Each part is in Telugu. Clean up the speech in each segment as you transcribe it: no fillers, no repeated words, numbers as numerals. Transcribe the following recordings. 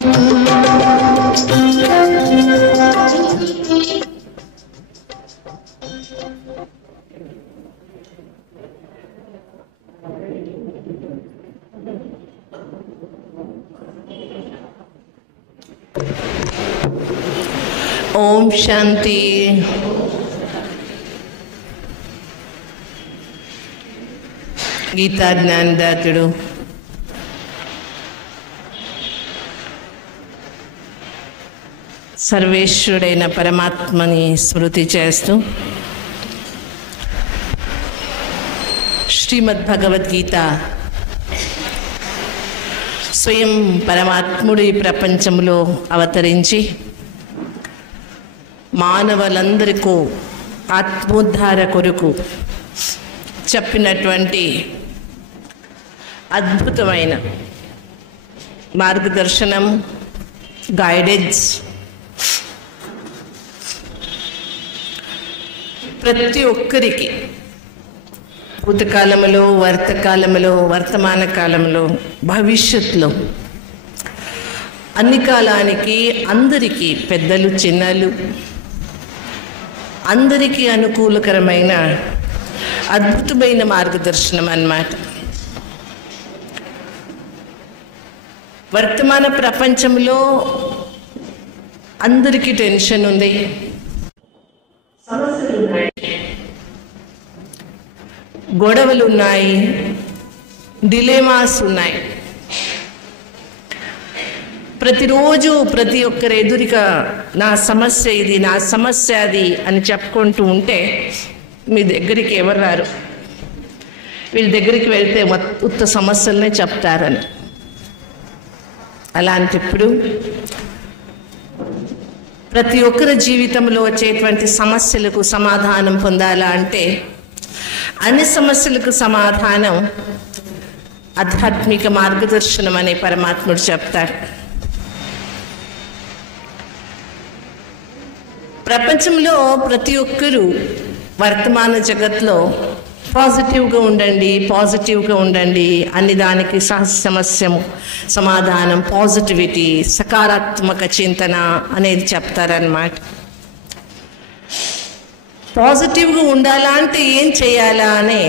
ఓం శాంతి. గీతా జ్ఞానదాతుడు సర్వేశ్వరుడైన పరమాత్మని స్మృతి చేస్తూ శ్రీమద్ భగవద్గీత స్వయం పరమాత్ముడు ఈ ప్రపంచంలో అవతరించి మానవులందరికీ ఆత్మోద్ధార కొరకు చెప్పినటువంటి అద్భుతమైన మార్గదర్శనం, గైడెన్స్ ప్రతి ఒక్కరికి భూతకాలంలో, వర్తకాలంలో, వర్తమాన కాలంలో, భవిష్యత్తులో అన్ని కాలానికి అందరికీ, పెద్దలు చిన్నలు అందరికీ అనుకూలకరమైన అద్భుతమైన మార్గదర్శనం అన్నమాట. వర్తమాన ప్రపంచంలో అందరికీ టెన్షన్ ఉంది, సమస్యలు ఉన్నాయి, గొడవలు ఉన్నాయి, డిలేమాస్ ఉన్నాయి. ప్రతిరోజు ప్రతి ఒక్కరి ఎదురుగా నా సమస్య ఇది, నా సమస్య అది అని చెప్పుకుంటూ ఉంటే మీ దగ్గరికి ఎవరు రారు. వీళ్ళ దగ్గరికి వెళ్తే ఉత్త సమస్యలనే చెప్తారని. అలాంటప్పుడు ప్రతి ఒక్కరి జీవితంలో వచ్చేటువంటి సమస్యలకు సమాధానం పొందాలా అంటే అన్ని సమస్యలకు సమాధానం ఆధ్యాత్మిక మార్గదర్శనం అనే పరమాత్ముడు చెప్తారు. ప్రపంచంలో ప్రతి ఒక్కరూ వర్తమాన జగత్లో పాజిటివ్గా ఉండండి, పాజిటివ్గా ఉండండి అన్ని దానికి సమస్యము సమాధానం, పాజిటివిటీ, సకారాత్మక చింతన అనేది చెప్తారన్నమాట. పాజిటివ్గా ఉండాలా అంటే ఏం చేయాలా అని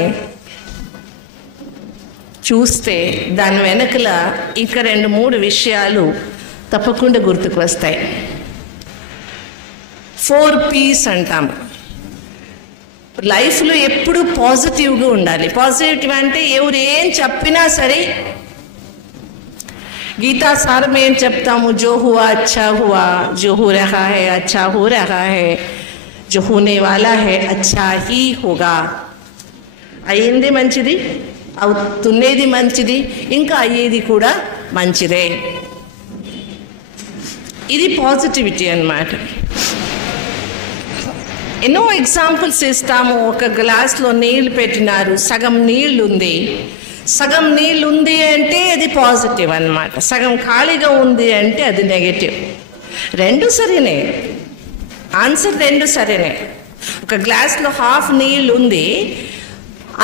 చూస్తే దాని వెనకల ఇంకా 2-3 విషయాలు తప్పకుండా గుర్తుకు వస్తాయి. 4 P's అంటాం. లైఫ్లో ఎప్పుడు పాజిటివ్గా ఉండాలి. పాజిటివ్ అంటే ఎవరు ఏం చెప్పినా సరే, గీతా సారం ఏం చెప్తాము, జో హువా అచ్చా హువా, జో హో రహా హై అచ్చా హో రహా హై, జో హోనే వాలా హై అచ్చా హీ హోగా. అయ్యింది మంచిది, అవుతున్నది మంచిది, ఇంకా అయ్యేది కూడా మంచిదే. ఇది పాజిటివిటీ అన్నమాట. ఎన్నో ఎగ్జాంపుల్స్ ఇస్తాము. ఒక గ్లాస్లో నీళ్లు పెట్టినారు, సగం నీళ్ళు ఉంది. సగం నీళ్ళు ఉంది అంటే అది పాజిటివ్ అన్నమాట. సగం ఖాళీగా ఉంది అంటే అది నెగటివ్. 2 సరేనే, ఆన్సర్ 2 సరేనే. ఒక గ్లాస్లో హాఫ్ నీళ్ళు ఉంది,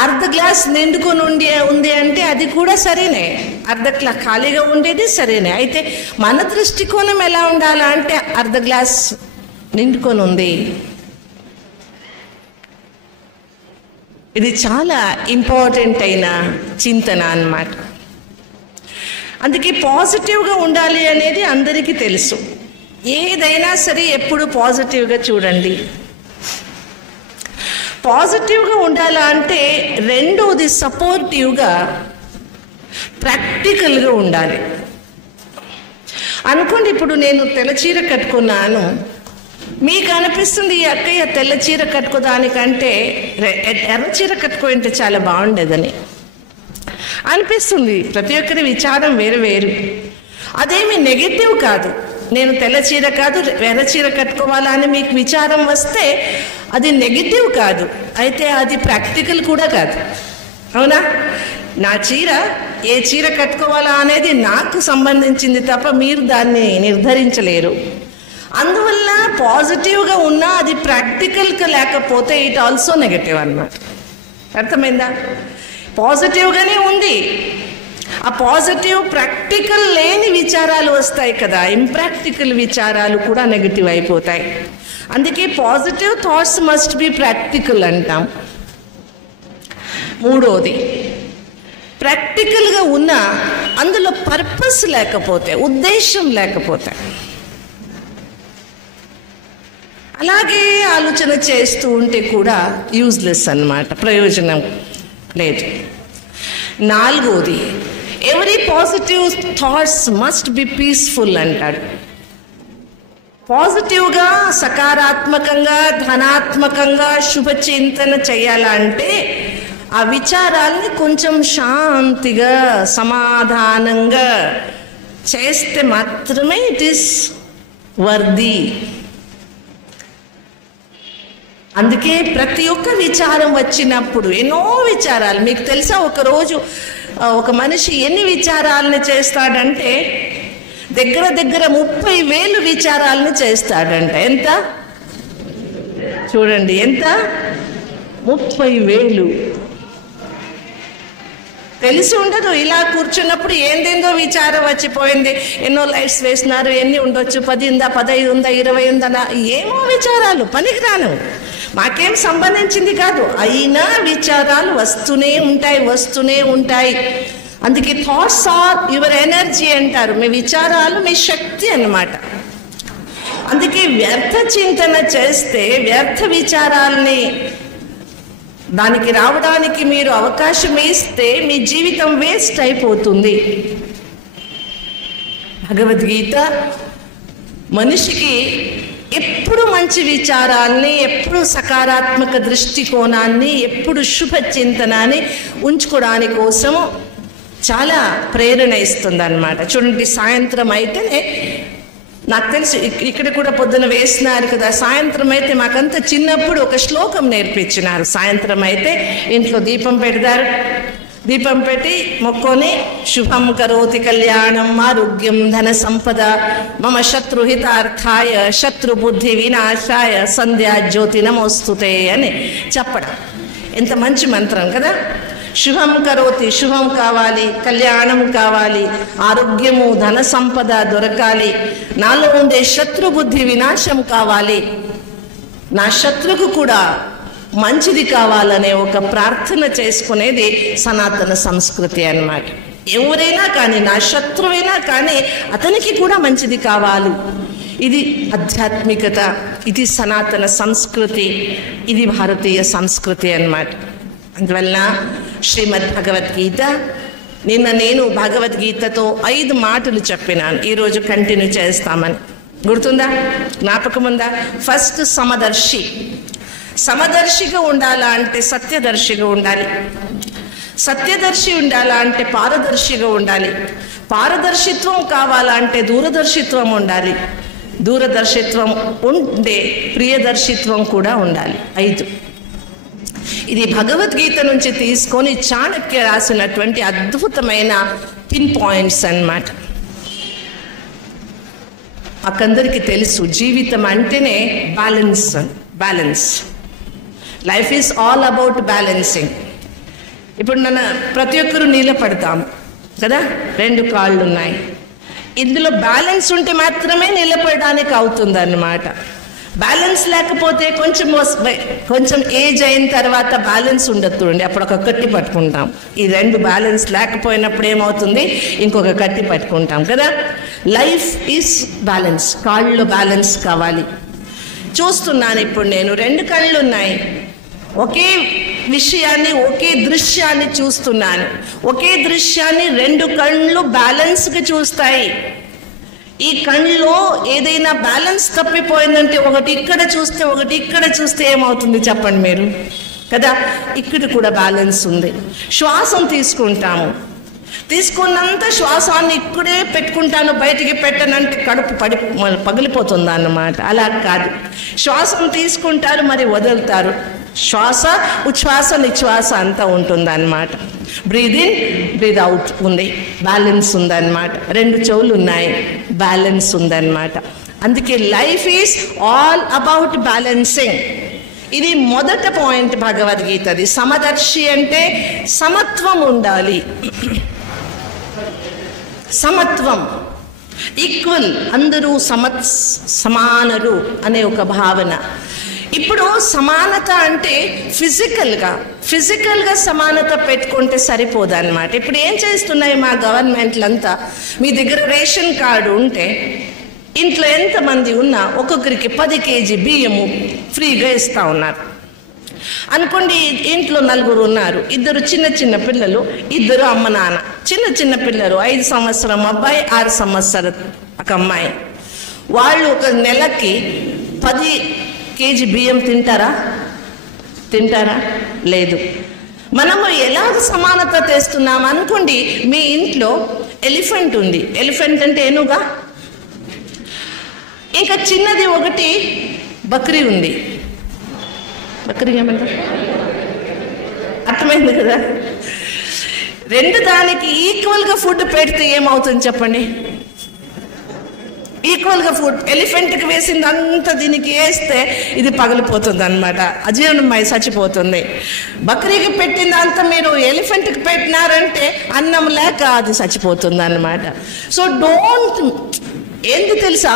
అర్ధ గ్లాస్ నిండుకొని ఉంది అంటే అది కూడా సరేనే. అర్ధ ఖాళీగా ఉండేది సరేనే. అయితే మన దృష్టికోణం ఎలా ఉండాలా అంటే అర్ధ గ్లాస్ నిండుకొని ఉంది. ఇది చాలా ఇంపార్టెంట్ అయిన చింతన అన్నమాట. అందుకే పాజిటివ్గా ఉండాలి అనేది అందరికీ తెలుసు. ఏదైనా సరే ఎప్పుడు పాజిటివ్గా చూడండి. పాజిటివ్గా ఉండాలా అంటే రెండోది సపోర్టివ్గా, ప్రాక్టికల్గా ఉండాలి. అనుకోండి, ఇప్పుడు నేను తెల్ల చీర కట్టుకున్నాను, మీకు అనిపిస్తుంది ఈ అక్కయ్య తెల్ల చీర కట్టుకోదానికంటే ఎర్ర చీర కట్టుకుంటే చాలా బాగుండేదని అనిపిస్తుంది. ప్రతి ఒక్కరి విచారం వేరు వేరు. అదేమి నెగటివ్ కాదు. నేను తెల్ల చీర కాదు ఎర్ర చీర కట్టుకోవాలా అని మీకు విచారం వస్తే అది నెగటివ్ కాదు, అయితే అది ప్రాక్టికల్ కూడా కాదు. అవునా? నా చీర ఏ చీర కట్టుకోవాలా అనేది నాకు సంబంధించింది తప్ప మీరు దాన్ని నిర్ధారించలేరు. అందువల్ల పాజిటివ్గా ఉన్నా అది ప్రాక్టికల్గా లేకపోతే ఇట్ ఆల్సో నెగటివ్ అన్నమాట. అర్థమైందా? పాజిటివ్గానే ఉంది, ఆ పాజిటివ్ ప్రాక్టికల్ లేని విచారాలు వస్తాయి కదా, ఇంప్రాక్టికల్ విచారాలు కూడా నెగిటివ్ అయిపోతాయి. అందుకే positive thoughts must be practical అంటాం. మూడోది, ప్రాక్టికల్గా ఉన్న అందులో పర్పస్ లేకపోతే, ఉద్దేశం లేకపోతే, అలాగే ఆలోచన చేస్తూ ఉంటే కూడా యూజ్లెస్ అన్నమాట, ప్రయోజనం లేదు. నాలుగోది, every positive thoughts must be peaceful అంటాడు. పాజిటివ్గా, సకారాత్మకంగా, ధనాత్మకంగా శుభచింతన చేయాలంటే ఆ విచారాల్ని కొంచెం శాంతిగా, సమాధానంగా చేస్తే మాత్రమే ఇట్ ఈస్ వర్ది. అందుకే ప్రతి ఒక్క విచారం వచ్చినప్పుడు, ఎన్నో విచారాలు మీకు తెలుసా, ఒకరోజు ఒక మనిషి ఎన్ని విచారాలను చేస్తాడంటే దగ్గర 30,000 విచారాలను చేస్తాడంట. ఎంత చూడండి, ఎంత? 30,000. తెలిసి ఉండదు, ఇలా కూర్చున్నప్పుడు ఏందేందో విచారం వచ్చిపోయింది. ఎన్నో లైట్స్ వేసినారు, ఎన్ని ఉండొచ్చు, 10 ఉందా, 15 ఉందా, 20 ఉందా, ఏమో విచారాలు, పనికిరాను, మాకేం సంబంధించింది కాదు, అయినా విచారాలు వస్తూనే ఉంటాయి. అందుకే థాట్స్ ఆర్ యువర్ ఎనర్జీ అంటారు. మీ విచారాలు మీ శక్తి అన్నమాట. అందుకే వ్యర్థ చింతన చేస్తే, వ్యర్థ విచారాల్ని దానికి రావడానికి మీరు అవకాశం ఇస్తే మీ జీవితం వేస్ట్ అయిపోతుంది. భగవద్గీత మనిషికి ఎప్పుడు మంచి విచారాల్ని, ఎప్పుడు సకారాత్మక దృష్టికోణాన్ని, ఎప్పుడు శుభ చింతనాన్ని ఉంచుకోవడానికి కోసము చాలా ప్రేరణ ఇస్తుంది అన్నమాట. చూడండి, సాయంత్రం అయితేనే, నాకు తెలిసి ఇక్కడ కూడా పొద్దున వేసినారు కదా, సాయంత్రం అయితే మాకంతా చిన్నప్పుడు ఒక శ్లోకం నేర్పించినారు. సాయంత్రం అయితే ఇంట్లో దీపం పెడతారు, దీపం పెట్టి మొక్కొని, శుభం కరోతి కళ్యాణం ఆరోగ్యం ధన సంపద మమ శత్రుహితార్థాయ శత్రుబుద్ధి వినాశాయ సంధ్యా జ్యోతి నమోస్తుతే అని చెప్పడం ఎంత మంచి మంత్రం కదా. శుభం కరోతి, శుభం కావాలి, కళ్యాణం కావాలి, ఆరోగ్యము ధన సంపద దొరకాలి, నాలో ఉండే శత్రుబుద్ధి వినాశం కావాలి, నా శత్రుకు కూడా మంచిది కావాలనే ఒక ప్రార్థన చేసుకునేది సనాతన సంస్కృతి అన్నమాట. ఎవరైనా కానీ, నా శత్రువైనా కానీ అతనికి కూడా మంచిది కావాలి. ఇది ఆధ్యాత్మికత, ఇది సనాతన సంస్కృతి, ఇది భారతీయ సంస్కృతి అన్నమాట. అందువల్ల శ్రీమద్ భగవద్గీత, నిన్న నేను భగవద్గీతతో 5 మాటలు చెప్పినాను, ఈరోజు కంటిన్యూ చేస్తామని. గుర్తుందా? జ్ఞాపకం ఉందా? ఫస్ట్, సమదర్శి. సమదర్శిగా ఉండాలా అంటే సత్యదర్శిగా ఉండాలి. సత్యదర్శి ఉండాలా అంటే పారదర్శిగా ఉండాలి. పారదర్శిత్వం కావాలంటే దూరదర్శిత్వం ఉండాలి. దూరదర్శిత్వం ఉండే ప్రియదర్శిత్వం కూడా ఉండాలి. 5. ఇది భగవద్గీత నుంచి తీసుకొని చాణక్య రాసినటువంటి అద్భుతమైన పిన్ పాయింట్స్ అన్నమాట. మాకందరికీ తెలుసు, జీవితం అంటేనే balance. Life is all about balancing. ఇప్పుడు ప్రతి ఒక్కరూ నిలబడతాం కదా, 2 కాళ్ళు ఉన్నాయి. ఇందులో బ్యాలెన్స్ ఉంటే మాత్రమే నిలబడడానికి అవుతుంది అన్నమాట. బ్యాలెన్స్ లేకపోతే కొంచెం ఏజ్ అయిన తర్వాత బ్యాలెన్స్ ఉండదు. అప్పుడు ఒక కట్టి పట్టుకుంటాం. ఈ 2 బ్యాలెన్స్ లేకపోయినప్పుడు ఏమవుతుంది? ఇంకొక కట్టి పట్టుకుంటాం కదా. Life is balance. కాళ్ళలో బ్యాలెన్స్ కావాలి. చూస్తున్నాను ఇప్పుడు నేను, 2 కళ్ళు ఉన్నాయి, ఒకే విషయాన్ని, ఒకే దృశ్యాన్ని చూస్తున్నాను. ఒకే దృశ్యాన్ని 2 కళ్ళు బ్యాలెన్స్గా చూస్తాయి. ఈ కళ్ళలో ఏదైనా బ్యాలెన్స్ తప్పిపోయిందంటే, ఒకటి ఇక్కడ చూస్తే ఒకటి ఇక్కడ చూస్తే ఏమవుతుంది చెప్పండి మీరు కదా. ఇక్కడ కూడా బ్యాలెన్స్ ఉంది. శ్వాసం తీసుకుంటాము, తీసుకున్నంత శ్వాసాన్ని ఇక్కడే పెట్టుకుంటాను, బయటికి పెట్టనంటే కడుపు పగిలిపోతుంది అన్నమాట. అలా కాదు, శ్వాసం తీసుకుంటారు మరి వదులుతారు. శ్వాస ఉచ్ఛ్వాస నిశ్వాస అంతా ఉంటుంది అన్నమాట. బ్రీద్ ఇన్ బ్రీద్ అవుట్ ఉంది, బ్యాలెన్స్ ఉందన్నమాట. 2 చెవులు ఉన్నాయి, బ్యాలెన్స్ ఉందన్నమాట. అందుకే life is all about balancing. ఇది మొదటి పాయింట్ భగవద్గీతది. సమదర్శి అంటే సమత్వం ఉండాలి. సమత్వం, ఈక్వల్, అందరూ సమానరు అనే ఒక భావన. ఇప్పుడు సమానత అంటే ఫిజికల్గా సమానత పెట్టుకుంటే సరిపోదన్నమాట. ఇప్పుడు ఏం చేస్తున్నాయి మా గవర్నమెంట్లంతా, మీ దగ్గర రేషన్ కార్డు ఉంటే ఇంట్లో ఎంతమంది ఉన్నా ఒక్కొక్కరికి 10 kg బియ్యము ఫ్రీగా ఇస్తూ ఉన్నారు అనుకోండి. ఇంట్లో 4 ఉన్నారు, 2 చిన్న పిల్లలు, 2 అమ్మ నాన్న, చిన్న పిల్లలు, 5 సంవత్సరం అబ్బాయి, 6 సంవత్సరం ఒక అమ్మాయి. వాళ్ళు ఒక నెలకి 10 kg బియ్యం తింటారా? లేదు. మనము ఎలాగ సమానత తెస్తున్నాం అనుకోండి. మీ ఇంట్లో ఎలిఫెంట్ ఉంది, ఎలిఫెంట్ అంటే ఏనుగా, ఇంకా చిన్నది ఒకటి బక్రీ ఉంది. బక్రీ ఏమంటారు? అర్థమైంది కదా? 2 దానికి ఈక్వల్గా ఫుడ్ పెడితే ఏమవుతుంది చెప్పండి? ఈక్వల్గా ఫుడ్, ఎలిఫెంట్కి వేసింది అంతా దీనికి వేస్తే ఇది పగిలిపోతుంది అనమాట, అజీర్ణమై చచ్చిపోతుంది. బక్రీకి పెట్టింది అంతా మీరు ఎలిఫెంట్కి పెట్టినారంటే అన్నం లేక అది చచ్చిపోతుంది అనమాట. సో ఏంది తెలుసా,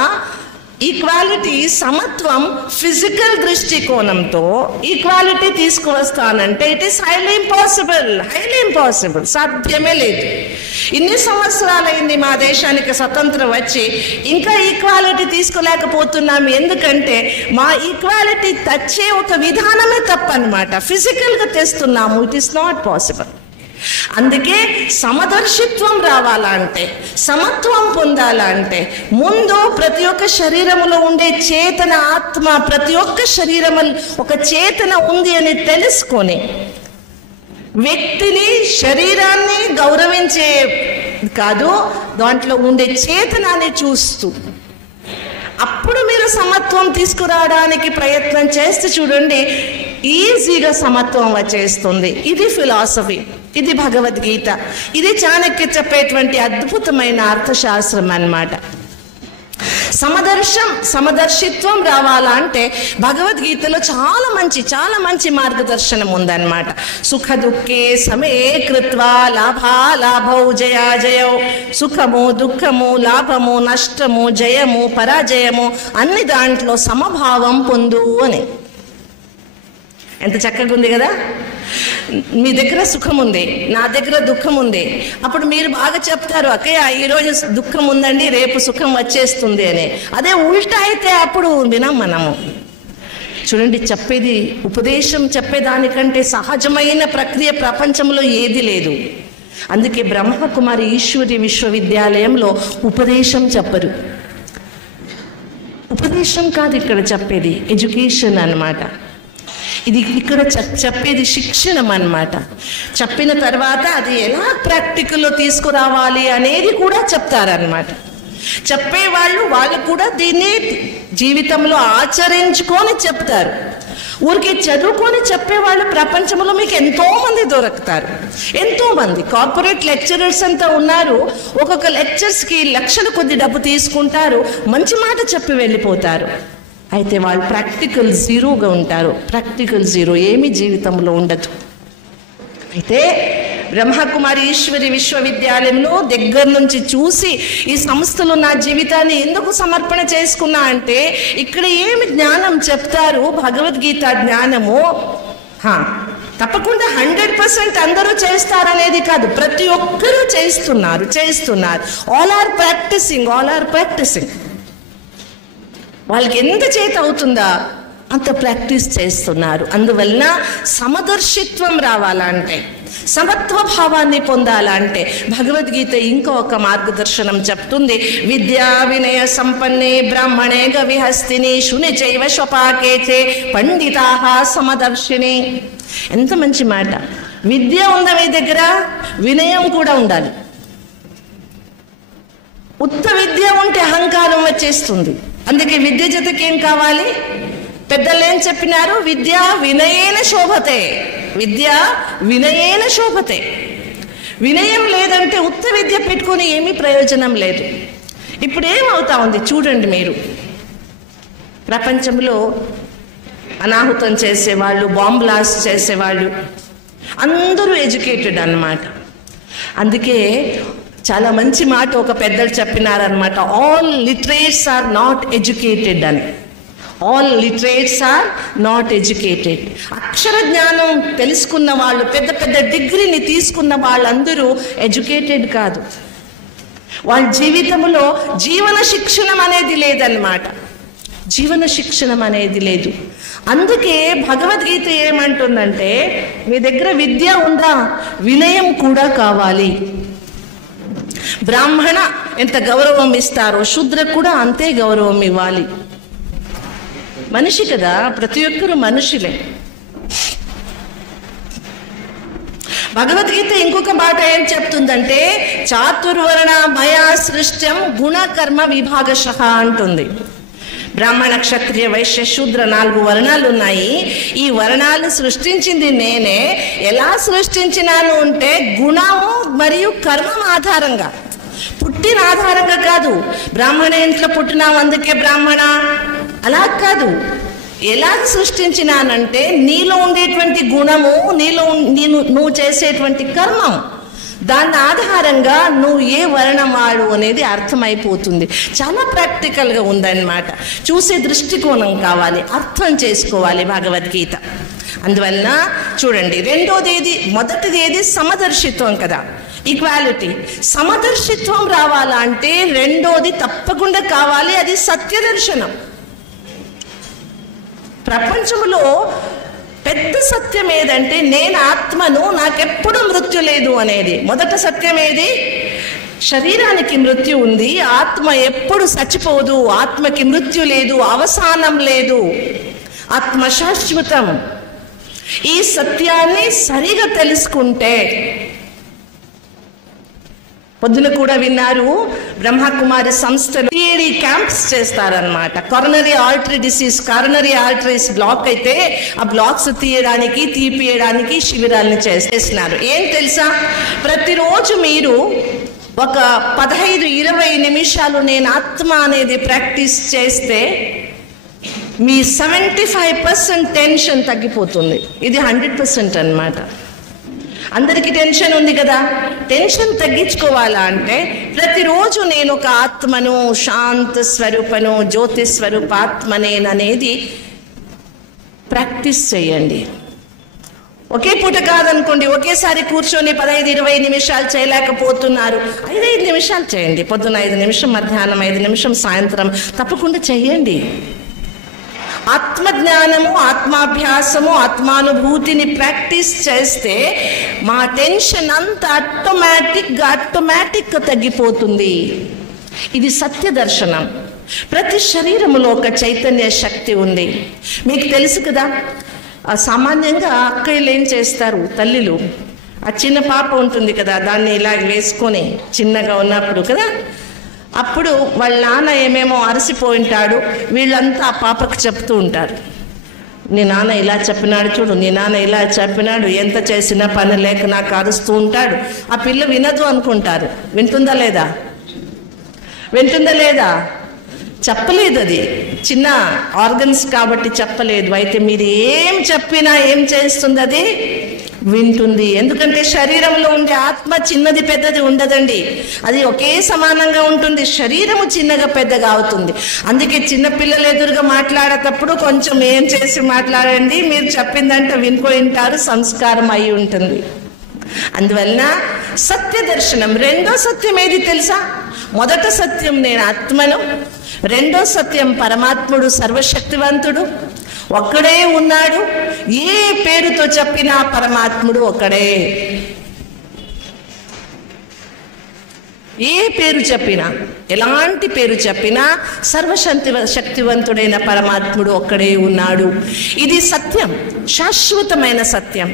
ఈక్వాలిటీ, సమత్వం ఫిజికల్ దృష్టికోణంతో ఈక్వాలిటీ తీసుకువస్తానంటే ఇట్ ఈస్ హైలీ ఇంపాసిబుల్, సాధ్యమే లేదు. ఇన్ని సంవత్సరాలైంది మా దేశానికి స్వతంత్రం వచ్చి, ఇంకా ఈక్వాలిటీ తీసుకోలేకపోతున్నాం. ఎందుకంటే మా ఈక్వాలిటీ తెచ్చే ఒక విధానమే తప్పనమాట. ఫిజికల్గా తెస్తున్నాము, ఇట్ ఈస్ నాట్ పాసిబుల్. అందుకే సమదర్శిత్వం రావాలంటే, సమత్వం పొందాలంటే ముందు ప్రతి ఒక్క శరీరములో ఉండే చేతన ఆత్మ, ప్రతి ఒక్క శరీరములో ఒక చేతన ఉంది అని తెలుసుకొని వ్యక్తిని, శరీరాన్ని గౌరవించే కాదు, దాంట్లో ఉండే చేతనాన్ని చూస్తూ అప్పుడు మీరు సమత్వం తీసుకురావడానికి ప్రయత్నం చేస్తే చూడండి, ఈజీగా సమత్వం వచ్చేస్తుంది. ఇది ఫిలాసఫీ, ఇది భగవద్గీత, ఇది చాణక్య చెప్పేటువంటి అద్భుతమైన అర్థశాస్త్రం అన్నమాట. సమదర్శిత్వం రావాలంటే భగవద్గీతలో చాలా మంచి మార్గదర్శనం ఉందన్నమాట. సుఖ దుఃఖే సమే కృత్వా లాభౌ జయాజయౌ, సుఖము దుఃఖము, లాభము నష్టము, జయము పరాజయము అన్ని దాంట్లో సమభావం పొందు అని. ఎంత చక్కగా ఉంది కదా? మీ దగ్గర సుఖం ఉంది, నా దగ్గర దుఃఖం ఉంది. అప్పుడు మీరు బాగా చెప్తారు, అక్కయ్య ఈరోజు దుఃఖం ఉందండి, రేపు సుఖం వచ్చేస్తుంది అని. అదే ఉల్టా అయితే అప్పుడు వినం మనము. చూడండి, చెప్పేది, ఉపదేశం చెప్పేదానికంటే సహజమైన ప్రక్రియ ప్రపంచంలో ఏది లేదు. అందుకే బ్రహ్మకుమారి ఈశ్వరి విశ్వవిద్యాలయంలో ఉపదేశం చెప్పరు. ఉపదేశం కాదు ఇక్కడ చెప్పేది, ఎడ్యుకేషన్ అన్నమాట. ఇది ఇక్కడ చెప్పేది శిక్షణం అన్నమాట. చెప్పిన తర్వాత అది ఎలా ప్రాక్టికల్లో తీసుకురావాలి అనేది కూడా చెప్తారన్నమాట. వాళ్ళు కూడా దీన్ని జీవితంలో ఆచరించుకొని చెప్తారు. ఊరికి చదువుకొని చెప్పేవాళ్ళు ప్రపంచంలో మీకు ఎంతోమంది దొరుకుతారు. ఎంతోమంది కార్పొరేట్ లెక్చరర్స్ అంతా ఉన్నారు. ఒక్కొక్క లెక్చర్స్కి లక్షల కొద్ది డబ్బు తీసుకుంటారు, మంచి మాట చెప్పి వెళ్ళిపోతారు. అయితే వాళ్ళు ప్రాక్టికల్ జీరోగా ఉంటారు. ప్రాక్టికల్ జీరో ఏమీ జీవితంలో ఉండదు. అయితే బ్రహ్మకుమారి ఈశ్వరి విశ్వవిద్యాలయంలో దగ్గర నుంచి చూసి ఈ సంస్థలో నా జీవితాన్ని ఎందుకు సమర్పణ చేసుకున్నా అంటే, ఇక్కడ ఏమి జ్ఞానం చెప్తారు, భగవద్గీత జ్ఞానము. తప్పకుండా 100% అందరూ చేస్తారనేది కాదు, ప్రతి ఒక్కరూ చేస్తున్నారు. All are practicing. వాళ్ళకి ఎంత చేత అవుతుందా అంత ప్రాక్టీస్ చేస్తున్నారు. అందువలన సమదర్శిత్వం రావాలంటే, సమత్వ భావాన్ని పొందాలంటే భగవద్గీత ఇంకో ఒక మార్గదర్శనం చెప్తుంది. విద్యా వినయ సంపన్నే బ్రాహ్మణే గవిహస్తిని శుని చైవ స్వపాకేచే పండితాః సమదర్శిని. ఎంత మంచి మాట. విద్య ఉందా మీ దగ్గర, వినయం కూడా ఉండాలి. ఉత్త విద్య ఉంటే అహంకారం వచ్చేస్తుంది. అందుకే విద్య జతకి ఏం కావాలి? పెద్దలు ఏం చెప్పినారు? విద్య వినయేన శోభతే. వినయం లేదంటే ఉత్త విద్య పెట్టుకొని ఏమీ ప్రయోజనం లేదు. ఇప్పుడు ఏమవుతా ఉంది చూడండి మీరు. ప్రపంచంలో అనాహుతం చేసేవాళ్ళు, బాంబ్ బ్లాస్ట్ చేసేవాళ్ళు అందరూ ఎడ్యుకేటెడ్ అన్నమాట. అందుకే చాలా మంచి మాట ఒక పెద్దలు చెప్పినారనమాట. All literates are not educated అని. All literates are not educated. అక్షర జ్ఞానం తెలుసుకున్న వాళ్ళు, పెద్ద పెద్ద డిగ్రీని తీసుకున్న వాళ్ళందరూ ఎడ్యుకేటెడ్ కాదు. వాళ్ళ జీవితంలో జీవన శిక్షణం అనేది లేదన్నమాట. జీవన శిక్షణం అనేది లేదు. అందుకే భగవద్గీత ఏమంటుందంటే, మీ దగ్గర విద్య ఉందా, వినయం కూడా కావాలి. బ్రాహ్మణ ఎంత గౌరవం ఇస్తారో శూద్ర కూడా అంతే గౌరవం ఇవ్వాలి. మనిషి కదా, ప్రతి ఒక్కరు మనుషులే. భగవద్గీత ఇంకొక మాట ఏం చెప్తుందంటే, చాతుర్వర్ణ మయా సృష్టం గుణ కర్మ విభాగశః అంటుంది. బ్రాహ్మణ క్షత్రియ వైశ్య శూద్ర 4 వర్ణాలు ఉన్నాయి. ఈ వర్ణాలు సృష్టించింది నేనే. ఎలా సృష్టించినాను అంటే గుణము మరియు కర్మం ఆధారంగా, పుట్టిన ఆధారంగా కాదు. బ్రాహ్మణ ఇంట్లో పుట్టినావు అందుకే బ్రాహ్మణ, అలా కాదు. ఎలా సృష్టించినానంటే నీలో ఉండేటువంటి గుణము, నువ్వు చేసేటువంటి కర్మం, దాని ఆధారంగా నువ్వు ఏ వర్ణం వాడు అనేది అర్థమైపోతుంది. చాలా ప్రాక్టికల్గా ఉందన్నమాట. చూసే దృష్టికోణం కావాలి, అర్థం చేసుకోవాలి భగవద్గీత. అందువలన చూడండి, మొదటిది ఏది సమదర్శిత్వం కదా, ఈక్వాలిటీ. సమదర్శిత్వం రావాలంటే రెండోది తప్పకుండా కావాలి, అది సత్యదర్శనం. ప్రపంచంలో పెద్ద సత్యం ఏదంటే, నేను ఆత్మను, నాకెప్పుడు మృత్యు లేదు అనేది. మొదట సత్యం ఏది? శరీరానికి మృత్యు ఉంది, ఆత్మ ఎప్పుడు చచ్చిపోదు, ఆత్మకి మృత్యు లేదు, అవసానం లేదు, ఆత్మ శాశ్వతం. ఈ సత్యాన్ని సరిగా తెలుసుకుంటే, పొద్దున కూడా విన్నారు, బ్రహ్మకుమారి సంస్థలు థియరీ క్యాంప్స్ చేస్తారనమాట. కారోనరీ ఆర్టరీ డిసీజ్, కారోనరీ ఆర్టరీస్ బ్లాక్ అయితే ఆ బ్లాక్స్ తీపియడానికి శిబిరాలను చేస్తున్నారు. ఏం తెలుసా, ప్రతిరోజు మీరు ఒక 15-20 నిమిషాలు నేను ఆత్మ అనేది ప్రాక్టీస్ చేస్తే మీ 75% టెన్షన్ తగ్గిపోతుంది. ఇది 100% అన్నమాట. అందరికీ టెన్షన్ ఉంది కదా, టెన్షన్ తగ్గించుకోవాలా అంటే ప్రతిరోజు నేను ఒక ఆత్మను, శాంత స్వరూపను, జ్యోతి స్వరూప ఆత్మనేననేది ప్రాక్టీస్ చేయండి. ఒకే పూట కాదనుకోండి, ఒకేసారి కూర్చొని 15-20 నిమిషాలు చేయలేకపోతున్నారు, 5 నిమిషాలు చేయండి. పొద్దున 5 నిమిషం, మధ్యాహ్నం 5 నిమిషం, సాయంత్రం తప్పకుండా చేయండి. ఆత్మజ్ఞానము, ఆత్మాభ్యాసము, ఆత్మానుభూతిని ప్రాక్టీస్ చేస్తే మా టెన్షన్ అంతా ఆటోమేటిక్గా తగ్గిపోతుంది. ఇది సత్య దర్శనం. ప్రతి శరీరములో ఒక చైతన్య శక్తి ఉంది. మీకు తెలుసు కదా, సామాన్యంగా అక్కలు ఏం చేస్తారు, తల్లిలు ఆ చిన్న పాప ఉంటుంది కదా, దాన్ని ఇలా వేసుకొని చిన్నగా ఉన్నప్పుడు కదా, అప్పుడు వాళ్ళ నాన్న ఏమేమో అలసిపోయింటాడు, వీళ్ళంతా ఆ పాపకు చెప్తూ ఉంటారు, నీ నాన్న ఇలా చెప్పినాడు చూడు, నీ నాన్న ఇలా చెప్పినాడు, ఎంత చేసినా పని లేక నాకు అరుస్తూ ఉంటాడు. ఆ పిల్ల వినదు అనుకుంటారు. వింటుందా లేదా? చెప్పలేదు. అది చిన్న ఆర్గన్స్ కాబట్టి చెప్పలేదు. అయితే మీరు ఏం చెప్పినా ఏం చేస్తుంది, అది వింటుంది. ఎందుకంటే శరీరంలో ఉండే ఆత్మ చిన్నది పెద్దది ఉండదండి, అది ఒకే సమానంగా ఉంటుంది. శరీరము చిన్నగా పెద్దగా అవుతుంది. అందుకే చిన్నపిల్లలు ఎదురుగా మాట్లాడేటప్పుడు కొంచెం ఏం చేసి మాట్లాడండి, మీరు చెప్పిందంటే వినుకుంటారు, సంస్కారం అయి ఉంటుంది. అందువలన సత్య దర్శనం. రెండో సత్యం ఏది తెలుసా? మొదట సత్యం నేను ఆత్మను, రెండో సత్యం పరమాత్ముడు సర్వశక్తివంతుడు, ఒక్కడే ఉన్నాడు. ఏ పేరుతో చెప్పినా పరమాత్ముడు ఒక్కడే. ఏ పేరు చెప్పినా, ఎలాంటి పేరు చెప్పినా సర్వశక్తివంతుడైన పరమాత్ముడు ఒక్కడే ఉన్నాడు. ఇది సత్యం, శాశ్వతమైన సత్యం.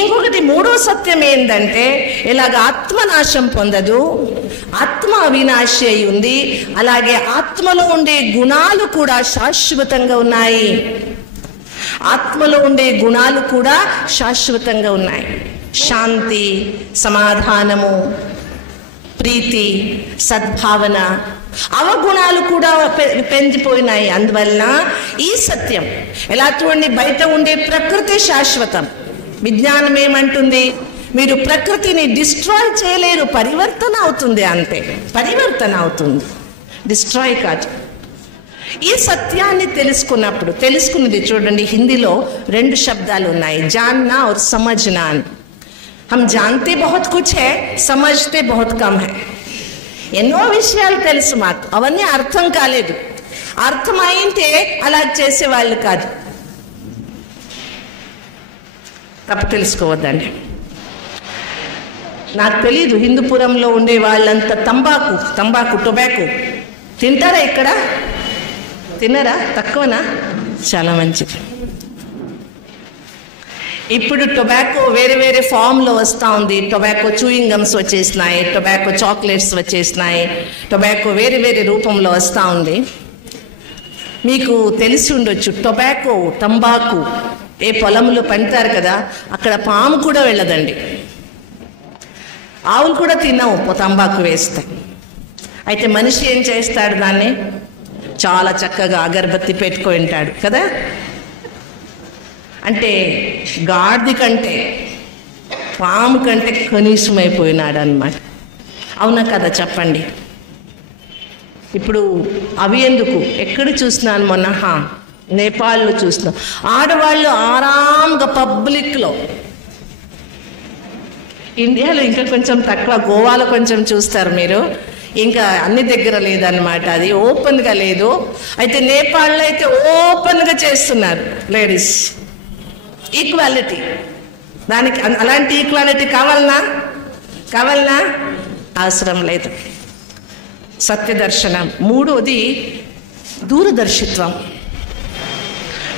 ఇంకొకటి మూడో సత్యం ఏంటంటే, ఇలాగ ఆత్మనాశం పొందదు, ఆత్మ అవినాశి అయి ఉంది, అలాగే ఆత్మలో ఉండే గుణాలు కూడా శాశ్వతంగా ఉన్నాయి. ఆత్మలో ఉండే గుణాలు కూడా శాశ్వతంగా ఉన్నాయి. శాంతి, సమాధానము, ప్రీతి, సద్భావన, అవగుణాలు కూడా పెంచిపోయినాయి. అందువలన ఈ సత్యం ఎలా చూడండి, బయట ఉండే ప్రకృతి శాశ్వతం. విజ్ఞానం ఏమంటుంది? మీరు ప్రకృతిని డిస్ట్రాయ్ చేయలేరు, పరివర్తన అవుతుంది అంతే, పరివర్తన అవుతుంది, డిస్ట్రాయ్ కాదు. ఈ సత్యాన్ని తెలుసుకున్నది చూడండి, హిందీలో 2 శబ్దాలు ఉన్నాయి, జాన్నా और समझना. हम जानते बहुत कुछ है, समझते बहुत कम है. ఎన్నో విషయాలు తెలుసు మాకు, అవన్నీ అర్థం కాలేదు. అర్థమైంటే అలా చేసేవాళ్ళు కాదు. తప్పు తెలుసుకోవద్దండి. నాకు తెలీదు హిందూపురంలో ఉండే వాళ్ళంతా తంబాకు టొబాకో తింటారా? ఇక్కడ తినరా? తక్కువనా? చాలా మంచిది. ఇప్పుడు టొబాకో వేరే వేరే ఫామ్లో వస్తూ ఉంది. టొబాకో చూయింగ్ గమ్స్ వచ్చేసినాయి, టొబాకో చాక్లెట్స్ వచ్చేసినాయి, టొబాకో వేరే వేరే రూపంలో వస్తూ ఉంది. మీకు తెలిసి ఉండొచ్చు, తంబాకు ఏ పొలంలో పండుతారు కదా, అక్కడ పాము కూడా వెళ్ళదండి, ఆవులు కూడా తినవు తంబాకు వేస్తే. అయితే మనిషి ఏం చేస్తాడు? దాన్ని చాలా చక్కగా అగరబత్తి పెట్టుకొని ఉంటాడు కదా. అంటే గాడిద కంటే పాము కంటే కనీసమైపోయినాడు అన్నమాట. అవునా కదా చెప్పండి? ఇప్పుడు అవి ఎందుకు? ఎక్కడ చూసినాను మొన్న, నేపాల్లో చూసినా, ఆడవాళ్ళు ఆరాంగా పబ్లిక్లో. ఇండియాలో ఇంకా కొంచెం తక్కువ, గోవాలో కొంచెం చూస్తారు మీరు, ఇంకా అన్ని దగ్గర లేదన్నమాట, అది ఓపెన్గా లేదు. అయితే నేపాల్లో అయితే ఓపెన్గా చేస్తున్నారు లేడీస్. ఈక్వాలిటీ, దానికి అలాంటి ఈక్వాలిటీ కావాలనా? అవసరం లేదు. సత్యదర్శనం. 3వది దూరదర్శిత్వం.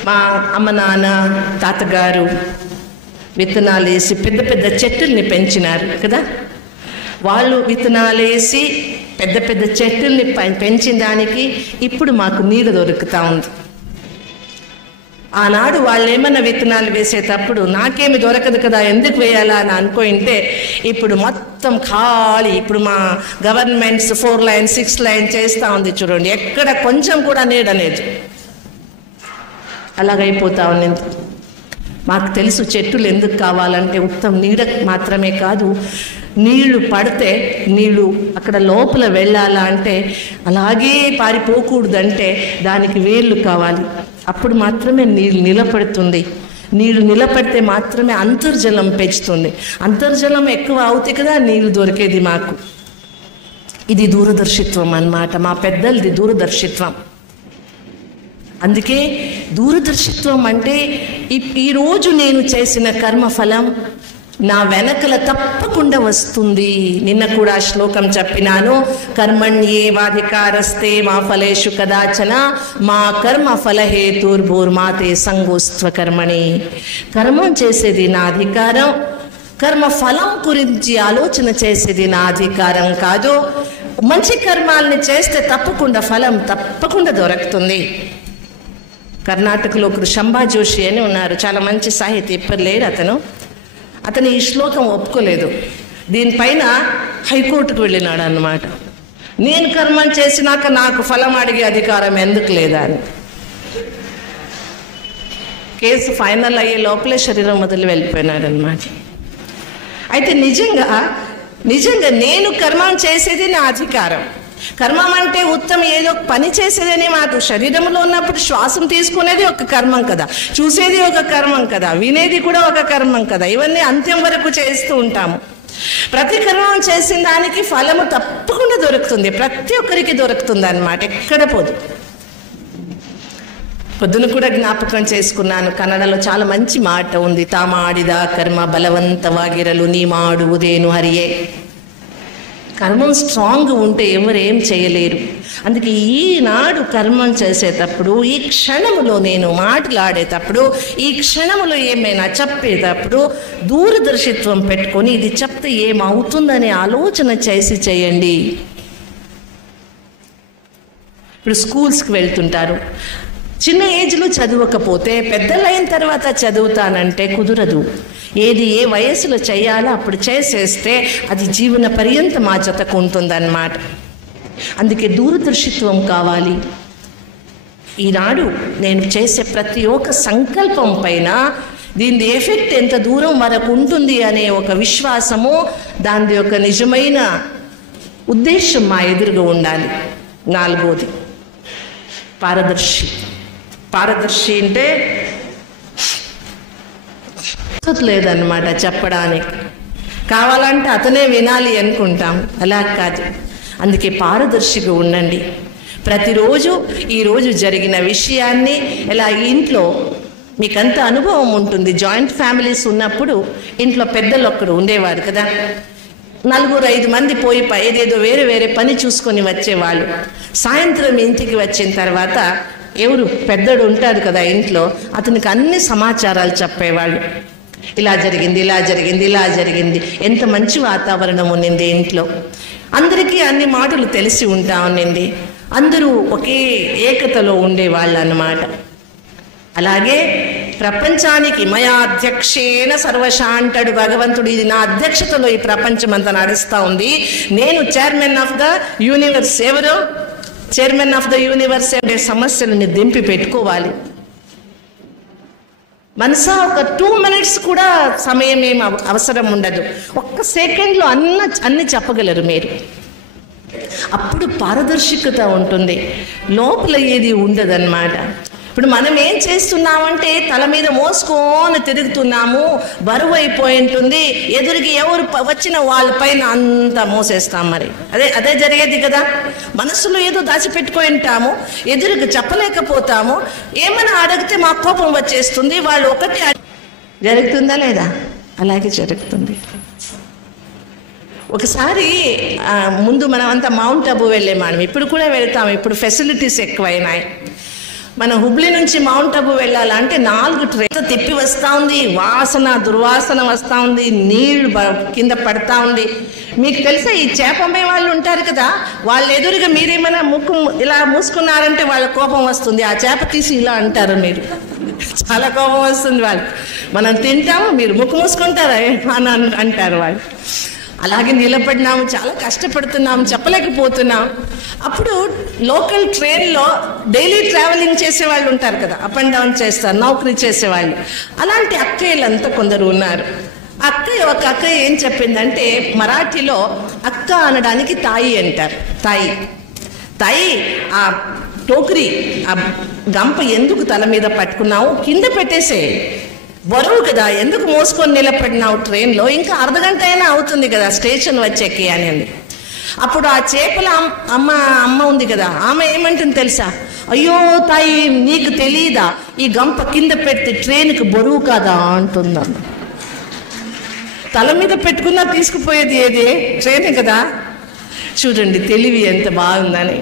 మా అమ్మ నాన్న తాతగారు విత్తనాలు వేసి పెద్ద పెద్ద చెట్టుల్ని పెంచినారు కదా. వాళ్ళు విత్తనాలు వేసి పెద్ద పెద్ద చెట్టుల్ని పెంచిన దానికి ఇప్పుడు మాకు నీడ దొరుకుతూ ఉంది. ఆనాడు వాళ్ళు ఏమన్నా విత్తనాలు వేసేటప్పుడు నాకేమి దొరకదు కదా, ఎందుకు వేయాలా అని అనుకుంటే ఇప్పుడు మొత్తం ఖాళీ. ఇప్పుడు మా గవర్నమెంట్స్ 4 లైన్ 6 లైన్ చేస్తూ ఉంది చూడండి, ఎక్కడ కొంచెం కూడా నీడ లేదు. అలాగైపోతా ఉన్నది. మాకు తెలుసు చెట్టులు ఎందుకు కావాలంటే ఉత్తమ నీడ మాత్రమే కాదు, నీళ్లు పడితే నీళ్లు అక్కడ లోపల వెళ్ళాలా అంటే అలాగే పారిపోకూడదంటే దానికి వేళ్ళు కావాలి. అప్పుడు మాత్రమే నీళ్ళు నిలబడుతుంది. నీళ్లు నిలబడితే మాత్రమే అంతర్జలం పెంచుతుంది. అంతర్జలం ఎక్కువ అవుతాయి కదా నీళ్లు దొరికేది మాకు. ఇది దూరదర్శిత్వం అన్నమాట, మా పెద్దలది దూరదర్శిత్వం. అందుకే దూరదర్శిత్వం అంటే ఈరోజు నేను చేసిన కర్మఫలం నా వెనకల తప్పకుండా వస్తుంది. నిన్న కూడా శ్లోకం చెప్పినాను, కర్మణ్యేవాధికారస్తే మా ఫలేషు కదాచన మా కర్మ ఫలహేతుర్భూర్మాతే సంగోస్త్వ కర్మణి. కర్మం చేసేది నా అధికారం, కర్మ ఫలం గురించి ఆలోచన చేసేది నా అధికారం కాదు. మంచి కర్మాలని చేస్తే తప్పకుండా ఫలం తప్పకుండా దొరుకుతుంది. కర్ణాటకలో ఒకరు శంభా జోషి అని ఉన్నారు, చాలా మంచి సాహితీ, ఇప్పుడు లేరు అతను ఈ శ్లోకం ఒప్పుకోలేదు. దీనిపైన హైకోర్టుకు వెళ్ళినాడు అన్నమాట. నేను కర్మం చేసినాక నాకు ఫలం అడిగే అధికారం ఎందుకు లేదా అని. కేసు ఫైనల్ అయ్యే లోపలే శరీరం వదిలి వెళ్ళిపోయినాడు అన్నమాట. అయితే నిజంగా నేను కర్మం చేసేది నా అధికారం. కర్మం అంటే ఉత్తమ ఏదో పని చేసేదని మాకు. శరీరంలో ఉన్నప్పుడు శ్వాసం తీసుకునేది ఒక కర్మం కదా, చూసేది ఒక కర్మం కదా, వినేది కూడా ఒక కర్మం కదా. ఇవన్నీ అంత్యం వరకు చేస్తూ ఉంటాము. ప్రతి కర్మం చేసిన దానికి ఫలము తప్పకుండా దొరుకుతుంది, ప్రతి ఒక్కరికి దొరుకుతుంది అన్నమాట, ఎక్కడ పోదు. పొద్దున కూడా జ్ఞాపకం చేసుకున్నాను, కన్నడలో చాలా మంచి మాట ఉంది, తామాడిద కర్మ బలవంతವಾಗಿರಲು ನೀ ಮಾಡುವುದೇನು ಹರಿಯೇ. కర్మం స్ట్రాంగ్ ఉంటే ఎవరేం చేయలేరు. అందుకే ఈనాడు కర్మం చేసేటప్పుడు, ఈ క్షణములో నేను మాట్లాడేటప్పుడు, ఈ క్షణములో ఏమైనా చెప్పేటప్పుడు దూరదర్శిత్వం పెట్టుకొని ఇది చెప్తే ఏమవుతుందనే ఆలోచన చేయండి. ఇప్పుడు స్కూల్స్కి వెళ్తుంటారు, చిన్న ఏజ్లో చదవకపోతే పెద్దలైన తర్వాత చదువుతానంటే కుదరదు. ఏది ఏ వయసులో చేయాలో అప్పుడు చేసేస్తే అది జీవన పర్యంతం మా జతకు ఉంటుందన్నమాట. అందుకే దూరదర్శిత్వం కావాలి. ఈనాడు నేను చేసే ప్రతి ఒక్క సంకల్పం పైన దీని ఎఫెక్ట్ ఎంత దూరం వరకు ఉంటుంది అనే ఒక విశ్వాసము, దాని యొక్క నిజమైన ఉద్దేశం మా ఎదురుగా ఉండాలి. 4వది పారదర్శి. పారదర్శి అంటే లేదన్నమాట చెప్పడానికి, కావాలంటే అతనే వినాలి అనుకుంటాం, అలా కాదు. అందుకే పారదర్శిగా ఉండండి. ప్రతిరోజు ఈరోజు జరిగిన విషయాన్ని ఇలా ఇంట్లో మీకంత అనుభవం ఉంటుంది. జాయింట్ ఫ్యామిలీస్ ఉన్నప్పుడు ఇంట్లో పెద్దలు ఒక్కడు ఉండేవారు కదా, 4-5 మంది పోయి ఏదేదో వేరే వేరే పని చూసుకొని వచ్చేవాళ్ళు. సాయంత్రం ఇంటికి వచ్చిన తర్వాత ఎవరు పెద్దడు ఉంటాడు కదా ఇంట్లో, అతనికి అన్ని సమాచారాలు చెప్పేవాళ్ళు. ఇలా జరిగింది, ఇలా జరిగింది, ఇలా జరిగింది. ఎంత మంచి వాతావరణం ఉన్నింది ఇంట్లో, అందరికీ అన్ని మాటలు తెలిసి ఉంటా ఉన్నింది. అందరూ ఒకే ఏకతలో ఉండేవాళ్ళు అన్నమాట. అలాగే ప్రపంచానికి మయా అధ్యక్షేణ సర్వశ అంటాడు భగవంతుడు. ఇది నా అధ్యక్షతలో ఈ ప్రపంచం అంతా నడుస్తూ ఉంది. నేను చైర్మన్ ఆఫ్ ద యూనివర్స్. ఎవరు చైర్మన్ ఆఫ్ ద యూనివర్స్? అంటే సమస్యలను దింపి పెట్టుకోవాలి. మనసా ఒక 2 minutes కూడా సమయం ఏం అవసరం ఉండదు. ఒక్క సెకండ్లో అన్ని చెప్పగలరు మీరు. అప్పుడు పారదర్శకత ఉంటుంది, లోపల ఏది ఉండదన్నమాట. ఇప్పుడు మనం ఏం చేస్తున్నామంటే తల మీద మోసుకొని తిరుగుతున్నాము, బరువు అయిపోయి ఉంటుంది. ఎదురుకి ఎవరు వచ్చిన వాళ్ళపైన అంతా మోసేస్తాం. మరి అదే జరిగేది కదా. మనసులో ఏదో దాచిపెట్టుకొని ఉంటాము, ఎదురుకి చెప్పలేకపోతాము. ఏమైనా అడిగితే మా కోపం వచ్చేస్తుంది. వాళ్ళు ఒకటి జరుగుతుందా లేదా? అలాగే జరుగుతుంది. ఒకసారి ముందు మనం అంతా మౌంట్ అబు వెళ్ళేమాను, ఇప్పుడు కూడా వెళ్తాము. ఇప్పుడు ఫెసిలిటీస్ ఎక్కువైనాయి. మన హుబ్లీ నుంచి మౌంట్ అబు వెళ్ళాలంటే 4 ట్రైన్లు తిప్పి వస్తూ ఉంది. దుర్వాసన వస్తూ ఉంది, నీళ్లు కింద పడతా ఉంది. మీకు తెలుసా, ఈ చేప అమ్మే వాళ్ళు ఉంటారు కదా, వాళ్ళ ఎదురుగా మీరేమైనా ముక్కు ఇలా మూసుకున్నారంటే వాళ్ళ కోపం వస్తుంది. ఆ చేప తీసి ఇలా అంటారు, మీరు చాలా కోపం వస్తుంది వాళ్ళు. మనం తింటాము, మీరు ముక్కు మూసుకుంటారా అని అంటారు వాళ్ళు. అలాగే నిలబడినాము, చాలా కష్టపడుతున్నాము, చెప్పలేకపోతున్నాం. అప్పుడు లోకల్ ట్రైన్లో డైలీ ట్రావెలింగ్ చేసేవాళ్ళు ఉంటారు కదా, అప్ అండ్ డౌన్ చేస్తారు, నౌకరీ చేసేవాళ్ళు. అలాంటి అక్కయ్యలంతా కొందరు ఉన్నారు. ఒక అక్కయ్య ఏం చెప్పిందంటే, మరాఠీలో అక్క అనడానికి తాయి అంటారు. తాయి ఆ టోకరీ, ఆ గంప ఎందుకు తల మీద పట్టుకున్నావు, కింద పెట్టేసే, బరువు కదా, ఎందుకు మోసుకొని నిలబడినావు ట్రైన్లో, ఇంకా అర్ధగంట అయినా అవుతుంది కదా స్టేషన్ వచ్చేకి అని. అప్పుడు ఆ చేపల అమ్మ ఉంది కదా, ఆమె ఏమంటుంది తెలుసా, అయ్యో తాయి నీకు తెలీదా, ఈ గంప కింద పెడితే ట్రైన్కి బరువు కాదా అంటుందా. తల మీద పెట్టుకున్నా తీసుకుపోయేది ఏది, ట్రైన్ కదా. చూడండి తెలివి ఎంత బాగుందని.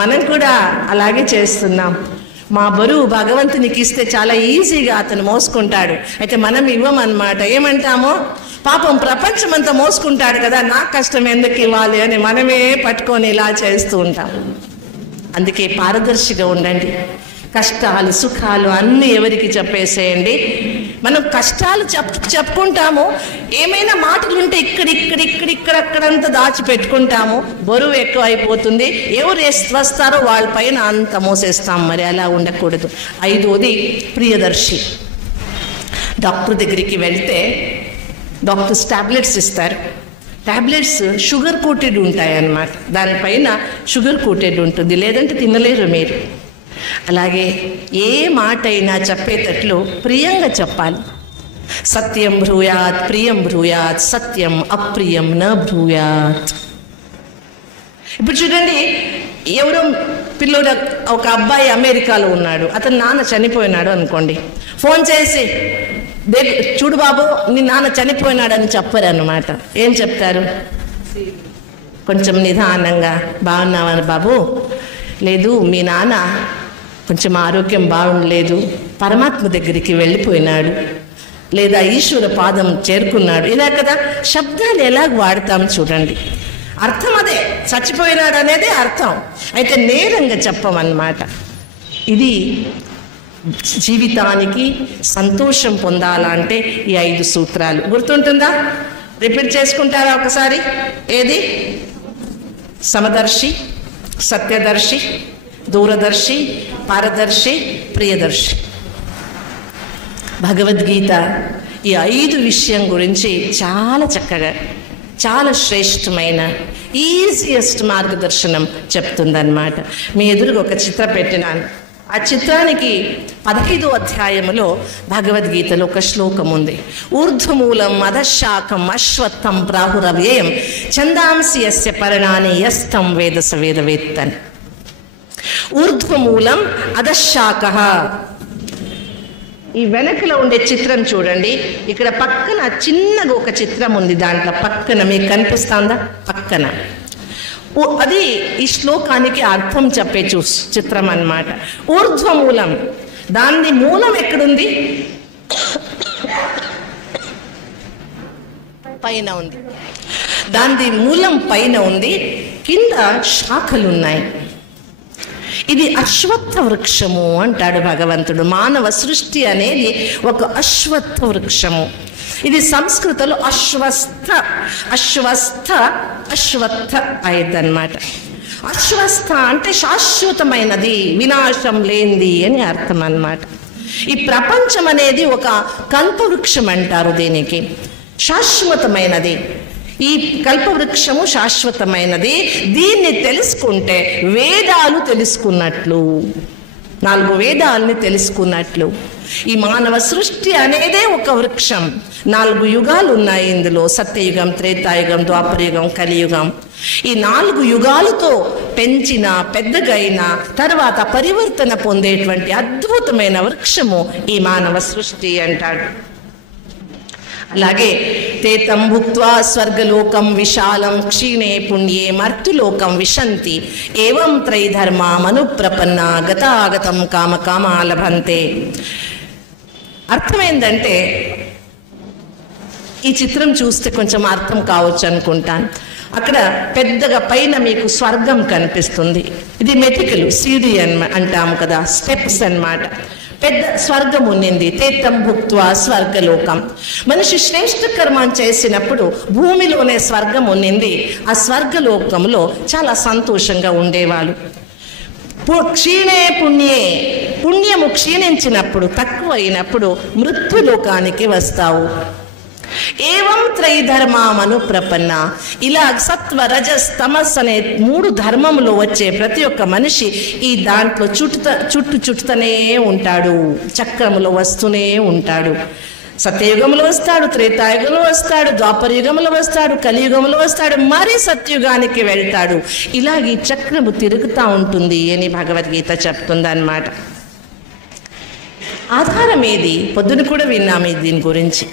మనం కూడా అలాగే చేస్తున్నాం. మా బరువు భగవంతునికి ఇస్తే చాలా ఈజీగా అతను మోసుకుంటాడు. అయితే మనం ఇవ్వమన్నమాట. ఏమంటామో, పాపం ప్రపంచం అంతా మోసుకుంటాడు కదా, నాకు కష్టం ఎందుకు ఇవ్వాలి అని మనమే పట్టుకొని ఇలా చేస్తూ ఉంటాం. అందుకే పారదర్శిగా ఉండండి. కష్టాలు సుఖాలు అన్నీ ఎవరికి చెప్పేసేయండి. మనం కష్టాలు చెప్పుకుంటాము, ఏమైనా మాటలు ఉంటే ఇక్కడక్కడంతా దాచిపెట్టుకుంటాము, బరువు ఎక్కువ అయిపోతుంది. ఎవరు వస్తారో వాళ్ళ పైన అంత మోసేస్తాం. మరి అలా ఉండకూడదు. 5వది ప్రియదర్శి. డాక్టర్ దగ్గరికి వెళ్తే డాక్టర్స్ టాబ్లెట్స్ ఇస్తారు. టాబ్లెట్స్ షుగర్ కోటెడ్ ఉంటాయి అన్నమాట, దానిపైన షుగర్ కోటెడ్ ఉంటుంది, లేదంటే తినలేరు మీరు. అలాగే ఏ మాట అయినా చెప్పేటట్లు ప్రియంగా చెప్పాలి. సత్యం బ్రూయాత్ ప్రియం బ్రూయాత్, సత్యం అప్రియం న బ్రూయాత్. ఇప్పుడు చూడండి, ఎవరో పిల్లోడు, ఒక అబ్బాయి అమెరికాలో ఉన్నాడు, అతని నాన్న చనిపోయినాడు అనుకోండి, ఫోన్ చేసి చూడు బాబు నీ నాన్న చనిపోయినాడని చెప్పారు అన్నమాట. ఏం చెప్తారు? కొంచెం నిదానంగా, బాగున్నావని బాబు, లేదు మీ నాన్న కొంచెం ఆరోగ్యం బాగుండలేదు, పరమాత్మ దగ్గరికి వెళ్ళిపోయినాడు, లేదా ఈశ్వర పాదం చేరుకున్నాడు. ఇలా కదా శబ్దాలు ఎలా వాడతాం చూడండి. అర్థం అదే, చచ్చిపోయినాడు అనేది అర్థం. అయితే నేరంగా చెప్పమన్నమాట. ఇది జీవితానికి సంతోషం పొందాలంటే ఈ 5 సూత్రాలు గుర్తుంటుందా? రిపీట్ చేసుకుంటారా ఒకసారి? ఏది? సమదర్శి, సత్యదర్శి, దూరదర్శి, పారదర్శి, ప్రియదర్శి. భగవద్గీత ఈ 5 విషయం గురించి చాలా చక్కగా, చాలా శ్రేష్టమైన ఈజియెస్ట్ మార్గదర్శనం చెప్తుందన్నమాట. మీ ఎదురుగా ఒక చిత్రం పెట్టినాను. ఆ చిత్రానికి 15వ అధ్యాయములో భగవద్గీతలో ఒక శ్లోకం ఉంది. ఊర్ధ్వమూలం అధశాఖం అశ్వత్థం ప్రాహురవ్యయం ఛందాంసి యస్య పర్ణాని యస్తం వేదస వేదవేత్తన్. ఊర్ధ్వమూలం అధశాఖః. ఈ వెనకలో ఉండే చిత్రం చూడండి. ఇక్కడ పక్కన చిన్నగా ఒక చిత్రం ఉంది. దాంట్లో పక్కన మీకు కనిపిస్తుందా? పక్కన అది ఈ శ్లోకానికి అర్థం చెప్పే చిత్రం అన్నమాట. ఊర్ధ్వమూలం, దాని మూలం ఎక్కడుంది? పైన ఉంది. దాని మూలం పైన ఉంది, కింద శాఖలున్నాయి. ఇది అశ్వత్థ వృక్షము అంటాడు భగవంతుడు. మానవ సృష్టి అనేది ఒక అశ్వత్థ వృక్షము. ఇది సంస్కృతంలో అశ్వస్థ అశ్వస్థ అశ్వత్థ అయిందన్నమాట. అశ్వస్థ అంటే శాశ్వతమైనది, వినాశం లేనిది అని అర్థం అన్నమాట. ఈ ప్రపంచం అనేది ఒక కల్పవృక్షం అంటారు దీనికి, శాశ్వతమైనది. ఈ కల్పవృక్షము శాశ్వతమైనది. దీన్ని తెలుసుకుంటే వేదాలు తెలుసుకున్నట్లు, 4 వేదాలని తెలుసుకున్నట్లు. ఈ మానవ సృష్టి అనేదే ఒక వృక్షం. 4 యుగాలు ఉన్నాయి ఇందులో: సత్యయుగం, త్రేతాయుగం, ద్వాపరయుగం, కలియుగం. ఈ 4 యుగాలతో పెంచిన, పెద్దగైన తర్వాత పరివర్తన పొందేటువంటి అద్భుతమైన వృక్షము ఈ మానవ సృష్టి అంటాడు. అలాగే తేతం భుక్త్వా స్వర్గలోకం విశాలం క్షీణే పుణ్యే మర్త్యులోకం విశంతి ఏవం త్రైధర్మామనుప్రపన్న గతాగతం కామకామా లభంతే. అర్థమైందంటే ఈ చిత్రం చూస్తే కొంచెం అర్థం కావచ్చు అనుకుంటాను. అక్కడ పెద్దగా పైన మీకు స్వర్గం కనిపిస్తుంది. ఇది మెటికలు, సీడి అంటాము కదా, స్టెప్స్ అన్నమాట. పెద్ద స్వర్గం ఉన్నింది. తేతం భుక్త్వా స్వర్గలోకం. మనిషి శ్రేష్ఠ కర్మం చేసినప్పుడు భూమిలోనే స్వర్గం ఉన్నింది. ఆ స్వర్గలోకంలో చాలా సంతోషంగా ఉండేవాళ్ళు. క్షీణే పుణ్యే, పుణ్యము క్షీణించినప్పుడు, తక్కువ అయినప్పుడు మృత్యులోకానికి వస్తావు. ఏవం త్రైధర్మామను ప్రపన్న. ఇలా సత్వ రజస్ తమస్ అనే 3 ధర్మంలో వచ్చే ప్రతి ఒక్క మనిషి ఈ దాంట్లో చుట్టుతూనే ఉంటాడు, చక్రములో వస్తూనే ఉంటాడు. సత్యయుగంలో వస్తాడు, త్రేతాయుగంలో వస్తాడు, ద్వాపరయుగంలో వస్తాడు, కలియుగంలో వస్తాడు, మరి సత్యుగానికి వెళ్తాడు. ఇలాగ ఈ చక్రము తిరుగుతూ ఉంటుంది అని భగవద్గీత చెప్తుంది అన్నమాట. ఆధారం ఏది? పొద్దున కూడా విన్నాము దీని గురించి.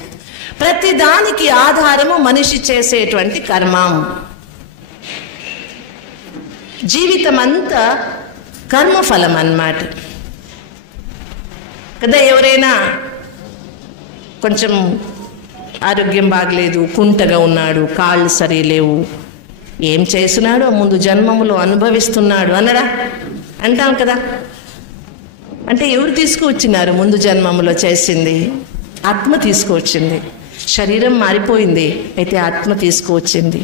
ప్రతిదానికి ఆధారము మనిషి చేసేటువంటి కర్మం. జీవితం అంతా కర్మఫలం అన్నమాట కదా. ఎవరైనా కొంచెం ఆరోగ్యం బాగలేదు, కుంటగా ఉన్నాడు, కాళ్ళు సరిలేవు, ఏం చేస్తున్నాడో ముందు జన్మములో అనుభవిస్తున్నాడు అనరా అంటాం కదా. అంటే ఎవరు తీసుకువచ్చినారు? ముందు జన్మములో చేసింది ఆత్మ తీసుకువచ్చింది. శరీరం మారిపోయింది, అయితే ఆత్మ తీసుకువచ్చింది.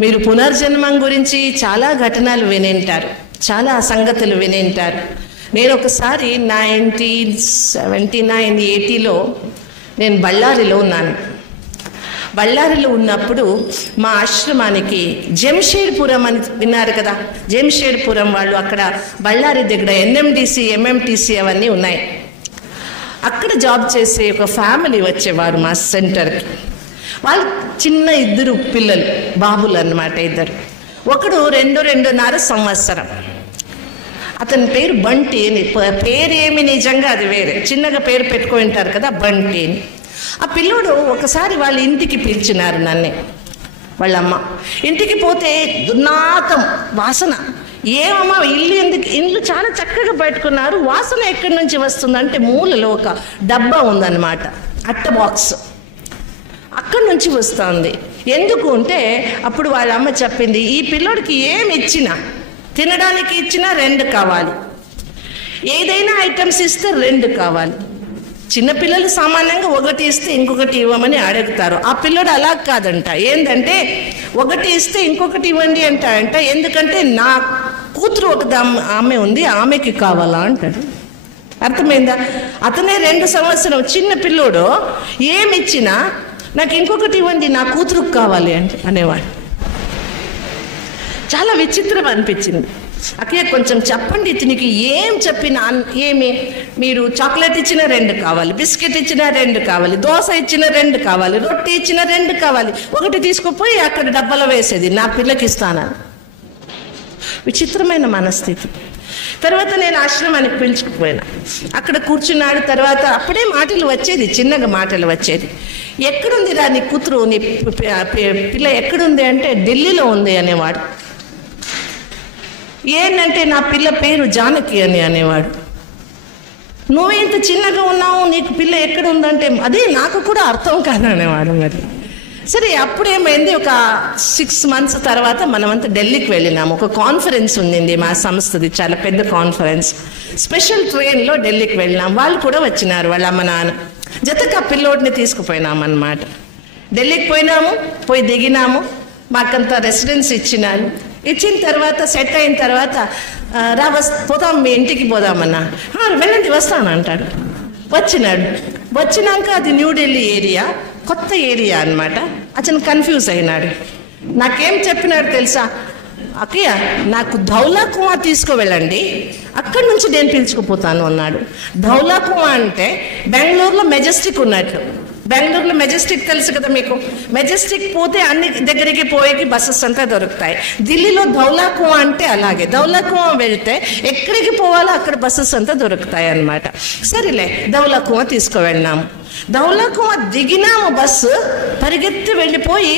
మీరు పునర్జన్మం గురించి చాలా ఘటనలు వినింటారు, చాలా సంగతులు వినింటారు. నేను ఒకసారి 1979-80లో నేను బళ్ళారిలో ఉన్నాను. బళ్ళారిలో ఉన్నప్పుడు మా ఆశ్రమానికి జంషేడ్పురం అని విన్నారు కదా, జంషేడ్పురం వాళ్ళు అక్కడ బళ్ళారి దగ్గర NMDC, MMTC అవన్నీ ఉన్నాయి. అక్కడ జాబ్ చేసే ఒక ఫ్యామిలీ వచ్చేవారు మా సెంటర్కి. వాళ్ళు చిన్న 2 పిల్లలు, బాబులు అన్నమాట, 2. ఒకడు 2.5 సంవత్సరం. అతని పేరు బంటి అని. పేరేమి నిజంగా అది వేరే, చిన్నగా పేరు పెట్టుకొని ఉంటారు కదా, బంటి అని. ఆ పిల్లోడు ఒకసారి వాళ్ళ ఇంటికి పిలిచినారు నన్నే, వాళ్ళమ్మ. ఇంటికి పోతే దుర్నాతం వాసన. ఏమమ్మా ఇల్లు చాలా చక్కగా పెట్టుకున్నారు, వాసన ఎక్కడి నుంచి వస్తుందంటే మూలలో ఒక డబ్బా ఉందన్నమాట, అట్ట బాక్స్, అక్కడి నుంచి వస్తుంది. ఎందుకు అంటే అప్పుడు వాళ్ళ అమ్మ చెప్పింది, ఈ పిల్లోడికి ఏమి ఇచ్చినా, తినడానికి ఇచ్చినా 2 కావాలి, ఏదైనా ఐటమ్స్ ఇస్తే 2 కావాలి. చిన్నపిల్లలు సామాన్యంగా 1 ఇస్తే ఇంకొకటి ఇవ్వమని అడుగుతారు. ఆ పిల్లడు అలా కాదంట. ఏంటంటే 1 ఇస్తే ఇంకొకటి ఇవ్వండి అంట. ఎందుకంటే నా కూతురు ఒక ఆమె ఉంది, ఆమెకి కావాలా అంటాడు. అర్థమైందా? అతనే 2 సంవత్సరం చిన్న పిల్లోడు ఏమిచ్చినా నాకు ఇంకొకటి ఇవ్వండి, నా కూతురుకు కావాలి అంటే అనేవాడు. చాలా విచిత్రం అనిపించింది. అక్కయ్య కొంచెం చెప్పండి, ఇతనికి ఏం చెప్పినా ఏమి, మీరు చాక్లెట్ ఇచ్చిన 2 కావాలి, బిస్కెట్ ఇచ్చిన 2 కావాలి, దోశ ఇచ్చిన 2 కావాలి, రొట్టె ఇచ్చిన 2 కావాలి, ఒకటి తీసుకుపోయి అక్కడ డబ్బాలో వేసేది, నా పిల్లకి ఇస్తానని. విచిత్రమైన మనస్థితి. తర్వాత నేను ఆశ్రమానికి పిలుచుకుపోయినా, అక్కడ కూర్చున్నాడు. తర్వాత అప్పుడే మాటలు వచ్చేది, చిన్నగా మాటలు వచ్చేది. ఎక్కడుంది రా నీ కూతురు, నీ పిల్ల ఎక్కడుంది అంటే ఢిల్లీలో ఉంది అనేవాడు. ఏంటంటే నా పిల్ల పేరు జానకి అని అనేవాడు. నువ్వు ఇంత చిన్నగా ఉన్నావు, నీకు పిల్ల ఎక్కడ ఉందంటే అదే నాకు కూడా అర్థం కాదు అనేవాడు. మరి సరే, అప్పుడేమైంది, ఒక 6 months తర్వాత మనమంతా ఢిల్లీకి వెళ్ళినాము. ఒక కాన్ఫరెన్స్ ఉండింది మా సంస్థది, చాలా పెద్ద కాన్ఫరెన్స్. స్పెషల్ ట్రైన్లో ఢిల్లీకి వెళ్ళినాం. వాళ్ళు కూడా వచ్చినారు, వాళ్ళ అమ్మ నాన్న. జతగా పిల్లోడిని తీసుకుపోయినామన్నమాట. ఢిల్లీకి పోయినాము, పోయి దిగినాము. మాకంతా రెసిడెన్స్ ఇచ్చినారు. ఇచ్చిన తర్వాత సెట్ అయిన తర్వాత పోదాం, మీ ఇంటికి పోదామన్నా. వెళ్ళండి వస్తాను అంటాడు. వచ్చినాడు. వచ్చినాక అది న్యూఢిల్లీ ఏరియా, కొత్త ఏరియా అనమాట. అతను కన్ఫ్యూజ్ అయినాడు. నాకేం చెప్పినాడు తెలుసా? అక్కయ్య నాకు ధౌలా కువా తీసుకువెళ్ళండి, అక్కడి నుంచి నేను పిలుచుకుపోతాను అన్నాడు. ధౌలా కువా అంటే బెంగళూరులో మెజెస్టిక్ ఉన్నట్లు. బెంగళూరులో మెజెస్టిక్ తెలుసు కదా మీకు. మెజెస్టిక్ పోతే అన్ని దగ్గరికి పోయేకి బస్సెస్ అంతా దొరుకుతాయి. ఢిల్లీలో ధౌలా కువా అంటే అలాగే. ధౌలా కువా వెళ్తే ఎక్కడికి పోవాలో అక్కడ బస్సెస్ అంతా దొరుకుతాయి అన్నమాట. సరేలే, ధౌలా కువా తీసుకువెళ్ళినాము. ధౌలా కువా దిగినాము, బస్సు పరిగెత్తి వెళ్ళిపోయి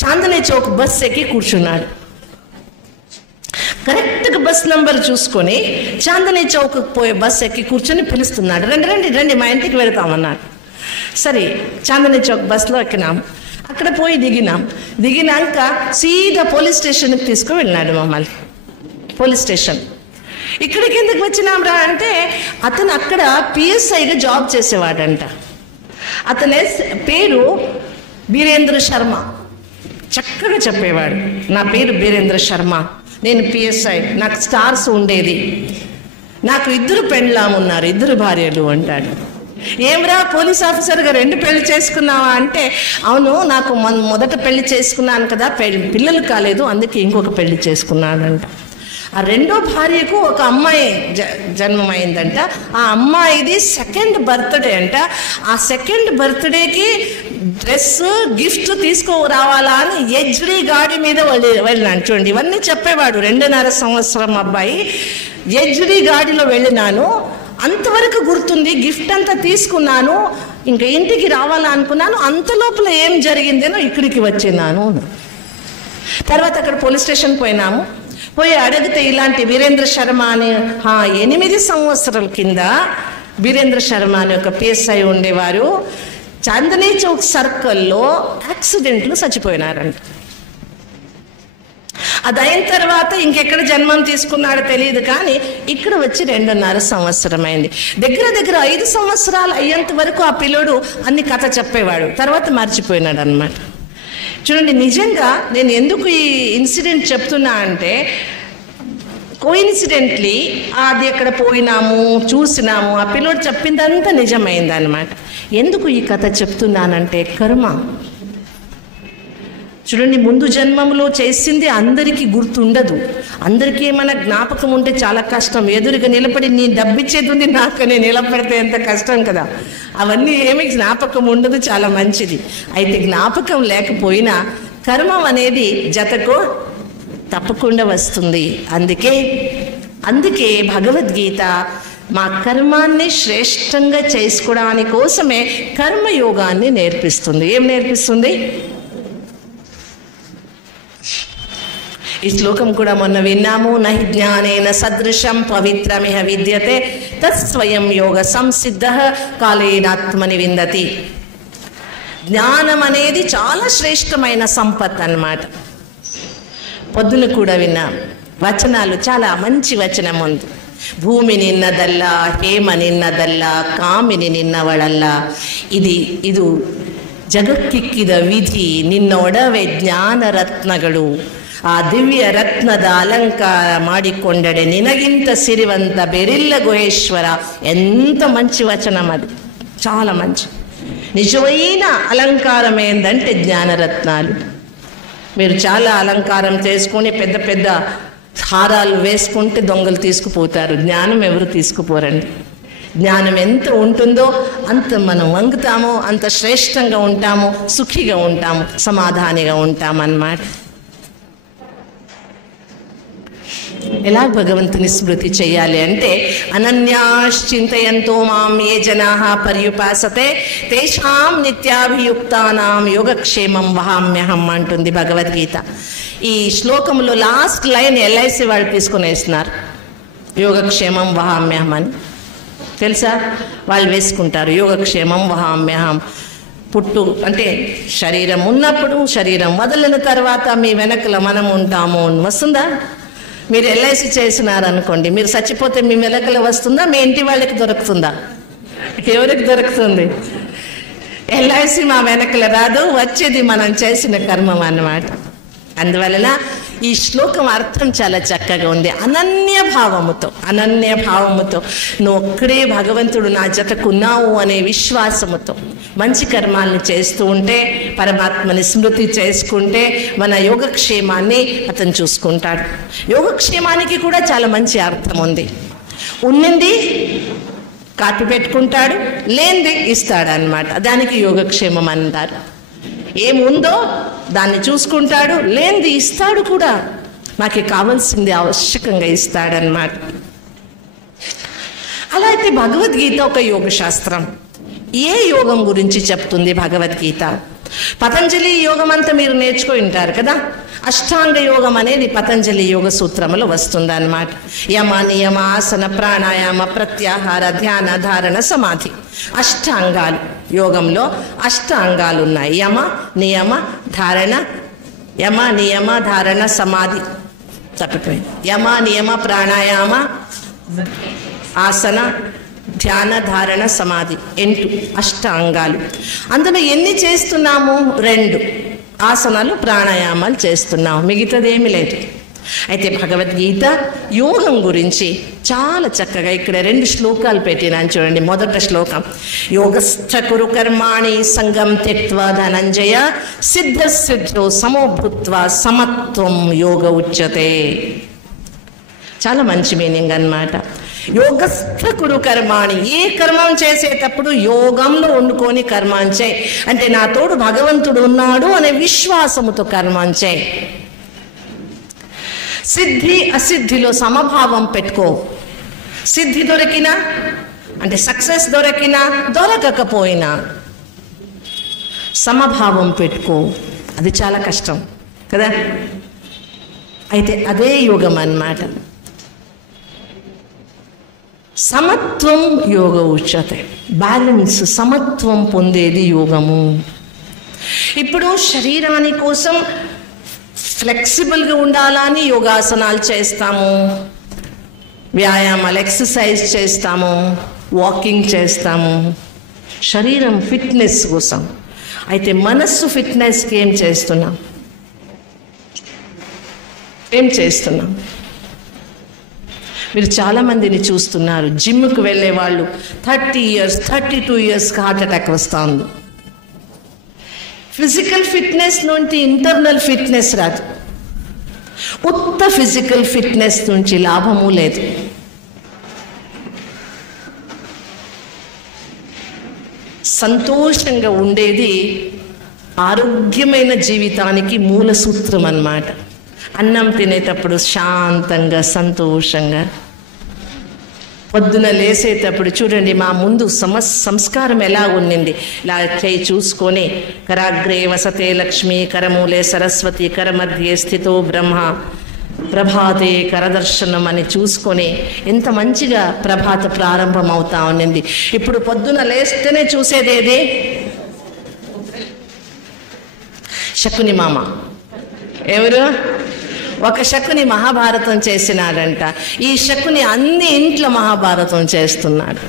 చాందనీ చౌక్ బస్ ఎక్కి కూర్చున్నాడు. కరెక్ట్గా బస్ నంబర్ చూసుకొని చాందనీ చౌక్ పోయే బస్ ఎక్కి కూర్చొని పిలుస్తున్నాడు. రండి రండి రండి, మా ఇంటికి వెళ్తామన్నాడు. సరే, చాందనీ చౌక్ బస్లో ఎక్కినాం. అక్కడ పోయి దిగినాక సీదా పోలీస్ స్టేషన్కి తీసుకువెళ్ళినాడు మమ్మల్ని. Police station. ఇక్కడికి ఎందుకు వచ్చినాం రా అంటే, అతను అక్కడ పిఎస్ఐగా జాబ్ చేసేవాడంట. అతని పేరు బీరేంద్ర శర్మ. చక్కగా చెప్పేవాడు, నా పేరు బీరేంద్ర శర్మ, నేను పిఎస్ఐ, నాకు స్టార్స్ ఉండేది, నాకు 2 పెండ్లాము ఉన్నారు, 2 భార్యలు అంటాడు. ఏమ్రా పోలీస్ ఆఫీసర్గా 2 పెళ్లి చేసుకున్నావా అంటే, అవును, నాకు మొదట పెళ్లి చేసుకున్నాను కదా, పిల్లలు కాలేదు, అందుకే ఇంకొక పెళ్లి చేసుకున్నాడంట. ఆ 2వ భార్యకు ఒక అమ్మాయి జన్మమైందంట. ఆ అమ్మాయిది 2nd బర్త్డే అంట. ఆ 2nd బర్త్డేకి డ్రెస్ గిఫ్ట్ తీసుకురావాలా అని హెచ్డి గాడి మీద వెళ్ళినాను. చూడండి, ఇవన్నీ చెప్పేవాడు. 2.5 సంవత్సరం అబ్బాయి. హెచ్డి గాడిలో వెళ్ళినాను, అంతవరకు గుర్తుంది. గిఫ్ట్ అంతా తీసుకున్నాను, ఇంకా ఇంటికి రావాలనుకున్నాను. అంత లోపల ఏం జరిగిందేనో ఇక్కడికి వచ్చినాను. తర్వాత అక్కడ పోలీస్ స్టేషన్ పోయినాము. పోయి అడిగితే ఇలాంటి వీరేంద్ర శర్మ అని 8 సంవత్సరాల కింద వీరేంద్ర శర్మ అని ఒక పిఎస్ఐ ఉండేవారు. చాందనీ చౌక్ సర్కిల్లో యాక్సిడెంట్లు చచ్చిపోయినారంట. అది అయిన తర్వాత ఇంకెక్కడ జన్మం తీసుకున్నాడో తెలియదు, కానీ ఇక్కడ వచ్చి 2.5 సంవత్సరం అయింది. దగ్గర 5 సంవత్సరాలు అయ్యేంత వరకు ఆ పిల్లోడు అన్ని కథ చెప్పేవాడు. తర్వాత మర్చిపోయినాడు అనమాట. చూడండి, నిజంగా నేను ఎందుకు ఈ ఇన్సిడెంట్ చెప్తున్నా అంటే, కోఇన్సిడెంట్లీ అది ఎక్కడ పోయినాము, చూసినాము, ఆ పిల్లోడు చెప్పిందంతా నిజమైంది అనమాట. ఎందుకు ఈ కథ చెప్తున్నానంటే, కర్మ. చూడండి, ముందు జన్మములో చేసింది అందరికీ గుర్తుండదు. అందరికీ ఏమైనా జ్ఞాపకం ఉంటే చాలా కష్టం. ఎదురుగా నిలబడి నీ డబ్బిచ్చేది ఉంది, నాకనే నిలబడితే ఎంత కష్టం కదా. అవన్నీ ఏమీ జ్ఞాపకం ఉండదు, చాలా మంచిది. అయితే జ్ఞాపకం లేకపోయినా కర్మం అనేది జతకు తప్పకుండా వస్తుంది. అందుకే భగవద్గీత మా కర్మాన్ని శ్రేష్టంగా చేసుకోవడానికి కోసమే కర్మయోగాన్ని నేర్పిస్తుంది. ఏం నేర్పిస్తుంది? ఈ శ్లోకం కూడా మొన్న విన్నాము. నహి జ్ఞానేన సదృశం పవిత్రమిహ విద్యతే తత్స్వయం యోగ సంసిద్ధ కాలేనాత్మని విందతి. జ్ఞానం అనేది చాలా శ్రేష్టమైన సంపత్ అన్నమాట. పొద్దున కూడా విన్నాం వచనాలు, చాలా మంచి వచనం ఉంది. ಭೂಮಿ ನಿನ್ನದಲ್ಲ, ಹೇಮ ನಿನ್ನದಲ್ಲ, ಕಾಮಿನಿ ನಿನ್ನವಳಲ್ಲ, ಇದು ಜಗಕ್ಕಿಕ್ಕಿದ ವಿಧಿ, ನಿನ್ನೊಡವೆ ಜ್ಞಾನ ರತ್ನಗಳು. ಆ ದಿವ್ಯ ರತ್ನದ ಅಲಂಕಾರ ಮಾಡಿಕೊಂಡಡೆ ನಿನಗಿಂತ ಸಿರಿವಂತ ಬೆರಿಲ್ಲ ಗುಹೇಶ್ವರ. ఎంత మంచి వచనం అది, చాలా మంచి. నిజమైన అలంకారం ఏంటంటే జ్ఞానరత్నాలు. మీరు చాలా అలంకారం చేసుకొని పెద్ద పెద్ద హారాలు వేసుకుంటే దొంగలు తీసుకుపోతారు, జ్ఞానం ఎవరు తీసుకుపోరండి. జ్ఞానం ఎంత ఉంటుందో అంత మనం వంగుతామో, అంత శ్రేష్టంగా ఉంటాము, సుఖిగా ఉంటాము, సమాధానిగా ఉంటామన్నమాట. ఎలా భగవంతుని స్మృతి చేయాలి అంటే అనన్యాశ్చింతయంతో మాం ఏ జనాః పర్యుపాసతే తేషాం నిత్యాభియుక్తానాం యోగక్షేమం వహామ్యహం అంటుంది భగవద్గీత. ఈ శ్లోకంలో లాస్ట్ లైన్ ఎల్ఐసి వాళ్ళు తీసుకుని వేస్తున్నారు, యోగక్షేమం వహామ్యహం అని. తెలుసా? వాళ్ళు వేసుకుంటారు యోగక్షేమం వహామ్యహం. పుట్టు అంటే శరీరం ఉన్నప్పుడు, శరీరం వదిలిన తర్వాత మీ వెనకల మనం ఉంటాము వస్తుందా? మీరు ఎల్ఐసి చేసినారనుకోండి, మీరు చచ్చిపోతే మీ వెనకల వస్తుందా? మీ ఇంటి వాళ్ళకి దొరుకుతుందా? ఎవరికి దొరుకుతుంది? ఎల్ఐసి మా వెనకల రాదు, వచ్చేది మనం చేసిన కర్మం అన్నమాట. అందువలన ఈ శ్లోకం అర్థం చాలా చక్కగా ఉంది. అనన్య భావముతో నువ్వు ఒక్కడే భగవంతుడు నా జతకున్నావు అనే విశ్వాసముతో మంచి కర్మాలను చేస్తూ ఉంటే, పరమాత్మని స్మృతి చేసుకుంటే మన యోగక్షేమాన్ని అతను చూసుకుంటాడు. యోగక్షేమానికి కూడా చాలా మంచి అర్థం ఉంది. ఉన్నింది కాటు పెట్టుకుంటాడు, లేనిది ఇస్తాడనమాట. దానికి యోగక్షేమం అంటారు. ఏముందో దాన్ని చూసుకుంటాడు, లేనిది ఇస్తాడు కూడా. మాకు కావాల్సింది ఆవశ్యకంగా ఇస్తాడనమాట. అలా అయితే భగవద్గీత ఒక యోగ శాస్త్రం. ఏ యోగం గురించి చెప్తుంది భగవద్గీత? పతంజలి యోగం అంతా మీరు నేర్చుకొని ఉంటారు కదా. అష్టాంగ యోగం అనేది పతంజలి యోగ సూత్రములో వస్తుందన్నమాట. యమ, నియమ, ఆసన, ప్రాణాయామ, ప్రత్యాహార, ధ్యాన, ధారణ, సమాధి, అష్టాంగాలు. యోగంలో అష్టాంగాలు ఉన్నాయి. యమ, నియమ, ధారణ, సమాధి. తప్పిపోయింది. యమ, నియమ, ప్రాణాయామ, ఆసన, ధ్యాన, ధారణ, సమాధి, 8 అష్టాంగాలు. అందులో ఎన్ని చేస్తున్నాము? 2 ఆసనాలు, ప్రాణాయామాలు చేస్తున్నాము, మిగతాది ఏమీ లేదు. అయితే భగవద్గీత యోగం గురించి చాలా చక్కగా ఇక్కడ 2 శ్లోకాలు పెట్టినాను చూడండి. మొదట శ్లోకం, యోగస్థ కురు కర్మాణి సంగం త్యక్త్వా ధనంజయ సిద్ధో సమోభూత్వా సమత్వం యోగ ఉచ్యతే. చాలా మంచి మీనింగ్ అన్నమాట. యోగస్థ కురు కర్మాణి, ఏ కర్మం చేసేటప్పుడు యోగంలో వండుకొని కర్మం చేయి. అంటే నా తోడు భగవంతుడు ఉన్నాడు అనే విశ్వాసముతో కర్మం చేయి. సిద్ధి అసిద్ధిలో సమభావం పెట్టుకో. సిద్ధి దొరికినా అంటే సక్సెస్ దొరికినా దొరకకపోయినా సమభావం పెట్టుకో. అది చాలా కష్టం కదా. అయితే అదే యోగం అన్నమాట. సమత్వం యోగ ఉచ్యతే. బ్యాలెన్స్, సమత్వం పొందేది యోగము. ఇప్పుడు శరీరాని కోసం ఫ్లెక్సిబుల్గా ఉండాలని యోగాసనాలు చేస్తాము, వ్యాయామాలు, ఎక్సర్సైజ్ చేస్తాము, వాకింగ్ చేస్తాము, శరీరం ఫిట్నెస్ కోసం. అయితే మనస్సు ఫిట్నెస్కి ఏం చేస్తున్నాం? మీరు చాలామందిని చూస్తున్నారు, జిమ్కి వెళ్ళే వాళ్ళు 30 years 32 yearsకి హార్ట్ అటాక్ వస్తుంది. ఫిజికల్ ఫిట్నెస్ నుండి ఇంటర్నల్ ఫిట్నెస్ రాదు. ఉత్త ఫిజికల్ ఫిట్నెస్ నుంచి లాభము లేదు. సంతోషంగా ఉండేది ఆరోగ్యమైన జీవితానికి మూల సూత్రం అన్నమాట. అన్నం తినేటప్పుడు శాంతంగా, సంతోషంగా, పొద్దున లేసేటప్పుడు చూడండి, మా ముందు సంస్కారం ఎలా ఉన్నింది. ఇలా చేయి చూసుకొని, కరాగ్రే వసతే లక్ష్మి, కరమూలే సరస్వతి, కరమధ్యే స్థితో బ్రహ్మ, ప్రభాతే కరదర్శనం అని చూసుకొని ఎంత మంచిగా ప్రభాత ప్రారంభం అవుతా ఉన్నింది. ఇప్పుడు పొద్దున లేస్తేనే చూసేదేది శకుని మామ. ఎవరు? ఒక శకుని మహాభారతం చేసినాడంట. ఈ శకుని అన్ని ఇంట్లో మహాభారతం చేస్తున్నాడు.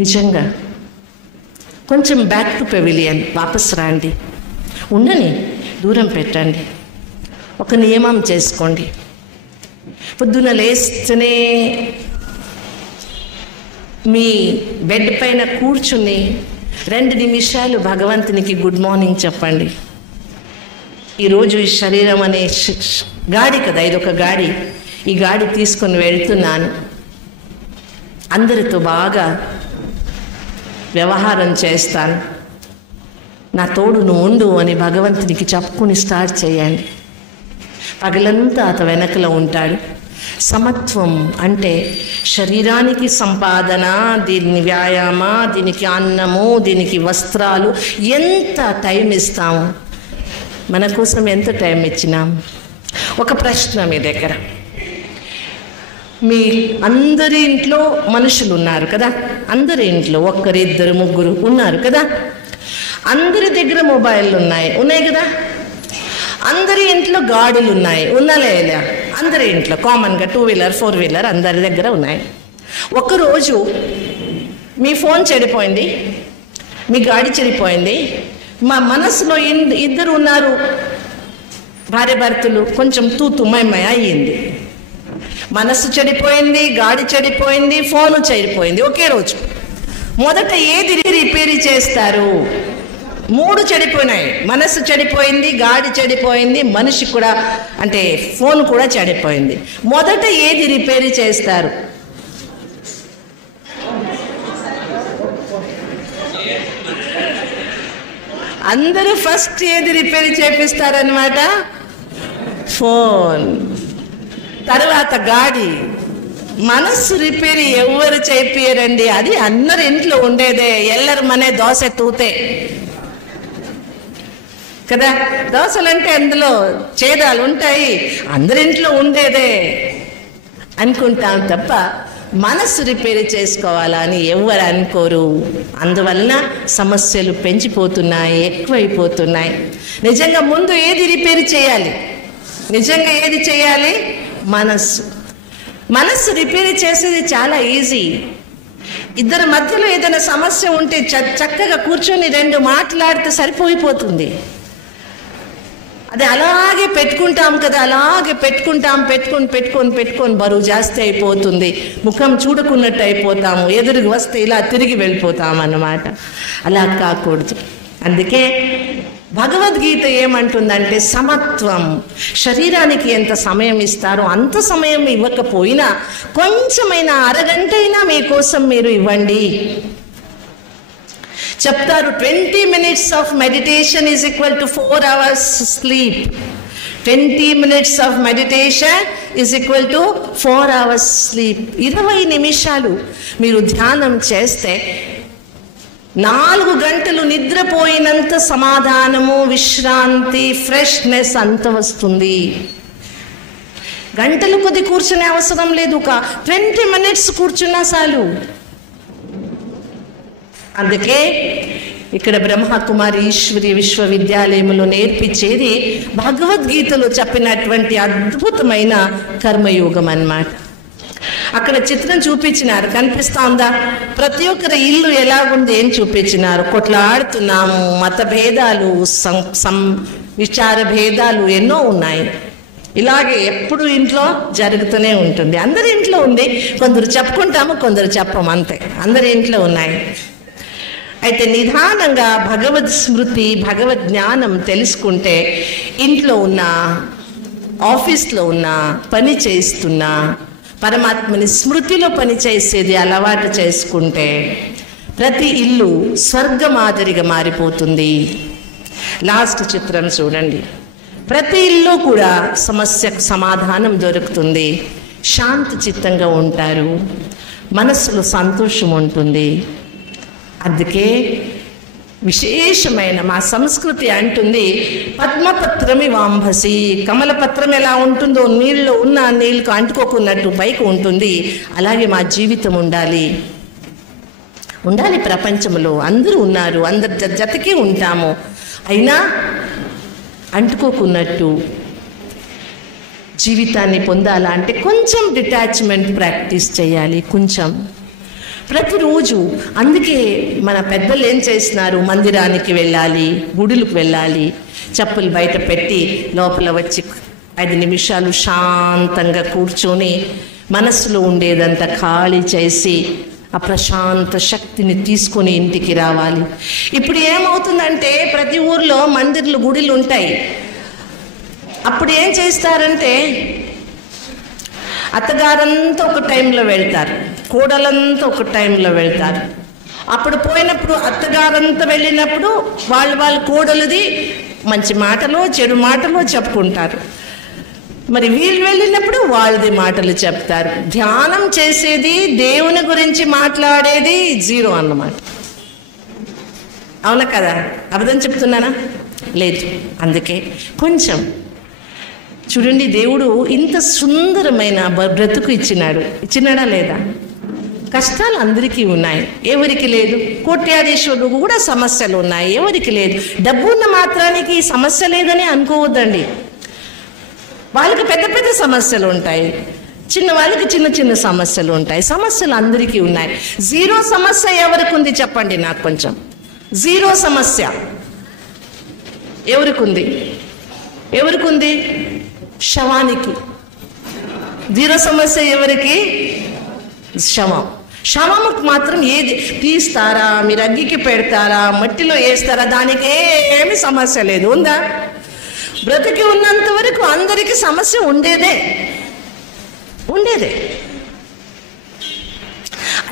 నిజంగా కొంచెం బ్యాక్ టు పెవిలియన్ వాపస్ రండి. ఉండని, దూరం పెట్టండి. ఒక నియమం చేసుకోండి. పొద్దున లేస్తేనే మీ బెడ్ పైన కూర్చుని 2 నిమిషాలు భగవంతునికి గుడ్ మార్నింగ్ చెప్పండి. ఈరోజు ఈ శరీరం అనే గాడి కదా, ఇదొక గాడి. ఈ గాడి తీసుకొని వెళ్తున్నాను, అందరితో బాగా వ్యవహారం చేస్తాను, నా తోడు నువ్వు ఉండు అని భగవంతునికి చెప్పుకుని స్టార్ట్ చేయండి. పగలంతా అత వెనకలో ఉంటాడు. సమత్వం అంటే శరీరానికి సంపాదన, దీని వ్యాయామ, దీనికి అన్నము, దీనికి వస్త్రాలు, ఎంత టైం ఇస్తాము, మన కోసం ఎంత టైం ఇచ్చినాం? ఒక ప్రశ్న మీ దగ్గర, మీ అందరి ఇంట్లో మనుషులు ఉన్నారు కదా, అందరి ఇంట్లో 1, 2, 3 ఉన్నారు కదా, అందరి దగ్గర మొబైల్ ఉన్నాయి కదా, అందరి ఇంట్లో గాడులు ఉన్నాయి, లేదా? అందరి ఇంట్లో కామన్గా 2 వీలర్ 4 వీలర్ అందరి దగ్గర ఉన్నాయి. ఒకరోజు మీ ఫోన్ చెడిపోయింది, మీ గాడి చెడిపోయింది, మా మనసులో 2 ఉన్నారు భార్య భర్తలు, కొంచెం తూతుమై అయ్యింది. మనసు చెడిపోయింది, గాడి చెడిపోయింది, ఫోను చెడిపోయింది ఒకే రోజు. మొదట ఏది రిపేరీ చేస్తారు? 3 చెడిపోయినాయి. మనసు చెడిపోయింది, గాడి చెడిపోయింది, మనిషి కూడా అంటే ఫోన్ కూడా చెడిపోయింది. మొదట ఏది రిపేరీ చేస్తారు? అందరూ ఫస్ట్ ఏది రిపేరీ చేపిస్తారనమాట? ఫోన్. తర్వాత గాడి. మనస్సు రిపేరీ ఎవరు చేపియరండి, అది అందరి ఇంట్లో ఉండేదే. ఎల్లరు మనే దోశ తూతే కదా, దోశలంటే అందులో ఛేదాలు ఉంటాయి, అందరింట్లో ఉండేదే అనుకుంటాం తప్ప మనస్సు రిపేరీ చేసుకోవాలా అని ఎవరు అనుకోరు. అందువలన సమస్యలు పెంచిపోతున్నాయి, ఎక్కువైపోతున్నాయి. నిజంగా ముందు ఏది రిపేరీ చేయాలి? నిజంగా ఏది చేయాలి? మనస్సు రిపేరీ చేసేది చాలా ఈజీ. ఇద్దరి మధ్యలో ఏదైనా సమస్య ఉంటే చక్కగా కూర్చొని 2 మాట్లాడితే సరిపోయిపోతుంది. అది అలాగే పెట్టుకుంటాం కదా, అలాగే పెట్టుకొని బరువు జాస్తి అయిపోతుంది. ముఖం చూడకున్నట్టు అయిపోతాము, ఎదురుకు వస్తే ఇలా తిరిగి వెళ్ళిపోతాం అన్నమాట. అలా కాకూడదు. అందుకే భగవద్గీత ఏమంటుందంటే సమత్వం. శరీరానికి ఎంత సమయం ఇస్తారో అంత సమయం ఇవ్వకపోయినా కొంచెమైనా అరగంటైనా మీకోసం మీరు ఇవ్వండి. చెప్తారు 20 minutes of meditation is equal to 4 hours sleep. 20 minutes of meditation is equal to 4 hours sleep. 20 నిమిషాలు మీరు ధ్యానం చేస్తే 4 గంటలు నిద్రపోయినంత సమాధానము, విశ్రాంతి, ఫ్రెష్నెస్ అంత వస్తుంది. గంటలు కొద్ది కూర్చునే అవసరం లేదు, ఒక 20 minutes కూర్చున్నా చాలు. అందుకే ఇక్కడ బ్రహ్మకుమారి ఈశ్వరి విశ్వవిద్యాలయంలో నేర్పించేది భగవద్గీతలో చెప్పినటువంటి అద్భుతమైన కర్మయోగం అన్నమాట. అక్కడ చిత్రం చూపించినారు, కనిపిస్తా ఉందా? ప్రతి ఒక్కరి ఇల్లు ఎలాగుంది ఏం చూపించినారు. కొట్లాడుతున్నాము, మత భేదాలు, విచార భేదాలు ఎన్నో ఉన్నాయి. ఇలాగే ఎప్పుడు ఇంట్లో జరుగుతూనే ఉంటుంది. అందరి ఇంట్లో ఉంది, కొందరు చెప్పుకుంటాము, కొందరు చెప్పము, అంతే. అందరి ఇంట్లో ఉన్నాయి. అయితే నిదానంగా భగవద్ స్మృతి, భగవద్ జ్ఞానం తెలుసుకుంటే ఇంట్లో ఉన్న, ఆఫీస్లో ఉన్న, పని చేస్తున్న పరమాత్మని స్మృతిలో పని చేసేది అలవాటు చేసుకుంటే ప్రతి ఇల్లు స్వర్గ మాదిరిగా మారిపోతుంది. లాస్ట్ చిత్రం చూడండి. ప్రతి ఇల్లు కూడా సమస్యకు సమాధానం దొరుకుతుంది. శాంతి చిత్తంగా ఉంటారు, మనస్సులో సంతోషం ఉంటుంది. అందుకే విశేషమైన మా సంస్కృతి అంటుంది పద్మపత్రమి వాంభసి. కమలపత్రం ఎలా ఉంటుందో నీళ్ళు ఉన్న నీళ్ళకు అంటుకోకున్నట్టు పైకి ఉంటుంది, అలాగే మా జీవితం ఉండాలి. ప్రపంచంలో అందరూ ఉన్నారు, అందరి జతకే ఉంటాము, అయినా అంటుకోకున్నట్టు జీవితాన్ని పొందాలా అంటే కొంచెం డిటాచ్మెంట్ ప్రాక్టీస్ చేయాలి. కొంచెం ప్రతిరోజు. అందుకే మన పెద్దలు ఏం చేస్తున్నారు, మందిరానికి వెళ్ళాలి, గుడులకు వెళ్ళాలి, చెప్పులు బయట పెట్టి లోపల వచ్చి 5 నిమిషాలు శాంతంగా కూర్చొని మనస్సులో ఉండేదంతా ఖాళీ చేసి ఆ ప్రశాంత శక్తిని తీసుకొని ఇంటికి రావాలి. ఇప్పుడు ఏమవుతుందంటే ప్రతి ఊర్లో మందిర్లు, గుడిలు ఉంటాయి. అప్పుడు ఏం చేస్తారంటే అత్తగారంతా ఒక టైంలో వెళ్తారు, కోడలంతా ఒక టైంలో వెళ్తారు. అప్పుడు పోయినప్పుడు అత్తగారంతా వెళ్ళినప్పుడు వాళ్ళ కోడలుది మంచి మాటలో చెడు మాటలో చెప్పుకుంటారు. మరి వీళ్ళు వెళ్ళినప్పుడు వాళ్ళది మాటలు చెప్తారు. ధ్యానం చేసేది, దేవుని గురించి మాట్లాడేది 0 అన్నమాట. అవునా కదా? అబద్ధం చెప్తున్నానా? లేదు. అందుకే కొంచెం చూడండి, దేవుడు ఇంత సుందరమైన బ్రతుకు ఇచ్చినాడా లేదా? కష్టాలు అందరికీ ఉన్నాయి, ఎవరికి లేదు? కోట్యాధీశ్వరుడు కూడా సమస్యలు ఉన్నాయి, ఎవరికి లేదు? డబ్బు ఉన్న మాత్రానికి సమస్య లేదని అనుకోవద్దండి. వాళ్ళకి పెద్ద పెద్ద సమస్యలు ఉంటాయి, చిన్న వాళ్ళకి చిన్న చిన్న సమస్యలు ఉంటాయి. సమస్యలు అందరికీ ఉన్నాయి. 0 సమస్య ఎవరికి ఉంది చెప్పండి నాకు కొంచెం. 0 సమస్య ఎవరికి ఉంది? శవానికి. 0 సమస్య ఎవరికి? శవముకు మాత్రం ఏది తీస్తారా, మీరు అగ్గికి పెడతారా, మట్టిలో వేస్తారా, దానికి ఏమి సమస్య లేదు. ఉందా? బ్రతికి ఉన్నంత వరకు అందరికీ సమస్య ఉండేదే.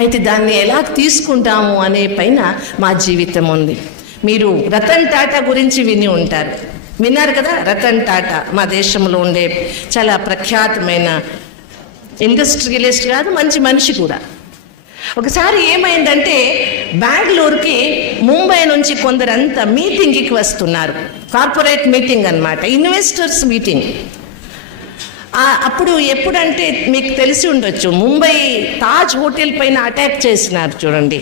అయితే దాన్ని ఎలా తీసుకుంటాము అనే పైన మా జీవితం ఉంది. మీరు రతన్ టాటా గురించి విన్నారు కదా? రతన్ టాటా మా దేశంలో ఉండే చాలా ప్రఖ్యాతమైన ఇండస్ట్రియలిస్ట్ కాదు, మంచి మనిషి కూడా. ఒకసారి ఏమైందంటే బెంగళూరుకి ముంబై నుంచి కొందరంతా మీటింగ్కి వస్తున్నారు. కార్పొరేట్ మీటింగ్ అన్నమాట, ఇన్వెస్టర్స్ మీటింగ్. అప్పుడు ఎప్పుడంటే మీకు తెలిసి ఉండొచ్చు, ముంబై తాజ్ హోటల్ పైన అటాక్ చేసినారు చూడండి.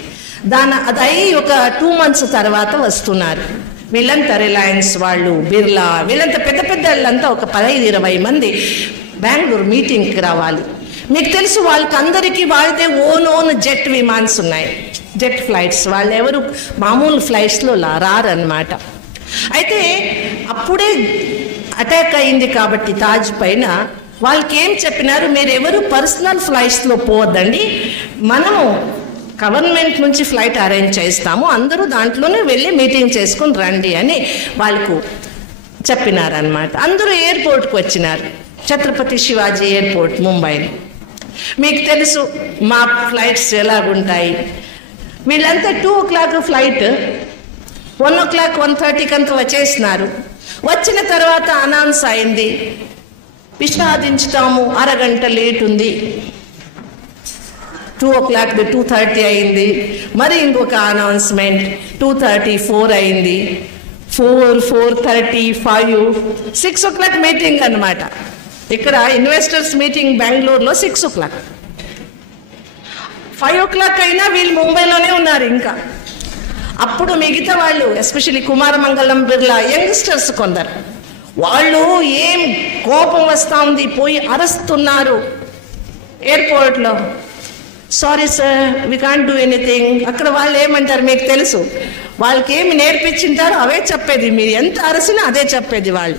అది ఒక 2 months తర్వాత వస్తున్నారు వీళ్ళంతా. రిలయన్స్ వాళ్ళు, బిర్లా, వీళ్ళంతా పెద్ద పెద్ద వాళ్ళంతా ఒక 15-20 మంది బెంగళూరు మీటింగ్కి రావాలి. మీకు తెలుసు వాళ్ళకందరికీ వాళ్ళదే ఓన్ జెట్ విమాన్స్ ఉన్నాయి, జెట్ ఫ్లైట్స్. వాళ్ళు ఎవరు మామూలు ఫ్లైట్స్లో రారన్నమాట. అయితే అప్పుడే అటాక్ అయింది కాబట్టి తాజ్ పైన వాళ్ళకి ఏం చెప్పినారు, మీరు ఎవరు పర్సనల్ ఫ్లైట్స్లో పోవద్దండి, మనము గవర్నమెంట్ నుంచి ఫ్లైట్ అరేంజ్ చేస్తాము, అందరూ దాంట్లోనే వెళ్ళి మీటింగ్ చేసుకుని రండి అని వాళ్ళకు చెప్పినారనమాట. అందరూ ఎయిర్పోర్ట్కి వచ్చినారు, ఛత్రపతి శివాజీ ఎయిర్పోర్ట్ ముంబైలో. మీకు తెలుసు మా ఫ్లైట్స్ ఎలాగుంటాయి. వీళ్ళంతా 2 o'clock ఫ్లైట్, 1 o'clock 1:30 అంతా వచ్చేసినారు. వచ్చిన తర్వాత అనౌన్స్ అయింది, విషాదించుతాము, అరగంట లేట్ ఉంది. 2 o'clock 2:30 అయింది. మరి ఇంకొక అనౌన్స్మెంట్ 2:34 అయింది, 4:30, 5, 6 o'clock మీటింగ్ అన్నమాట. ఇక్కడ ఇన్వెస్టర్స్ మీటింగ్ బెంగళూరులో 6 o'clock. 5 o'clock అయినా వీళ్ళు ముంబైలోనే ఉన్నారు ఇంకా. అప్పుడు మిగతా వాళ్ళు, ఎస్పెషల్లీ కుమారమంగళం, బిర్లా, యంగ్స్టర్స్ కొందరు, వాళ్ళు ఏం కోపం వస్తూ ఉంది, పోయి అరుస్తున్నారు ఎయిర్పోర్ట్లో. Sorry sir, we can't do anything. అక్కడ వాళ్ళు ఏమంటారు మీకు తెలుసు, వాళ్ళకి ఏమి నేర్పించింటారో అవే చెప్పేది. మీరు ఎంత అరసినా అదే చెప్పేది వాళ్ళు.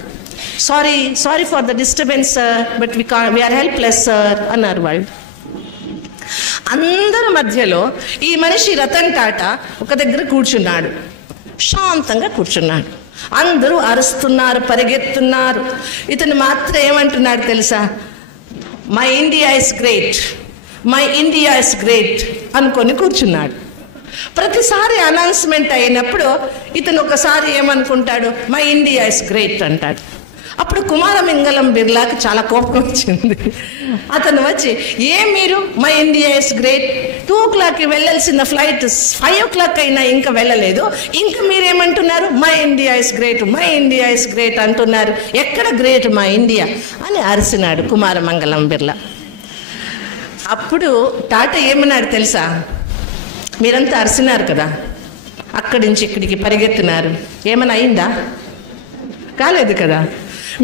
Sorry for the disturbance sir, but we are helpless sir అన్నారు వాళ్ళు. అందరి మధ్యలో ఈ మనిషి రతన్ టాటా ఒక దగ్గర కూర్చున్నాడు, శాంతంగా కూర్చున్నాడు. అందరూ అరుస్తున్నారు, పరిగెత్తున్నారు. ఇతను మాత్రం ఏమంటున్నాడు తెలుసా, my India is great, my India is great అనుకొని కూర్చున్నాడు. ప్రతిసారి అనౌన్స్మెంట్ అయినప్పుడు ఇతను ఒకసారి ఏమనుకుంటాడు, మై ఇండియా ఇస్ గ్రేట్ అంటాడు. అప్పుడు కుమారమంగళం బిర్లాకి చాలా కోపం వచ్చింది. అతను వచ్చి, మీరు my India is great, 2 o'clock వెళ్ళాల్సిన ఫ్లైట్ 5 o'clock అయినా ఇంకా వెళ్ళలేదు, ఇంకా మీరేమంటున్నారు my India is great, my India is great అంటున్నారు, ఎక్కడ గ్రేట్ మా ఇండియా అని అరిసినాడు కుమారమంగళం బిర్లా. అప్పుడు టాటా ఏమన్నాడు తెలుసా, మీరంతా అరిసినారు కదా, అక్కడి నుంచి ఇక్కడికి పరిగెత్తినారు, ఏమైనా అయిందా? కాలేదు కదా.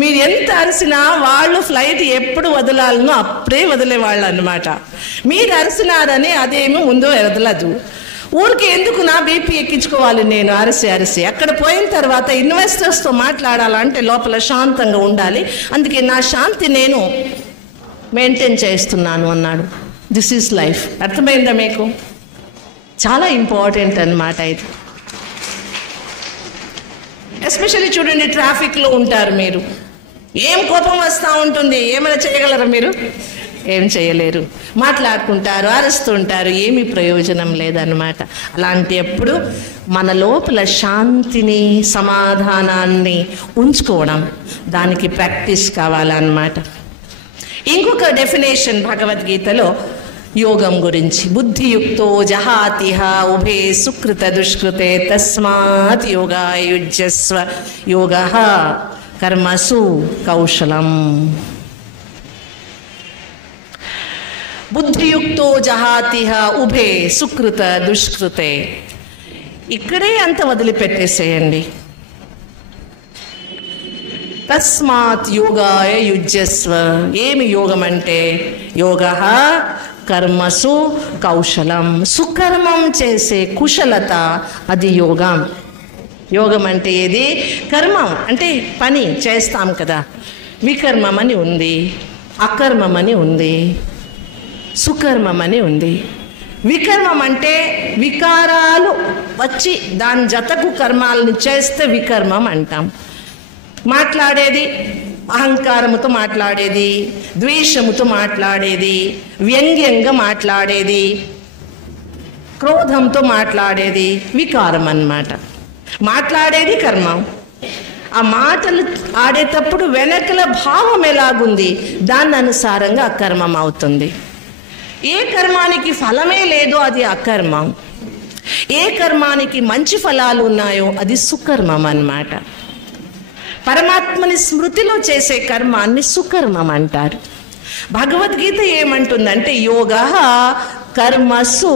మీరు ఎంత అరిసినా వాళ్ళు ఫ్లైట్ ఎప్పుడు వదలాలనో అప్పుడే వదిలేవాళ్ళు అన్నమాట. మీరు అరిసినారని అదేమీ ముందు వదలదు. ఊరికి ఎందుకు నా బీపీ ఎక్కించుకోవాలి నేను అరిసి అక్కడ పోయిన తర్వాత ఇన్వెస్టర్స్తో మాట్లాడాలంటే లోపల శాంతంగా ఉండాలి. అందుకే నా శాంతి నేను మెయింటైన్ చేస్తున్నాను అన్నాడు. This is life. అర్థమైందా మీకు? చాలా ఇంపార్టెంట్ అన్నమాట ఇది. ఎస్పెషల్లీ చూడండి, ట్రాఫిక్లో ఉంటారు మీరు, ఏం కోపం వస్తూ ఉంటుంది, ఏమైనా చేయగలరా మీరు? ఏం చేయలేరు. మాట్లాడుకుంటారు, అరుస్తుంటారు, ఏమీ ప్రయోజనం లేదన్నమాట. అలాంటి ఎప్పుడు మన లోపల శాంతిని సమాధానాన్ని ఉంచుకోవడం, దానికి ప్రాక్టీస్ కావాలన్నమాట. ఇంకొక డెఫినేషన్ భగవద్గీతలో యోగం గురించి, బుద్ధియుక్తో జహాతిహ ఉభే సుకృత దుష్కృతే తస్మాత్ యోగాయుజ్యస్వ యోగః కర్మసు కౌశలం. బుద్ధియుక్తో జహాతిహ ఉభే సుకృత దుష్కృతే. ఇక్కడే అంత వదిలిపెట్టేసేయండి. తస్మాత్ యోగాయ యుజ్యస్వ. ఏమి యోగం అంటే? యోగః కర్మసు కౌశలం. సుకర్మం చేసే కుశలత, అది యోగం. యోగం అంటే ఏది? కర్మం అంటే పని చేస్తాం కదా. వికర్మం అని ఉంది, అకర్మం అని ఉంది, సుకర్మం అని ఉంది. వికర్మం అంటే వికారాలు వచ్చి దాని జతకు కర్మాలను చేస్తే వికర్మం అంటాం. మాట్లాడేది అహంకారముతో మాట్లాడేది, ద్వేషముతో మాట్లాడేది, వ్యంగ్యంగా మాట్లాడేది, క్రోధంతో మాట్లాడేది వికారం అన్నమాట. మాట్లాడేది కర్మం. ఆ మాటలు ఆడేటప్పుడు వెనకల భావం ఎలాగుంది దాని అనుసారంగా అకర్మం అవుతుంది. ఏ కర్మానికి ఫలమే లేదో అది అకర్మం. ఏ కర్మానికి మంచి ఫలాలు ఉన్నాయో అది సుకర్మం అన్నమాట. పరమాత్మని స్మృతిలో చేసే కర్మాన్ని సుకర్మం అంటారు. భగవద్గీత ఏమంటుందంటే యోగః కర్మసు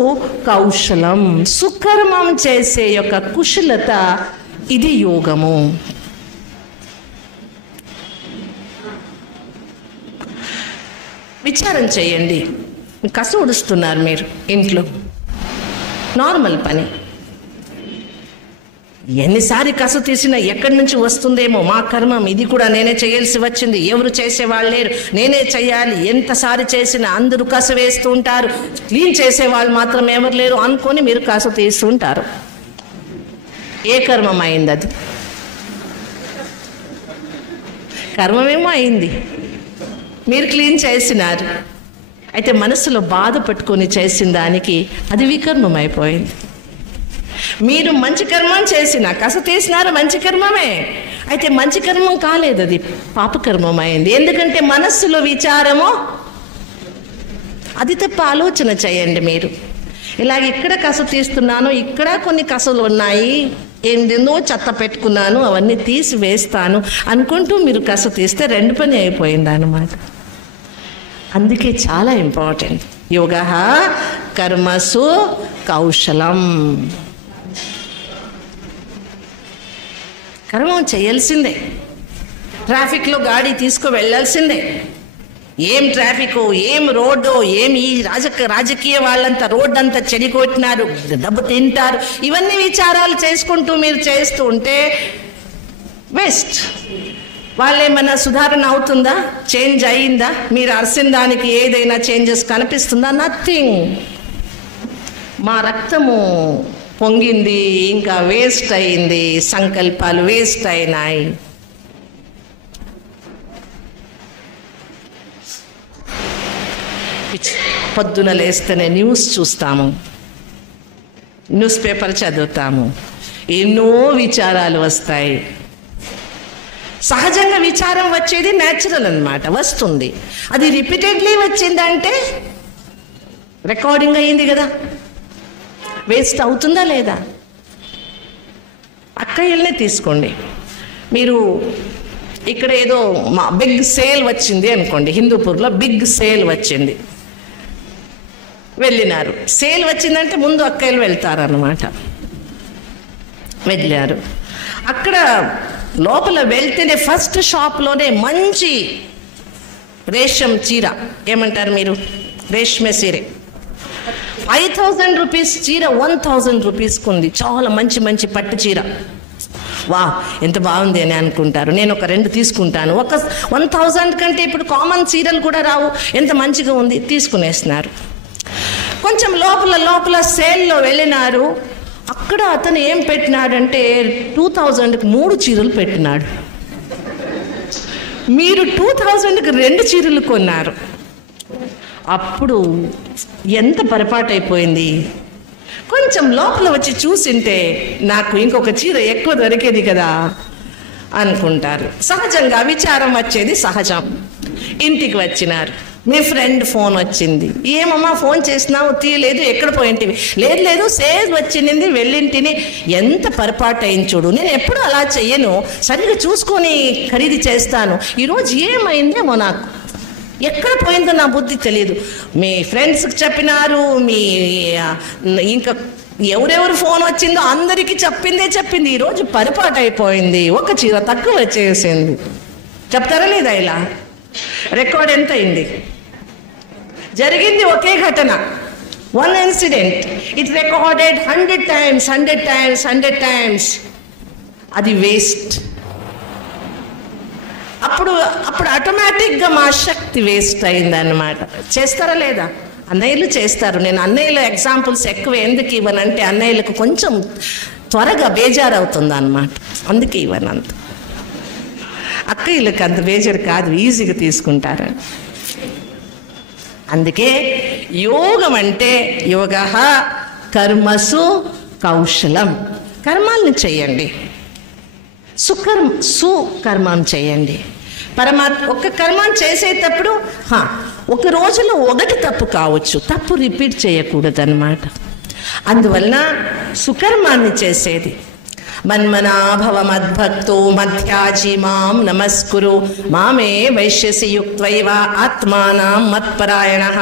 కౌశలం. సుకర్మం చేసే యొక్క కుశలత, ఇది యోగము. విచారం చేయండి. కసు ఉడుస్తున్నారు మీరు ఇంట్లో, నార్మల్ పని. ఎన్నిసారి కసు తీసినా ఎక్కడి నుంచి వస్తుందేమో, మా కర్మం ఇది కూడా నేనే చేయాల్సి వచ్చింది, ఎవరు చేసేవాళ్ళు లేరు, నేనే చేయాలి. ఎంతసారి చేసినా అందరూ కసు వేస్తూ ఉంటారు, క్లీన్ చేసేవాళ్ళు మాత్రం ఎవరు లేరు అనుకొని మీరు కసు తీస్తూ ఉంటారు. ఏ కర్మం అయింది అది? కర్మమేమో అయింది, మీరు క్లీన్ చేసినారు. అయితే మనసులో బాధ పట్టుకొని చేసిన దానికి అది వికర్మం అయిపోయింది. మీరు మంచి కర్మం చేసిన కసు తీసినారు, మంచి కర్మమే. అయితే మంచి కర్మం కాలేదు, అది పాపకర్మం అయింది. ఎందుకంటే మనస్సులో విచారము, అది తప్ప ఆలోచన చేయండి మీరు. ఇలాగ ఇక్కడ కసు తీస్తున్నాను, ఇక్కడ కొన్ని కసులు ఉన్నాయి, ఏందో చెత్త పెట్టుకున్నాను, అవన్నీ తీసి వేస్తాను అనుకుంటూ మీరు కసు తీస్తే రెండు పని అయిపోయింది అన్నమాట. అందుకే చాలా ఇంపార్టెంట్ యోగః కర్మసు కౌశలం. కర్మం చేయాల్సిందే. ట్రాఫిక్లో గాడి తీసుకు వెళ్ళాల్సిందే. ఏం ట్రాఫిక్, ఏం రోడ్డు, ఏం ఈ రాజకీయ వాళ్ళంతా రోడ్డు అంతా చెడికొట్టినారు, డబ్బు తింటారు, ఇవన్నీ విచారాలు చేసుకుంటూ మీరు చేస్తూ ఉంటే వేస్ట్. వాళ్ళేమన్నా సుధారణ అవుతుందా? చేంజ్ అయిందా? మీరు అరిసిన దానికి ఏదైనా చేంజెస్ కనిపిస్తుందా? నథింగ్. మా రక్తము పొంగింది, ఇంకా వేస్ట్ అయింది, సంకల్పాలు వేస్ట్ అయినాయి. పొద్దున లేస్తేనే న్యూస్ చూస్తాము, న్యూస్ పేపర్ చదువుతాము, ఎన్నో విచారాలు వస్తాయి. సహజంగా విచారం వచ్చేది న్యాచురల్ అన్నమాట, వస్తుంది. అది రిపీటెడ్లీ వచ్చిందంటే రికార్డింగ్ అయ్యింది కదా, వేస్ట్ అవుతుందా లేదా? అక్కయ్యల్నే తీసుకోండి. మీరు ఇక్కడ ఏదో బిగ్ సేల్ వచ్చింది అనుకోండి, హిందూపూర్లో బిగ్ సేల్ వచ్చింది, వెళ్ళినారు. సేల్ వచ్చిందంటే ముందు అక్కయ్యలు వెళ్తారన్నమాట. వెళ్ళారు. అక్కడ లోపల వెళ్తేనే ఫస్ట్ షాప్లోనే మంచి రేషం చీర, ఏమంటారు మీరు, రేష్మే చీర, 5000 రూపీస్ చీర 1000 రూపీస్కి ఉంది. చాలా మంచి మంచి పట్టు చీర. వా ఎంత బాగుంది అని అనుకుంటారు. నేను ఒక 2 తీసుకుంటాను. ఒక 1000 కంటే ఇప్పుడు కామన్ చీరలు కూడా రావు, ఎంత మంచిగా ఉంది, తీసుకునేస్తున్నారు. కొంచెం లోపల సేల్లో వెళ్ళినారు. అక్కడ అతను ఏం పెట్టినాడంటే 2000కి 3 చీరలు పెట్టినాడు. మీరు 2000కి 2 చీరలు కొన్నారు. అప్పుడు ఎంత పొరపాటు అయిపోయింది. కొంచెం లోపల వచ్చి చూసింటే నాకు ఇంకొక చీర ఎక్కువ దొరికేది కదా అనుకుంటారు. సహజంగా విచారం వచ్చేది సహజం. ఇంటికి వచ్చినారు. మీ ఫ్రెండ్ ఫోన్ వచ్చింది. ఏమమ్మా ఫోన్ చేసినావు, తీయలేదు, ఎక్కడ పోయింటివి? లేదు సేవ్ వచ్చింది, వెళ్ళింటిని. ఎంత పొరపాటు అయింది చూడు. నేను ఎప్పుడు అలా చెయ్యను, సరిగ్గా చూసుకొని ఖరీదు చేస్తాను. ఈరోజు ఏమైందేమో, నాకు ఎక్కడ పోయిందో నా బుద్ధి తెలియదు. మీ ఫ్రెండ్స్కి చెప్పినారు, మీ ఇంకా ఎవరెవరు ఫోన్ వచ్చిందో అందరికీ చెప్పింది. ఈరోజు పొరపాటు అయిపోయింది, ఒక చీర తక్కువ వచ్చేసింది. చెప్తారా లేదా? ఇలా రికార్డ్ ఎంత అయింది? జరిగింది ఒకే ఘటన, 1 ఇన్సిడెంట్. It recorded 100 times. అది వేస్ట్. అప్పుడు ఆటోమేటిక్గా మా శక్తి వేస్ట్ అయిందన్నమాట. చేస్తారా లేదా? అన్నయ్యలు చేస్తారు. నేను అన్నయ్యల ఎగ్జాంపుల్స్ ఎక్కువ ఎందుకు ఇవ్వనంటే అన్నయ్యలకు కొంచెం త్వరగా బేజారవుతుంది అన్నమాట, అందుకే ఇవ్వనంత. అక్కయ్యలకు అంత బేజారు కాదు, ఈజీగా తీసుకుంటారు. అందుకే యోగం అంటే యోగ కర్మసు కౌశలం. కర్మాలను చేయండి, సుకర్మం చేయండి. ఒక కర్మం చేసేటప్పుడు ఒక రోజులో 1 తప్పు కావచ్చు, తప్పు రిపీట్ చేయకూడదు అన్నమాట. అందువలన సుకర్మాన్ని చేసేది. మన్మనాభవ మద్భక్తో మధ్యాజీ మాం నమస్కురు మామే వైశ్యసి యుక్త్వైవ ఆత్మానం మత్పరాయణః.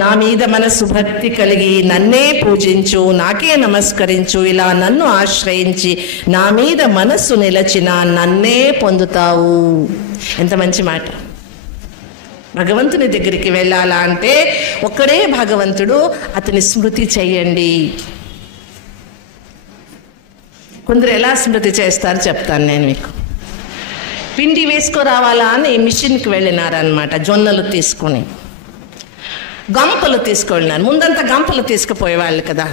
నా మీద మనసు భక్తి కలిగి నన్నే పూజించు, నాకే నమస్కరించు. ఇలా నన్ను ఆశ్రయించి నా మీద మనస్సు నిలచిన నన్నే పొందుతావు. ఎంత మంచి మాట. భగవంతుని దగ్గరికి వెళ్ళాలా అంటే ఒక్కడే భగవంతుడు, అతని స్మృతి చెయ్యండి. కొందరు ఎలా స్మృతి చేస్తారో చెప్తాను నేను మీకు. పిండి వేసుకురావాలా అని మిషన్కి వెళ్ళినారనమాట. జొన్నలు తీసుకుని గంపలు తీసుకువెళ్ళినారు. ముందంతా గంపలు తీసుకుపోయేవాళ్ళు కదా,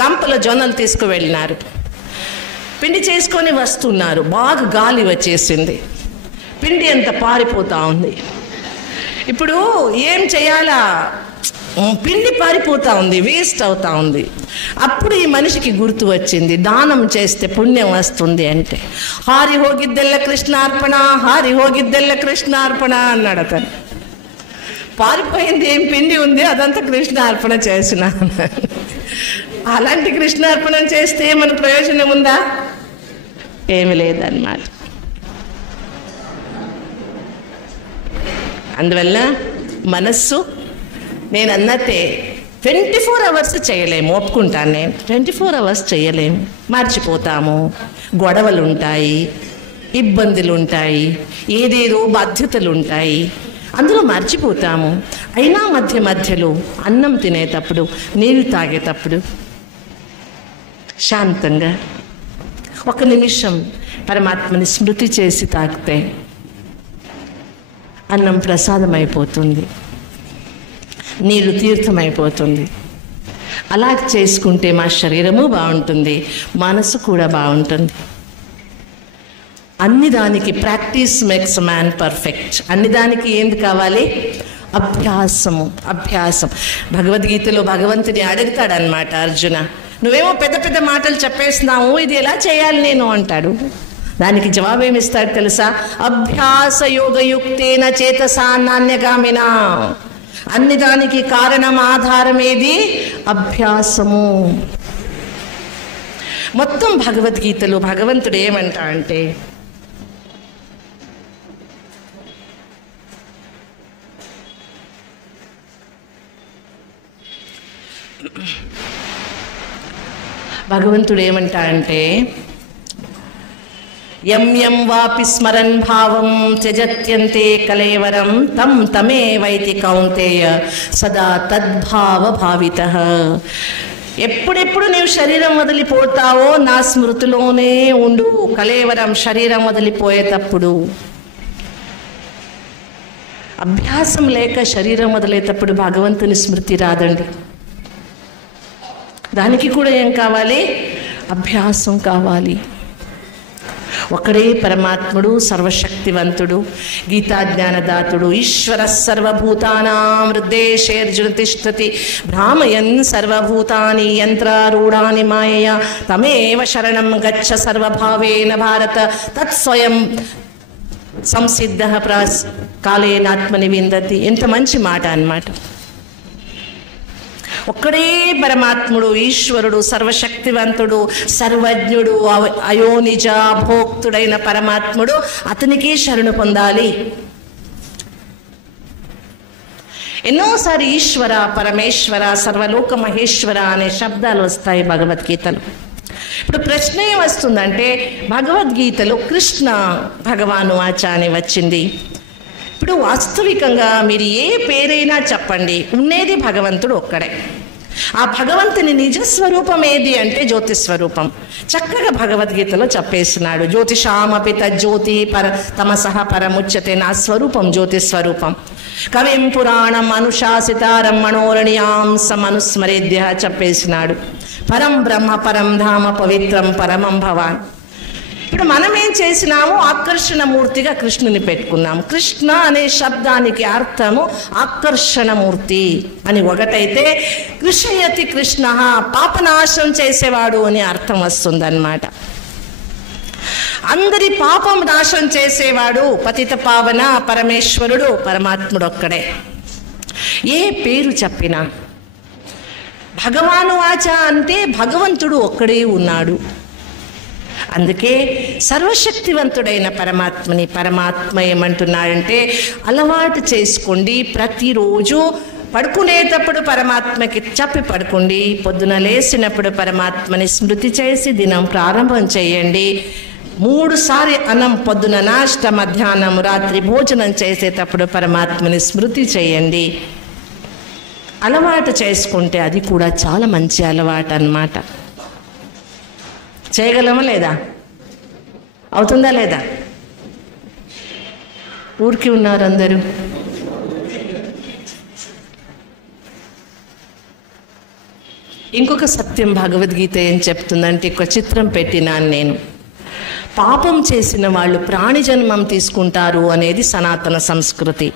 గంపల జొన్నలు తీసుకువెళ్ళినారు. పిండి చేసుకొని వస్తున్నారు. బాగా గాలి వచ్చేసింది, పిండి అంతా పారిపోతూ ఉంది. ఇప్పుడు ఏం చేయాలా? పిండి పారిపోతూ ఉంది, వేస్ట్ అవుతా ఉంది. అప్పుడు ఈ మనిషికి గుర్తు వచ్చింది, దానం చేస్తే పుణ్యం వస్తుంది అంటే. హారి హోగిద్దెల్ల కృష్ణార్పణ, హారి హోగిద్దెల్ల కృష్ణార్పణ అన్నాడు అతను. పారిపోయింది ఏం పిండి ఉంది, అదంతా కృష్ణార్పణ చేసిన. అలాంటి కృష్ణార్పణం చేస్తే మన ప్రయోజనం ఉందా? ఏమి లేదన్నమాట. అందువల్ల మనస్సు, నేను అన్నట్టే 24 అవర్స్ చేయలేము, ఒప్పుకుంటాను నేను. 24 అవర్స్ చేయలేము, మర్చిపోతాము, గొడవలు ఉంటాయి, ఇబ్బందులు ఉంటాయి, ఏదేదో బాధ్యతలు ఉంటాయి, అందులో మర్చిపోతాము. అయినా మధ్యలో అన్నం తినేటప్పుడు, నీళ్ళు తాగేటప్పుడు శాంతంగా 1 నిమిషం పరమాత్మని స్మృతి చేసి తాగితే అన్నం ప్రసాదం అయిపోతుంది, నీళ్ళు తీర్థమైపోతుంది. అలా చేసుకుంటే మా శరీరము బాగుంటుంది, మనసు కూడా బాగుంటుంది. అన్ని దానికి ప్రాక్టీస్ మేక్స్ మ్యాన్ పర్ఫెక్ట్. అన్ని దానికి ఏంది కావాలి? అభ్యాసము. భగవద్గీతలో భగవంతుని అడుగుతాడనమాట అర్జున, నువ్వేమో పెద్ద పెద్ద మాటలు చెప్పేస్తున్నావు, ఇది ఎలా చేయాలి నేను అంటాడు. దానికి జవాబేమిస్తాడు తెలుసా? అభ్యాస యోగయుక్తేన చేతసా నాన్యగామినా. అన్ని దానికి కారణం, ఆధారం ఏది? అభ్యాసము. మొత్తం భగవద్గీతలో భగవంతుడు ఏమంటా అంటే, యం యం వాపి స్మరన్ భావం త్యజత్యంతే కలేవరం తం తమేవైతి కౌంతేయ సదా తద్భావ భావితః. ఎప్పుడెప్పుడు నీవు శరీరం వదిలిపోతావో నా స్మృతిలోనే ఉండు. కలేవరం శరీరం వదిలిపోయేటప్పుడు. అభ్యాసం లేక శరీరం వదిలేటప్పుడు భగవంతుని స్మృతి రాదండి. దానికి కూడా ఏం కావాలి? అభ్యాసం కావాలి. ఒకడే పరమాత్ముడు, సర్వశక్తివంతుడు, గీతాజ్ఞానదాతుడు. ఈశ్వర సర్వభూతానాం హృదేశేర్జున తిష్టతి భ్రామయన్ సర్వభూతాని యంత్రారూఢాని మాయయా తమేవ శరణం గచ్చ సర్వభావేన భారత తత్స్వయం సంసిద్ధ కాలేనాత్మని విందతి. ఎంత మంచి మాట అన్నమాట. ఒక్కడే పరమాత్ముడు, ఈశ్వరుడు, సర్వశక్తివంతుడు, సర్వజ్ఞుడు, అయోనిజ భోక్తుడైన పరమాత్ముడు. అతనికే శరణు పొందాలి. ఎన్నోసారి ఈశ్వర, పరమేశ్వర, సర్వలోక మహేశ్వర అనే శబ్దాలు వస్తాయి భగవద్గీతలో. ఇప్పుడు ప్రశ్న ఏమొస్తుందంటే, భగవద్గీతలో కృష్ణ భగవాను వాచ అని వచ్చింది. ఇప్పుడు వాస్తవికంగా మీరు ఏ పేరైనా చెప్పండి, ఉండేది భగవంతుడు ఒక్కడే. ఆ భగవంతుని నిజస్వరూపం ఏది అంటే జ్యోతిస్వరూపం. చక్కగా భగవద్గీతలో చెప్పేస్తున్నాడు. జ్యోతిషామపి తజ్జ్యోతి తమసః పరముచ్యతే. నా స్వరూపం జ్యోతిస్వరూపం. కవిం పురాణం అనుశాసితారం మనోరణీయాం సమనుస్మరేద్య చెప్పేసినాడు. పరం బ్రహ్మ పరం ధామ పవిత్రం పరమం భవాన్. ఇప్పుడు మనం ఏం చేసినాము? ఆకర్షణమూర్తిగా కృష్ణుని పెట్టుకున్నాం. కృష్ణ అనే శబ్దానికి అర్థము ఆకర్షణమూర్తి అని ఒకటైతే, కృషయతి కృష్ణ పాపనాశం చేసేవాడు అని అర్థం వస్తుందన్నమాట. అందరి పాపం నాశం చేసేవాడు పతిత పావన పరమేశ్వరుడు పరమాత్ముడు ఒక్కడే. ఏ పేరు చెప్పినా భగవాను వాచ అంటే భగవంతుడు ఒక్కడే ఉన్నాడు. అందుకే సర్వశక్తివంతుడైన పరమాత్మ ఏమంటున్నాడంటే, అలవాటు చేసుకోండి. ప్రతిరోజు పడుకునేటప్పుడు పరమాత్మకి చెప్పి పడుకోండి. పొద్దున లేచినప్పుడు పరమాత్మని స్మృతి చేసి దినం ప్రారంభం చేయండి. 3 సార్లు అన్నం, పొద్దున నాష్ట, మధ్యాహ్నం, రాత్రి భోజనం చేసేటప్పుడు పరమాత్మని స్మృతి చేయండి. అలవాటు చేసుకుంటే అది కూడా చాలా మంచి అలవాటు అన్నమాట. చేయగలమా లేదా? అవుతుందా లేదా? ఊరికి ఉన్నారు అందరూ. ఇంకొక సత్యం భగవద్గీత ఏం చెప్తుందంటే, ఒక చిత్రం పెట్టినాను నేను. పాపం చేసిన వాళ్ళు ప్రాణి జన్మం తీసుకుంటారు అనేది సనాతన సంస్కృతి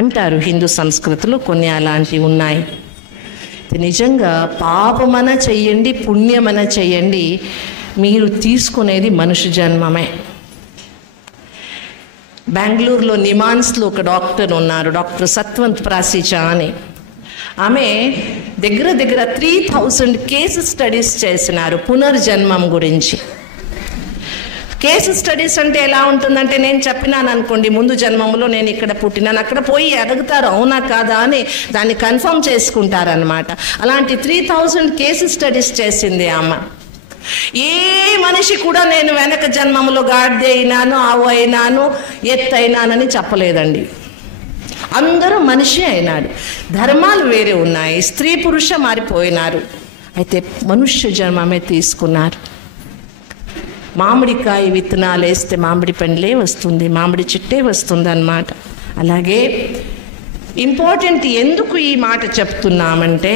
అంటారు. హిందూ సంస్కృతిలో కొన్ని అలాంటివి ఉన్నాయి. నిజంగా పాపమన చెయ్యండి, పుణ్యమన చెయ్యండి, మీరు తీసుకునేది మనుష్య జన్మమే. బెంగళూరులో నిమాన్స్లో ఒక డాక్టర్ ఉన్నారు, డాక్టర్ సత్వంత్ ప్రాసిచా అని. ఆమె దగ్గర 3000 కేసు స్టడీస్ చేసినారు పునర్జన్మం గురించి. కేసు స్టడీస్ అంటే ఎలా ఉంటుందంటే, నేను చెప్పినాను అనుకోండి, ముందు జన్మంలో నేను ఇక్కడ పుట్టినాను, అక్కడ పోయి అడుగుతారు అవునా కాదా అని, దాన్ని కన్ఫర్మ్ చేసుకుంటారనమాట. అలాంటి 3000 కేసు స్టడీస్ చేసింది ఆమె. ఏ మనిషి కూడా నేను వెనక జన్మంలో గాడిద అయినాను, ఆవు అయినాను, ఎత్తు అయినానని చెప్పలేదండి. అందరూ మనిషి అయినాడు. ధర్మాలు వేరే ఉన్నాయి, స్త్రీ పురుష మారిపోయినారు, అయితే మనుష్య జన్మమే తీసుకున్నారు. మామిడికాయ విత్తనాలు వేస్తే మామిడి పండ్లే వస్తుంది, మామిడి చెట్టే వస్తుంది అన్నమాట. అలాగే ఇంపార్టెంట్. ఎందుకు ఈ మాట చెప్తున్నామంటే,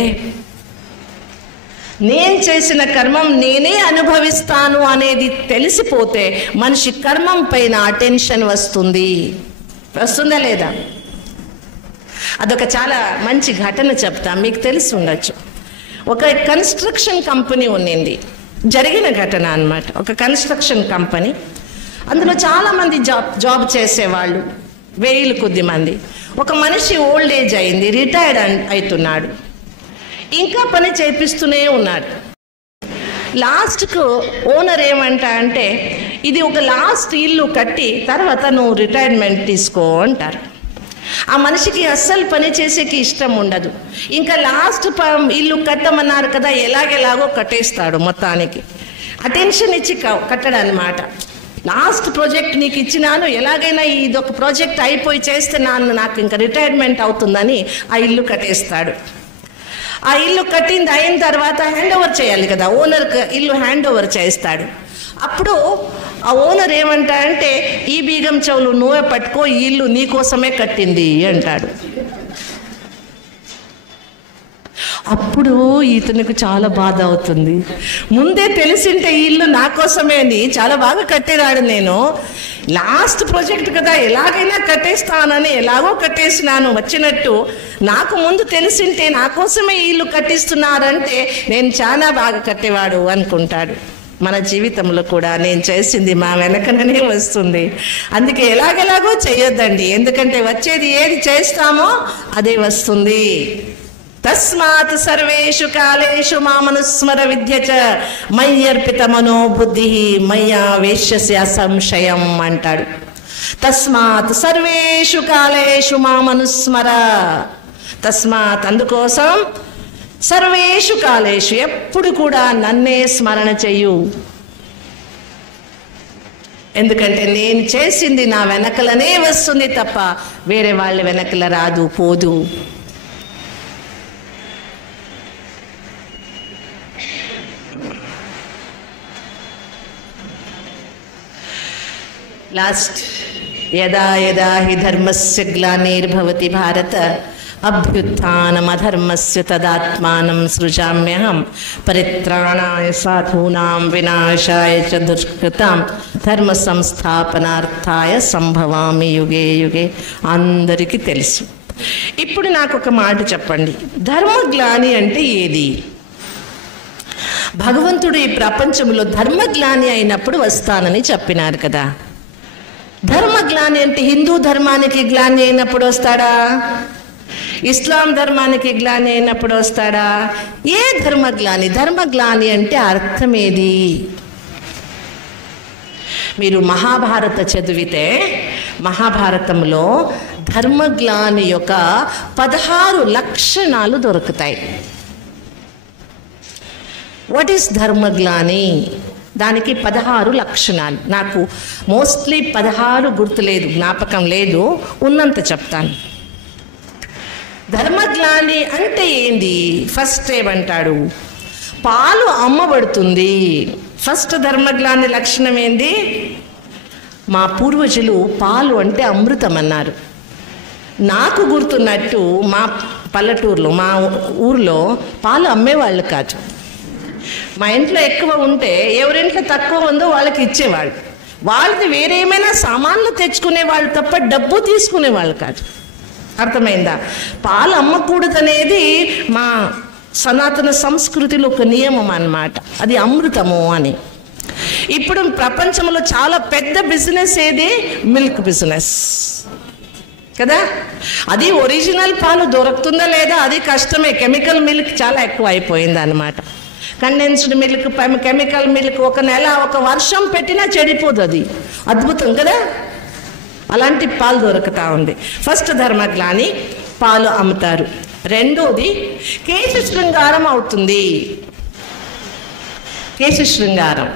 నేను చేసిన కర్మం నేనే అనుభవిస్తాను అనేది తెలిసిపోతే మనిషి కర్మం పైన అటెన్షన్ వస్తుంది. వస్తుందా లేదా? అదొక చాలా మంచి ఘటన చెప్తా, మీకు తెలిసి ఉండొచ్చు. ఒక కన్స్ట్రక్షన్ కంపెనీ ఉన్నింది, జరిగిన ఘటన అన్నమాట. ఒక కన్స్ట్రక్షన్ కంపెనీ, అందులో చాలామంది జాబ్ చేసేవాళ్ళు, 1000 కొద్ది మంది. ఒక మనిషి ఓల్డ్ ఏజ్ అయింది, రిటైర్డ్ అవుతున్నాడు, ఇంకా పని చేపిస్తూనే ఉన్నాడు. లాస్ట్కు ఓనర్ ఏమంటా అంటే, ఇది ఒక లాస్ట్ ఇల్లు కట్టి తర్వాత నువ్వు రిటైర్మెంట్ తీసుకో అంటారు. ఆ మనిషికి అస్సలు పని చేసేకి ఇష్టం ఉండదు. ఇంకా లాస్ట్ ఇల్లు కట్టమన్నారు కదా, ఎలాగెలాగో కట్టేస్తాడు. మొత్తానికి అటెన్షన్ ఇచ్చి కట్టడనమాట. లాస్ట్ ప్రాజెక్ట్ నీకు ఇచ్చినాను, ఎలాగైనా ఇదొక ప్రాజెక్ట్ అయిపోయి చేస్తే నాకు ఇంకా రిటైర్మెంట్ అవుతుందని ఆ ఇల్లు కట్టేస్తాడు. ఆ ఇల్లు కట్టింది అయిన తర్వాత హ్యాండ్ ఓవర్ చేయాలి కదా, ఓనర్కి ఇల్లు హ్యాండ్ ఓవర్ చేస్తాడు. అప్పుడు ఆ ఓనర్ ఏమంటాడంటే, ఈ బీగం చెవులు నువ్వే పట్టుకో, ఈ ఇల్లు నీకోసమే కట్టింది అంటాడు. అప్పుడు ఇతనికి చాలా బాధ అవుతుంది. ముందే తెలిసింటే ఈ ఇల్లు నా కోసమే అని చాలా బాగా కట్టేరాడు, నేను లాస్ట్ ప్రాజెక్ట్ కదా ఎలాగైనా కట్టేస్తానని ఎలాగో కట్టేసినాను వచ్చినట్టు, నాకు ముందు తెలిసింటే నా కోసమే ఈ ఇల్లు కట్టిస్తున్నారంటే నేను చాలా బాగా కట్టేవాడు అనుకుంటాడు. మన జీవితంలో కూడా నేను చేసింది మా వెనకనే వస్తుంది. అందుకే ఎలాగెలాగో చేయొద్దండి, ఎందుకంటే వచ్చేది ఏది చేస్తామో అదే వస్తుంది. తస్మాత్ సర్వేషు కాలేషు మామనుస్మర విద్య చ మయ్యర్పిత మనోబుద్ధి మయ్యా వేశ్యస్య సంశయం అంటాడు. తస్మాత్ సర్వేషు కాలేషు మామనుస్మర, తస్మాత్ అందుకోసం సర్వేషు కాలేషు ఎప్పుడు కూడా నన్నే స్మరణ చెయ్యు. ఎందుకంటే నేను చేసింది నా వెనకలనే వస్తుంది తప్ప వేరే వాళ్ళ వెనకల రాదు పోదు. లాస్ట్ యదా యదా హి ధర్మస్య గ్లానిర్భవతి భారత అభ్యుత్థానమధర్మస్య తదాత్మానం సృజామ్యహం పరిత్రాణాయ సాధూనాం వినాశాయ చ దుష్కృతాం ధర్మ సంస్థాపనార్థాయ సంభవామి యుగే యుగే. అందరికీ తెలుసు. ఇప్పుడు నాకు ఒక మాట చెప్పండి, ధర్మగ్లాని అంటే ఏది? భగవంతుడు ఈ ప్రపంచంలో ధర్మగ్లాని అయినప్పుడు వస్తానని చెప్పినారు కదా. ధర్మగ్లాని అంటే హిందూ ధర్మానికి గ్లాని అయినప్పుడు వస్తాడా? ఇస్లాం ధర్మానికి గ్లాని అయినప్పుడు వస్తాడా? ఏ ధర్మగ్లాని? ధర్మగ్లాని అంటే అర్థం ఏది? మీరు మహాభారత చదివితే మహాభారతంలో ధర్మగ్లాని యొక్క 16 లక్షణాలు దొరుకుతాయి. వాట్ ఈస్ ధర్మగ్లాని? దానికి 16 లక్షణాలు. నాకు మోస్ట్లీ 16 గుర్తులేదు, జ్ఞాపకం లేదు, ఉన్నంత చెప్తాను. ధర్మగ్లాని అంటే ఏంది? ఫస్ట్ ఏమంటాడు? పాలు అమ్మబడుతుంది. ఫస్ట్ ధర్మగ్లాని లక్షణం ఏంది? మా పూర్వజులు పాలు అంటే అమృతం అన్నారు. నాకు గుర్తున్నట్టు మా పల్లెటూరులో మా ఊర్లో పాలు అమ్మేవాళ్ళు కాదు. మా ఇంట్లో ఎక్కువ ఉంటే ఎవరింట్లో తక్కువ ఉందో వాళ్ళకి ఇచ్చేవాళ్ళు. వాళ్ళది వేరే ఏమైనా సామాన్లు తెచ్చుకునేవాళ్ళు తప్ప డబ్బు తీసుకునేవాళ్ళు కాదు. అర్థమైందా? పాలు అమ్మకూడదనేది మా సనాతన సంస్కృతిలో ఒక నియమం అన్నమాట. అది అమృతము అని. ఇప్పుడు ప్రపంచంలో చాలా పెద్ద బిజినెస్ ఏది? మిల్క్ బిజినెస్ కదా. అది ఒరిజినల్ పాలు దొరుకుతుందా లేదా అది కష్టమే. కెమికల్ మిల్క్ చాలా ఎక్కువ అయిపోయింది అన్నమాట. కండెన్స్డ్ మిల్క్, కెమికల్ మిల్క్ ఒక నెల ఒక వర్షం పెట్టినా చెడిపోదు. అది అద్భుతం కదా. అలాంటి పాలు దొరుకుతూ ఉంది. ఫస్ట్ ధర్మగ్లాని పాలు అమ్ముతారు. రెండోది కేశ శృంగారం అవుతుంది. కేశ శృంగారం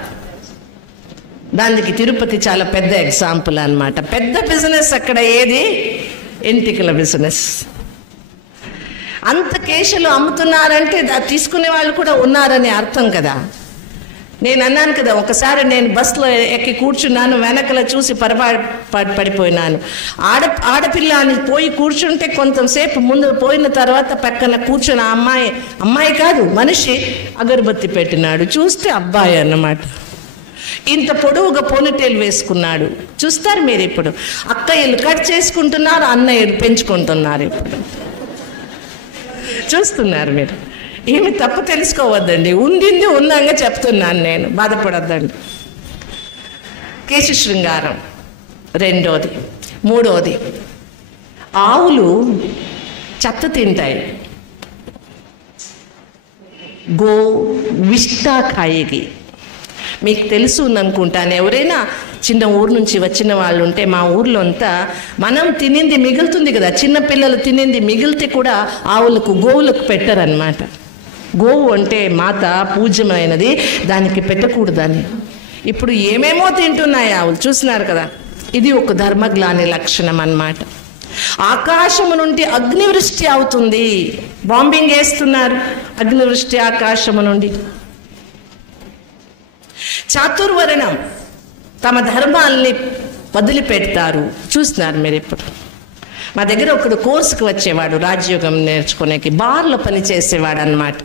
దానికి తిరుపతి చాలా పెద్ద ఎగ్జాంపుల్ అన్నమాట. పెద్ద బిజినెస్ అక్కడ ఏది? ఎంటికల బిజినెస్. అంత కేసులు అమ్ముతున్నారంటే తీసుకునే వాళ్ళు కూడా ఉన్నారని అర్థం కదా. నేను అన్నాను కదా, ఒకసారి నేను బస్సులో ఎక్కి కూర్చున్నాను, వెనకల చూసి పడిపోయినాను. ఆడపిల్ల అని పోయి కూర్చుంటే కొంతసేపు ముందు పోయిన తర్వాత పక్కన కూర్చున్న అమ్మాయి కాదు మనిషి అగరబత్తి పెట్టినాడు. చూస్తే అబ్బాయి అన్నమాట. ఇంత పొడవుగా పోనీటైల్ వేసుకున్నాడు. చూస్తారు మీరు. ఇప్పుడు అక్కయ్యలు కట్ చేసుకుంటున్నారు, అన్నయ్యలు పెంచుకుంటున్నారు. ఇప్పుడు చూస్తున్నారు మీరు. ఏమి తప్పు తెలుసుకోవద్దండి, ఉండింది ఉందంగా చెప్తున్నాను నేను, బాధపడద్దండి. కేశ శృంగారం రెండోది. మూడోది ఆవులు చెత్త తింటాయి. గో విష్టా కాయగి మీకు తెలుసు అనుకుంటాను. ఎవరైనా చిన్న ఊరు నుంచి వచ్చిన వాళ్ళు ఉంటే, మా ఊర్లో అంతా మనం తినింది మిగులుతుంది కదా, చిన్న పిల్లలు తినింది మిగిలితే కూడా ఆవులకు గోవులకు పెట్టరన్నమాట. గోవు అంటే మాత పూజ్యమైనది, దానికి పెట్టకూడదని. ఇప్పుడు ఏమేమో తింటున్నాయి ఆవులు, చూస్తున్నారు కదా. ఇది ఒక ధర్మగ్లాని లక్షణం అన్నమాట. ఆకాశము నుండి అగ్నివృష్టి అవుతుంది, బాంబింగ్ వేస్తున్నారు, అగ్నివృష్టి ఆకాశము నుండి. చాతుర్వర్ణం తమ ధర్మాల్ని వదిలిపెడతారు. చూస్తున్నారు మీరు. ఇప్పుడు మా దగ్గర ఒకడు కోర్సుకు వచ్చేవాడు, రాజయోగం నేర్చుకునేకి, బార్లో పని చేసేవాడు అనమాట.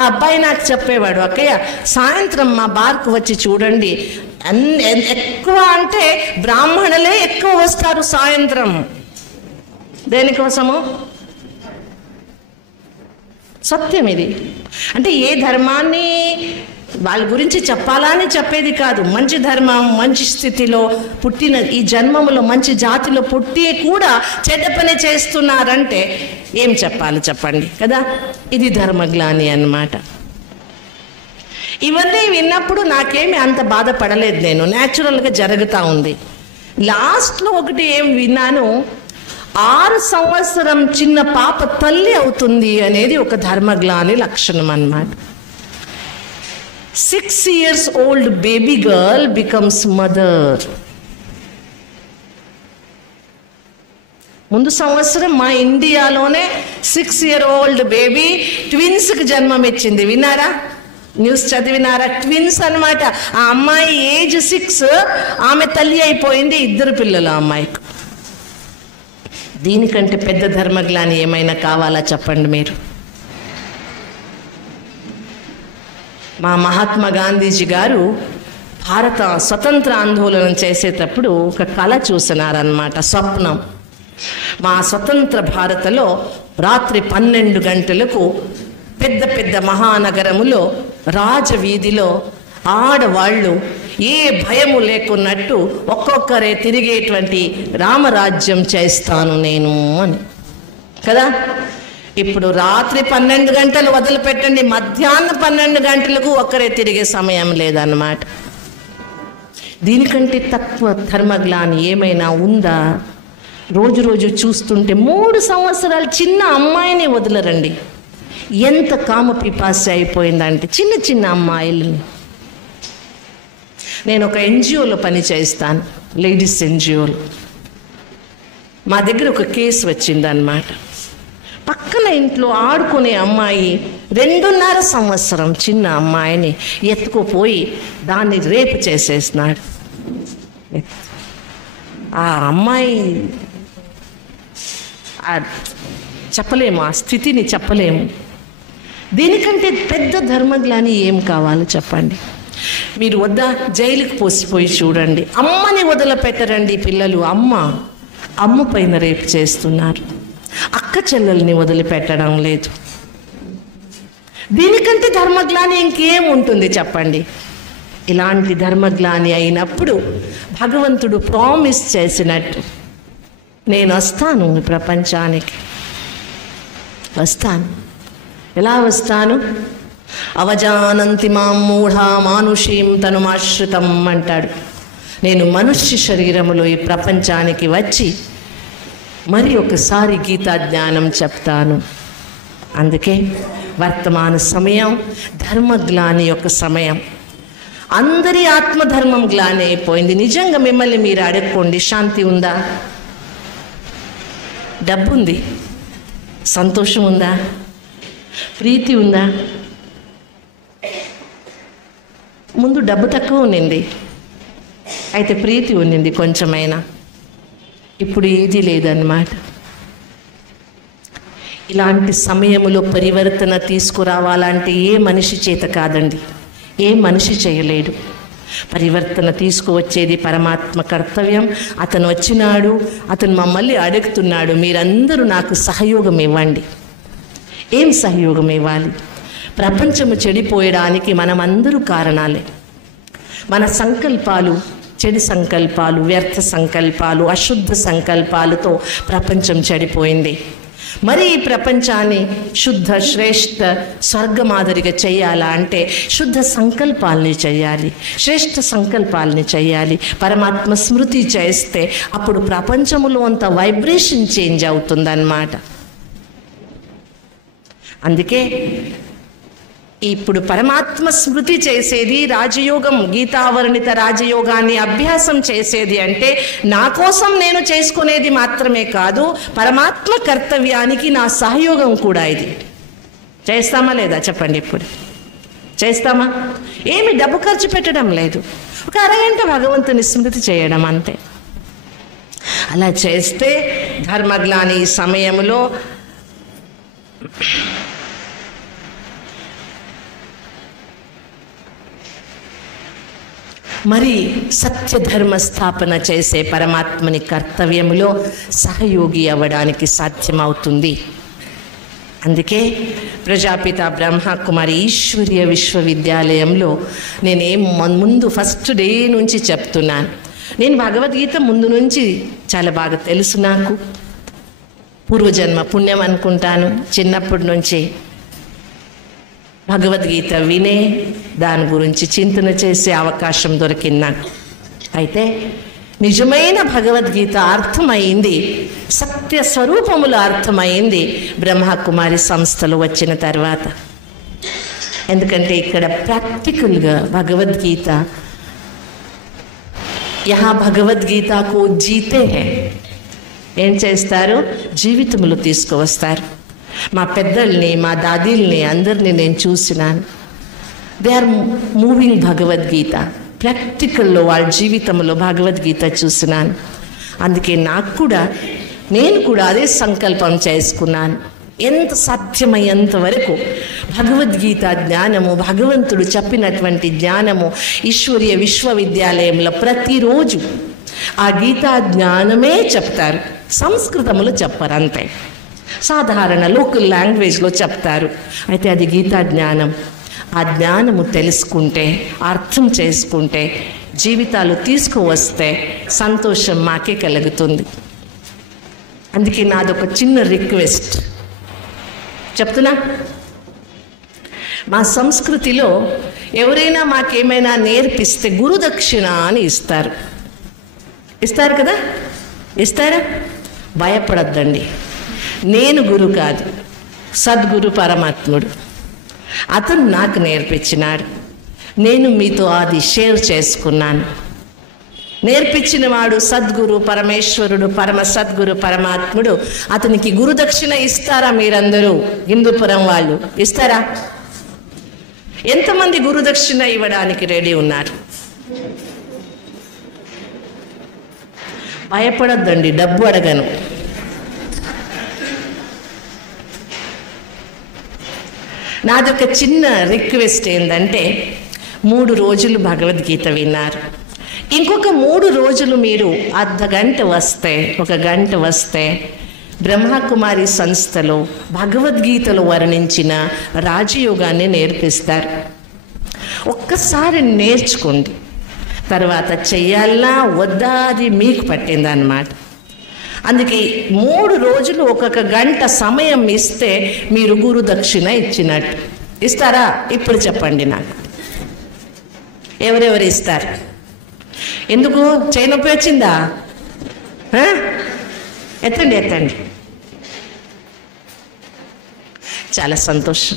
ఆ అబ్బాయి నాకు చెప్పేవాడు, అక్కయ్య సాయంత్రం మా బార్కు వచ్చి చూడండి, ఎక్కువ అంటే బ్రాహ్మణులే ఎక్కువ వస్తారు సాయంత్రం. దేనికోసము? సత్యం ఇది. అంటే ఏ ధర్మాన్ని వాళ్ళ గురించి చెప్పాలా అని చెప్పేది కాదు. మంచి ధర్మం, మంచి స్థితిలో పుట్టిన ఈ జన్మములో మంచి జాతిలో పుట్టి కూడా చెడ్డ పని చేస్తున్నారంటే ఏం చెప్పాలి చెప్పండి కదా. ఇది ధర్మగ్లాని అన్నమాట. ఇవన్నీ విన్నప్పుడు నాకేమి అంత బాధపడలేదు, నేను న్యాచురల్గా జరుగుతూ ఉంది. లాస్ట్లో ఒకటి ఏం విన్నాను, 6 సంవత్సరం చిన్న పాప తల్లి అవుతుంది అనేది ఒక ధర్మగ్లాని లక్షణం అన్నమాట. 6 years old baby girl becomes mother. ముందు సంవత్సరం మా ఇండియాలోనే 6 year old బేబీ ట్విన్స్కి జన్మం ఇచ్చింది. విన్నారా? న్యూస్ చదివినారా? ట్విన్స్ అనమాట. ఆ అమ్మాయి ఏజ్ 6, ఆమె తల్లి అయిపోయింది, 2 పిల్లలు ఆ అమ్మాయికి. దీనికంటే పెద్ద ధర్మగ్లాని ఏమైనా కావాలా చెప్పండి మీరు? మా మహాత్మా గాంధీజీ గారు భారత స్వతంత్ర ఆందోళన చేసేటప్పుడు ఒక కళ చూసినారన్నమాట, స్వప్నం. మా స్వతంత్ర భారతలో రాత్రి 12 గంటలకు పెద్ద పెద్ద మహానగరములో రాజవీధిలో ఆడవాళ్ళు ఏ భయము లేకున్నట్టు ఒక్కొక్కరే తిరిగేటువంటి రామరాజ్యం చేస్తాను నేను అని కదా. ఇప్పుడు రాత్రి 12 గంటలు వదిలిపెట్టండి, మధ్యాహ్నం 12 గంటలకు ఒక్కరే తిరిగే సమయం లేదన్నమాట. దీనికంటే తక్కువ ధర్మగ్లాని ఏమైనా ఉందా? రోజు రోజు చూస్తుంటే 3 సంవత్సరాలు చిన్న అమ్మాయిని వదలరండి. ఎంత కామ పిపాస అయిపోయిందంటే చిన్న చిన్న అమ్మాయిలని. నేను ఒక ఎన్జిఓలో పని చేస్తాను, లేడీస్ ఎన్జిఓలో. మా దగ్గర ఒక కేసు వచ్చిందన్నమాట. పక్కన ఇంట్లో ఆడుకునే అమ్మాయి 2.5 సంవత్సరం చిన్న అమ్మాయిని ఎత్తుకుపోయి దాన్ని రేపు చేసేసినాడు. ఆ అమ్మాయి చెప్పలేము, ఆ స్థితిని చెప్పలేము. దీనికంటే పెద్ద ధర్మగ్లాని ఏం కావాలి చెప్పండి? మీరు వద్దా జైలుకి పోసిపోయి చూడండి, అమ్మని వదిలిపెట్టరండి పిల్లలు. అమ్మ పైన రేపు చేస్తున్నారు, అక్క చెల్లెల్ని వదిలిపెట్టడం లేదు. దీనికంటే ధర్మగ్లాని ఇంకేం ఉంటుంది చెప్పండి? ఇలాంటి ధర్మగ్లాని అయినప్పుడు భగవంతుడు ప్రామిస్ చేసినట్టు, నేను వస్తాను ఈ ప్రపంచానికి, వస్తాను. ఎలా వస్తాను? అవజానంతి మాం మూఢా మానుషీం తనుమాశ్రితం అంటాడు. నేను మనుష్య శరీరములో ఈ ప్రపంచానికి వచ్చి మరి ఒకసారి గీతా జ్ఞానం చెప్తాను. అందుకే వర్తమాన సమయం ధర్మగ్లాని యొక్క సమయం. అందరి ఆత్మధర్మం గ్లాని అయిపోయింది. నిజంగా మిమ్మల్ని మీరు అడుక్కోండి, శాంతి ఉందా? డబ్బు ఉంది, సంతోషం ఉందా? ప్రీతి ఉందా? ముందు డబ్బు తక్కువ ఉన్నింది, అయితే ప్రీతి ఉన్నింది కొంచెమైనా. ఇప్పుడు ఏది లేదన్నమాట. ఇలాంటి సమయంలో పరివర్తన తీసుకురావాలంటే ఏ మనిషి చేత కాదండి, ఏ మనిషి చేయలేడు. పరివర్తన తీసుకువచ్చేది పరమాత్మ కర్తవ్యం. అతను వచ్చినాడు, అతను మమ్మల్ని అడుగుతున్నాడు, మీరందరూ నాకు సహయోగం ఇవ్వండి. ఏం సహయోగం ఇవ్వాలి? ప్రపంచము చెడిపోయడానికి మనమందరూ కారణాలే. మన సంకల్పాలు, చెడు సంకల్పాలు, వ్యర్థ సంకల్పాలు, అశుద్ధ సంకల్పాలతో ప్రపంచం చెడిపోయింది. మరి ఈ ప్రపంచాన్ని శుద్ధ శ్రేష్ఠ స్వర్గమాదిరిగా చేయాలా అంటే శుద్ధ సంకల్పాలని చేయాలి, శ్రేష్ఠ సంకల్పాలని చేయాలి. పరమాత్మ స్మృతి చేస్తే అప్పుడు ప్రపంచంలో అంత వైబ్రేషన్ చేంజ్ అవుతుందన్నమాట. అందుకే ఇప్పుడు పరమాత్మ స్మృతి చేసేది రాజయోగం, గీతావర్ణిత రాజయోగాన్ని అభ్యాసం చేసేది అంటే నా కోసం నేను చేసుకునేది మాత్రమే కాదు, పరమాత్మ కర్తవ్యానికి నా సహయోగం కూడా. ఇది చేస్తామా లేదా చెప్పండి? ఇప్పుడు చేస్తామా? ఏమి డబ్బు ఖర్చు పెట్టడం లేదు, ఒక అరగంట భగవంతుని స్మృతి చేయడం అంతే. అలా చేస్తే ధర్మగ్లాని సమయంలో మరి సత్యధర్మ స్థాపన చేసే పరమాత్మని కర్తవ్యములో సహయోగి అవ్వడానికి సాధ్యమవుతుంది. అందుకే ప్రజాపిత బ్రహ్మకుమారి ఈశ్వరీయ విశ్వవిద్యాలయంలో నేనేం ముందు ఫస్ట్ డే నుంచి చెప్తున్నాను, నేను భగవద్గీత ముందు నుంచి చాలా బాగా తెలుసు, నాకు పూర్వజన్మ పుణ్యం అనుకుంటాను. చిన్నప్పటి నుంచి భగవద్గీత వినే దాని గురించి చింతన చేసే అవకాశం దొరికింది నాకు. అయితే నిజమైన భగవద్గీత అర్థమైంది, సత్య స్వరూపములు అర్థమైంది బ్రహ్మకుమారి సంస్థలు వచ్చిన తర్వాత. ఎందుకంటే ఇక్కడ ప్రాక్టికల్గా భగవద్గీత, యహా భగవద్గీతకు జీతే హే, ఏం చేస్తారు? జీవితములు తీసుకువస్తారు. మా పెద్దల్ని, మా దాదీల్ని అందరినీ నేను చూసినాను. They are moving Bhagavad Gita. ప్రాక్టికల్లో వాళ్ళ జీవితంలో భగవద్గీత చూసినాను. అందుకే నేను కూడా అదే సంకల్పం చేసుకున్నాను, ఎంత సాధ్యమయ్యేంత వరకు భగవద్గీత జ్ఞానము, భగవంతుడు చెప్పినటువంటి జ్ఞానము ఈశ్వరీయ విశ్వవిద్యాలయంలో ప్రతిరోజు ఆ గీతా జ్ఞానమే చెప్తారు. సంస్కృతంలో చెప్పరు, అంతే, సాధారణ లోకల్ లాంగ్వేజ్లో చెప్తారు. అయితే అది గీతా జ్ఞానం. ఆ జ్ఞానము తెలుసుకుంటే, అర్థం చేసుకుంటే, జీవితాలు తీసుకువస్తే సంతోషం మాకే కలుగుతుంది. అందుకే నాదొక చిన్న రిక్వెస్ట్ చెప్తున్నా. మా సంస్కృతిలో ఎవరైనా మాకేమైనా నేర్పిస్తే గురుదక్షిణ అని ఇస్తారు. ఇస్తారు కదా? ఇస్తారా? భయపడద్దండి. నేను గురు కాదు, సద్గురు పరమాత్ముడు. అతను నాకు నేర్పించినాడు, నేను మీతో అది షేర్ చేసుకున్నాను. నేర్పించిన వాడు సద్గురు పరమేశ్వరుడు, పరమ సద్గురు పరమాత్ముడు. అతనికి గురుదక్షిణ ఇస్తారా మీరందరూ? హిందూపురం వాళ్ళు ఇస్తారా? ఎంతమంది గురుదక్షిణ ఇవ్వడానికి రెడీ ఉన్నారు? భయపడద్దండి, డబ్బు అడగను. నాదొక చిన్న రిక్వెస్ట్ ఏంటంటే, 3 రోజులు భగవద్గీత విన్నారు, ఇంకొక 3 రోజులు మీరు అర్ధగంట వస్తే, 1 గంట వస్తే బ్రహ్మకుమారి సంస్థలో భగవద్గీతలో వర్ణించిన రాజయోగాన్ని నేర్పిస్తారు. ఒక్కసారి నేర్చుకోండి, తర్వాత చెయ్యాలా వద్దా అది మీకు పట్టిందన్నమాట. అందుకే 3 రోజులు 1 గంట సమయం ఇస్తే మీరు గురుదక్షిణ ఇచ్చినట్టు. ఇస్తారా? ఇప్పుడు చెప్పండి నాకు, ఎవరెవరు ఇస్తారు? ఎందుకు చేయి నొప్పి వచ్చిందా? ఎత్తండి ఎత్తండి. చాలా సంతోషం.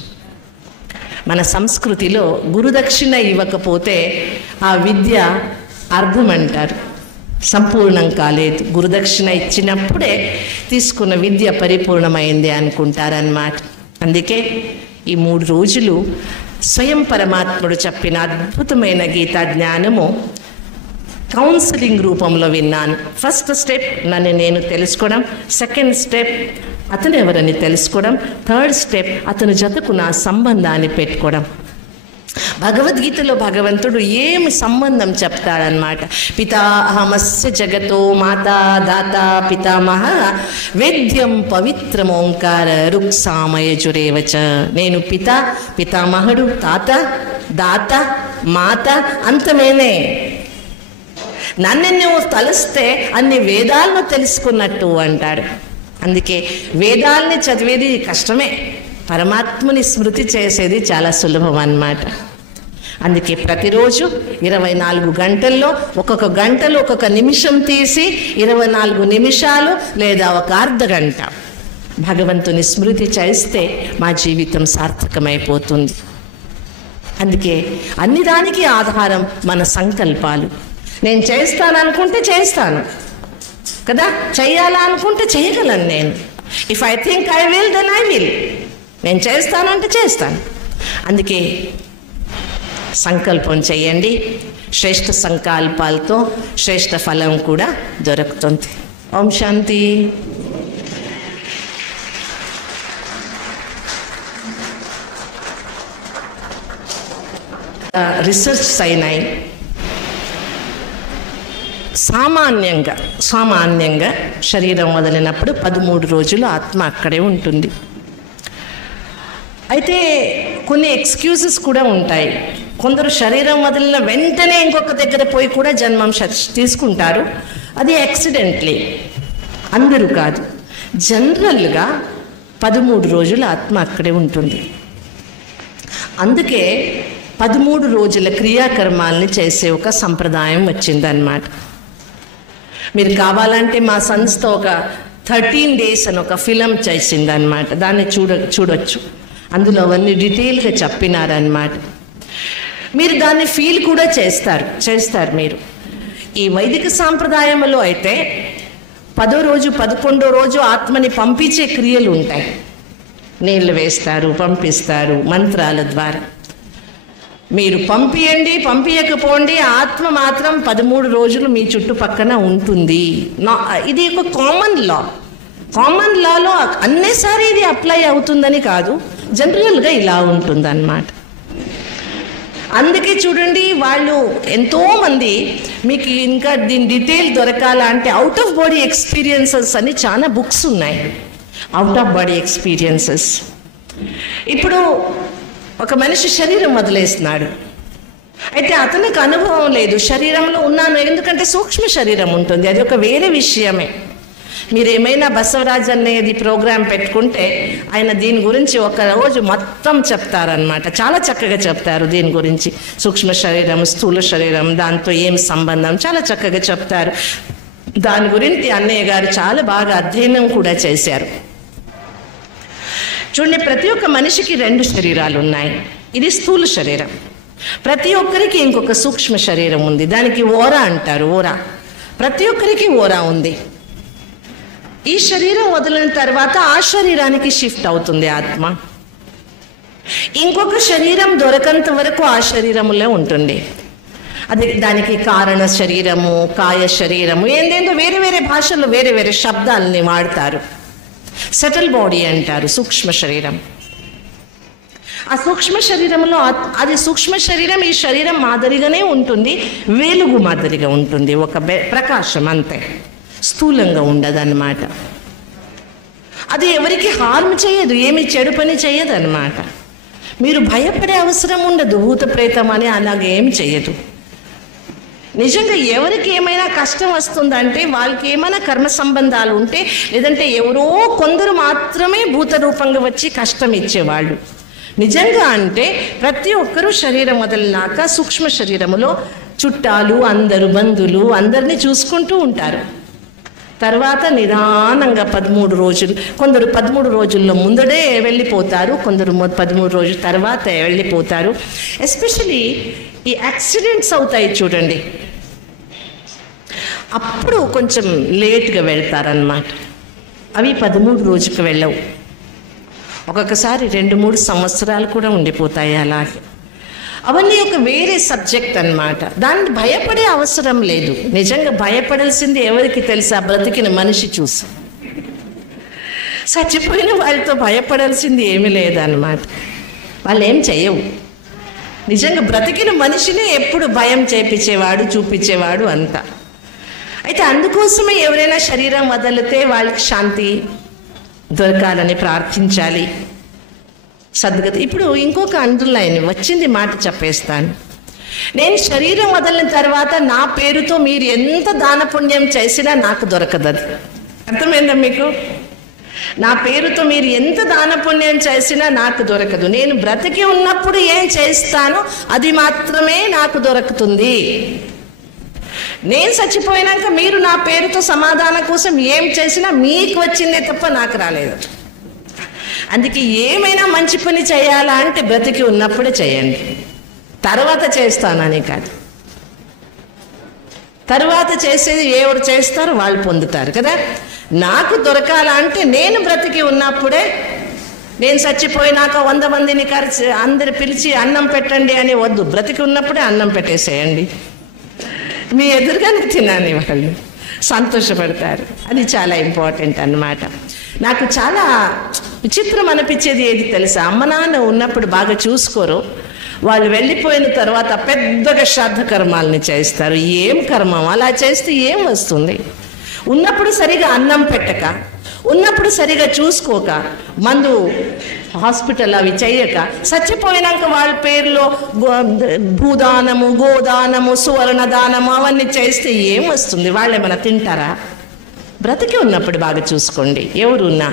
మన సంస్కృతిలో గురుదక్షిణ ఇవ్వకపోతే ఆ విద్య అర్థం అంటారు, సంపూర్ణం కాలేదు. గురుదక్షిణ ఇచ్చినప్పుడే తీసుకున్న విద్య పరిపూర్ణమైంది అనుకుంటారన్నమాట. అందుకే ఈ 3 రోజులు స్వయం పరమాత్ముడు చెప్పిన అద్భుతమైన గీతా జ్ఞానము కౌన్సిలింగ్ రూపంలో విన్నాను. ఫస్ట్ స్టెప్ నన్ను నేను తెలుసుకోవడం, సెకండ్ స్టెప్ అతను ఎవరని తెలుసుకోవడం, థర్డ్ స్టెప్ అతని జతకు నా సంబంధాన్ని పెట్టుకోవడం. భగవద్గీతలో భగవంతుడు ఏమి సంబంధం చెప్తాడనమాట. పితాహమస్య జగతో మాతా దాత పితామహ వేద్యం పవిత్రమోంకార రుక్సామయజురేవచ. నేను పితామహుడు, తాత, దాత, మాత అంతమేనే. నన్ను నువ్వు తలుస్తే అన్ని వేదాలను తెలుసుకున్నట్టు అంటాడు. అందుకే వేదాల్ని చదివేది కష్టమే, పరమాత్మని స్మృతి చేసేది చాలా సులభం అన్నమాట. అందుకే ప్రతిరోజు 24 గంటల్లో 1 గంటలో 1 నిమిషం తీసి 24 నిమిషాలు లేదా 1 అర్ధ గంట భగవంతుని స్మృతి చేస్తే మా జీవితం సార్థకమైపోతుంది. అందుకే అన్ని దానికి ఆధారం మన సంకల్పాలు. నేను చేస్తాననుకుంటే చేస్తాను కదా, చెయ్యాలనుకుంటే చేయగలను. నేను if I think I will then I will. నేను చేస్తానంటే చేస్తాను. అందుకే సంకల్పం చేయండి. శ్రేష్ఠ సంకల్పాలతో శ్రేష్ఠ ఫలం కూడా దొరుకుతుంది. ఓం శాంతి. రీసెర్చ్ అయినాయి. సామాన్యంగా శరీరం వదిలినప్పుడు 13 రోజులు ఆత్మ అక్కడే ఉంటుంది. అయితే కొన్ని ఎక్స్క్యూజెస్ కూడా ఉంటాయి. కొందరు శరీరం వదిలిన వెంటనే ఇంకొక దగ్గర పోయి కూడా జన్మం తీసుకుంటారు. అది యాక్సిడెంట్లీ, అందరూ కాదు. జనరల్గా 13 రోజులు ఆత్మ అక్కడే ఉంటుంది. అందుకే 13 రోజుల క్రియాకర్మాల్ని చేసే ఒక సంప్రదాయం వచ్చిందన్నమాట. మీరు కావాలంటే మా సంస్థ ఒక 13 days అని ఒక ఫిలం చేసిందన్నమాట. దాన్ని చూడొచ్చు. అందులో అవన్నీ డీటెయిల్గా చెప్పినారన్నమాట. మీరు దాన్ని ఫీల్ కూడా చేస్తారు మీరు. ఈ వైదిక సాంప్రదాయంలో అయితే 10వ రోజు 11వ రోజు ఆత్మని పంపించే క్రియలు ఉంటాయి. నీళ్లు వేస్తారు, పంపిస్తారు మంత్రాల ద్వారా. మీరు పంపించకపోండి, ఆత్మ మాత్రం 13 రోజులు మీ చుట్టుపక్కన ఉంటుంది. ఇది ఒక కామన్ లాలో అన్నిసారి ఇది అప్లై అవుతుందని కాదు, జనరల్గా ఇలా ఉంటుందన్నమాట. అందుకే చూడండి, వాళ్ళు ఎంతోమంది మీకు ఇంకా దీని డీటెయిల్ దొరకాలంటే అవుట్ ఆఫ్ బాడీ ఎక్స్పీరియన్సెస్ అని చాలా బుక్స్ ఉన్నాయి. Out of body experiences. ఇప్పుడు ఒక మనిషి శరీరం వదిలేస్తున్నాడు. అయితే అతనికి అనుభవం లేదు, శరీరంలో ఉన్నాను. ఎందుకంటే సూక్ష్మ శరీరం ఉంటుంది, అది ఒక వేరే విషయమే. మీరు ఏమైనా బసవరాజ్ అనేది ప్రోగ్రాం పెట్టుకుంటే ఆయన దీని గురించి ఒక రోజు మొత్తం చెప్తారనమాట. చాలా చక్కగా చెప్తారు దీని గురించి. సూక్ష్మ శరీరం, స్థూల శరీరం, దాంతో ఏం సంబంధం చాలా చక్కగా చెప్తారు. దాని గురించి అన్నయ్య గారు చాలా బాగా అధ్యయనం కూడా చేశారు. చూడండి, ప్రతి ఒక్క మనిషికి 2 శరీరాలు ఉన్నాయి. ఇది స్థూల శరీరం. ప్రతి ఒక్కరికి ఇంకొక సూక్ష్మ శరీరం ఉంది, దానికి ఓరా అంటారు. ప్రతి ఒక్కరికి ఓరా ఉంది. ఈ శరీరం వదిలిన తర్వాత ఆ శరీరానికి షిఫ్ట్ అవుతుంది ఆత్మ. ఇంకొక శరీరం దొరకంత వరకు ఆ శరీరములో ఉంటుంది. అది దానికి కారణ శరీరము, కాయ శరీరము, ఏందేందో వేరే వేరే భాషల్లో వేరే వేరే శబ్దాలని వాడతారు. సెటిల్ బాడీ అంటారు సూక్ష్మ శరీరం. ఆ సూక్ష్మ శరీరంలో అది సూక్ష్మ శరీరం ఈ శరీరం మాదిరిగానే ఉంటుంది, వెలుగు మాదిరిగా ఉంటుంది, ఒక ప్రకాశం అంతే, స్థూలంగా ఉండదన్నమాట. అది ఎవరికి హార్మ్ చేయదు, ఏమి చెడు పని చేయదు అన్నమాట. మీరు భయపడే అవసరం ఉండదు. భూత ప్రేతం అని అలాగేం చేయదు. నిజంగా ఎవరికి ఏమైనా కష్టం వస్తుందంటే వాళ్ళకి ఏమైనా కర్మ సంబంధాలు ఉంటే, లేదంటే ఎవరో కొందరు మాత్రమే భూత రూపంగా వచ్చి కష్టం ఇచ్చేవాళ్ళు. నిజంగా అంటే ప్రతి ఒక్కరూ శరీరం వదిలినాక సూక్ష్మ శరీరములో చుట్టాలు, అందరు బంధువులు అందరినీ చూసుకుంటూ ఉంటారు. తర్వాత నిదానంగా 13 రోజులు, కొందరు 13 రోజుల్లో ముందడే వెళ్ళిపోతారు, కొందరు 13 రోజుల తర్వాత వెళ్ళిపోతారు. ఎస్పెషలీ ఈ యాక్సిడెంట్స్ అవుతాయి చూడండి, అప్పుడు కొంచెం లేట్గా వెళ్తారన్నమాట. అవి 13 రోజుకి వెళ్ళవు. ఒక్కొక్కసారి 2-3 సంవత్సరాలు కూడా ఉండిపోతాయి అలాగే. అవన్నీ ఒక వేరే సబ్జెక్ట్ అన్నమాట. దాన్ని భయపడే అవసరం లేదు. నిజంగా భయపడాల్సింది ఎవరికి తెలుసా? బ్రతికిన మనిషి చూసి. చచ్చిపోయిన వాళ్ళతో భయపడాల్సింది ఏమీ లేదన్నమాట. వాళ్ళు ఏం చేయవు. నిజంగా బ్రతికిన మనిషిని ఎప్పుడు భయం చేపించేవాడు, చూపించేవాడు అంతా. అయితే అందుకోసమే ఎవరైనా శరీరం వదిలితే వాళ్ళకి శాంతి దొరకాలని ప్రార్థించాలి, సద్గతి. ఇప్పుడు ఇంకొక అండర్లైన్ వచ్చింది మాట చెప్పేస్తాను. నేను శరీరం వదిలిన తర్వాత నా పేరుతో మీరు ఎంత దాన పుణ్యం చేసినా నాకు దొరకదు. అది అర్థమైందా మీకు? నా పేరుతో మీరు ఎంత దాన పుణ్యం చేసినా నాకు దొరకదు. నేను బ్రతికి ఉన్నప్పుడు ఏం చేస్తానో అది మాత్రమే నాకు దొరుకుతుంది. నేను చచ్చిపోయినాక మీరు నా పేరుతో సమాధానం కోసం ఏం చేసినా మీకు వచ్చిందే తప్ప నాకు రాలేదు. అందుకే ఏమైనా మంచి పని చేయాలా అంటే బ్రతికి ఉన్నప్పుడే చేయండి. తర్వాత చేస్తానని కాదు. తర్వాత చేసేది ఎవరు చేస్తారో వాళ్ళు పొందుతారు కదా. నాకు దొరకాలంటే నేను బ్రతికి ఉన్నప్పుడే, నేను చచ్చిపోయినాక 100 మందిని అందరు పిలిచి అన్నం పెట్టండి అని వద్దు. బ్రతికి ఉన్నప్పుడే అన్నం పెట్టేసేయండి, మీ ఎదురుగానే తినాలి, వాళ్ళు సంతోషపడతారు. అది చాలా ఇంపార్టెంట్ అన్నమాట. నాకు చాలా విచిత్రం అనిపించేది ఏది తెలుసా, అమ్మ నాన్న ఉన్నప్పుడు బాగా చూసుకోరు, వాళ్ళు వెళ్ళిపోయిన తర్వాత పెద్దగా శ్రాద్ధ కర్మాలని చేస్తారు. ఏం కర్మం, అలా చేస్తే ఏం వస్తుంది? ఉన్నప్పుడు సరిగా అన్నం పెట్టక, ఉన్నప్పుడు సరిగా చూసుకోక, మందు హాస్పిటల్ అవి చెయ్యక, చచ్చిపోయినాక వాళ్ళ పేరులో భూదానము, గోదానము, సువర్ణ దానము అవన్నీ చేస్తే ఏం వస్తుంది? వాళ్ళు ఏమైనా తింటారా? బ్రతికి ఉన్నప్పుడు బాగా చూసుకోండి. ఎవరున్నా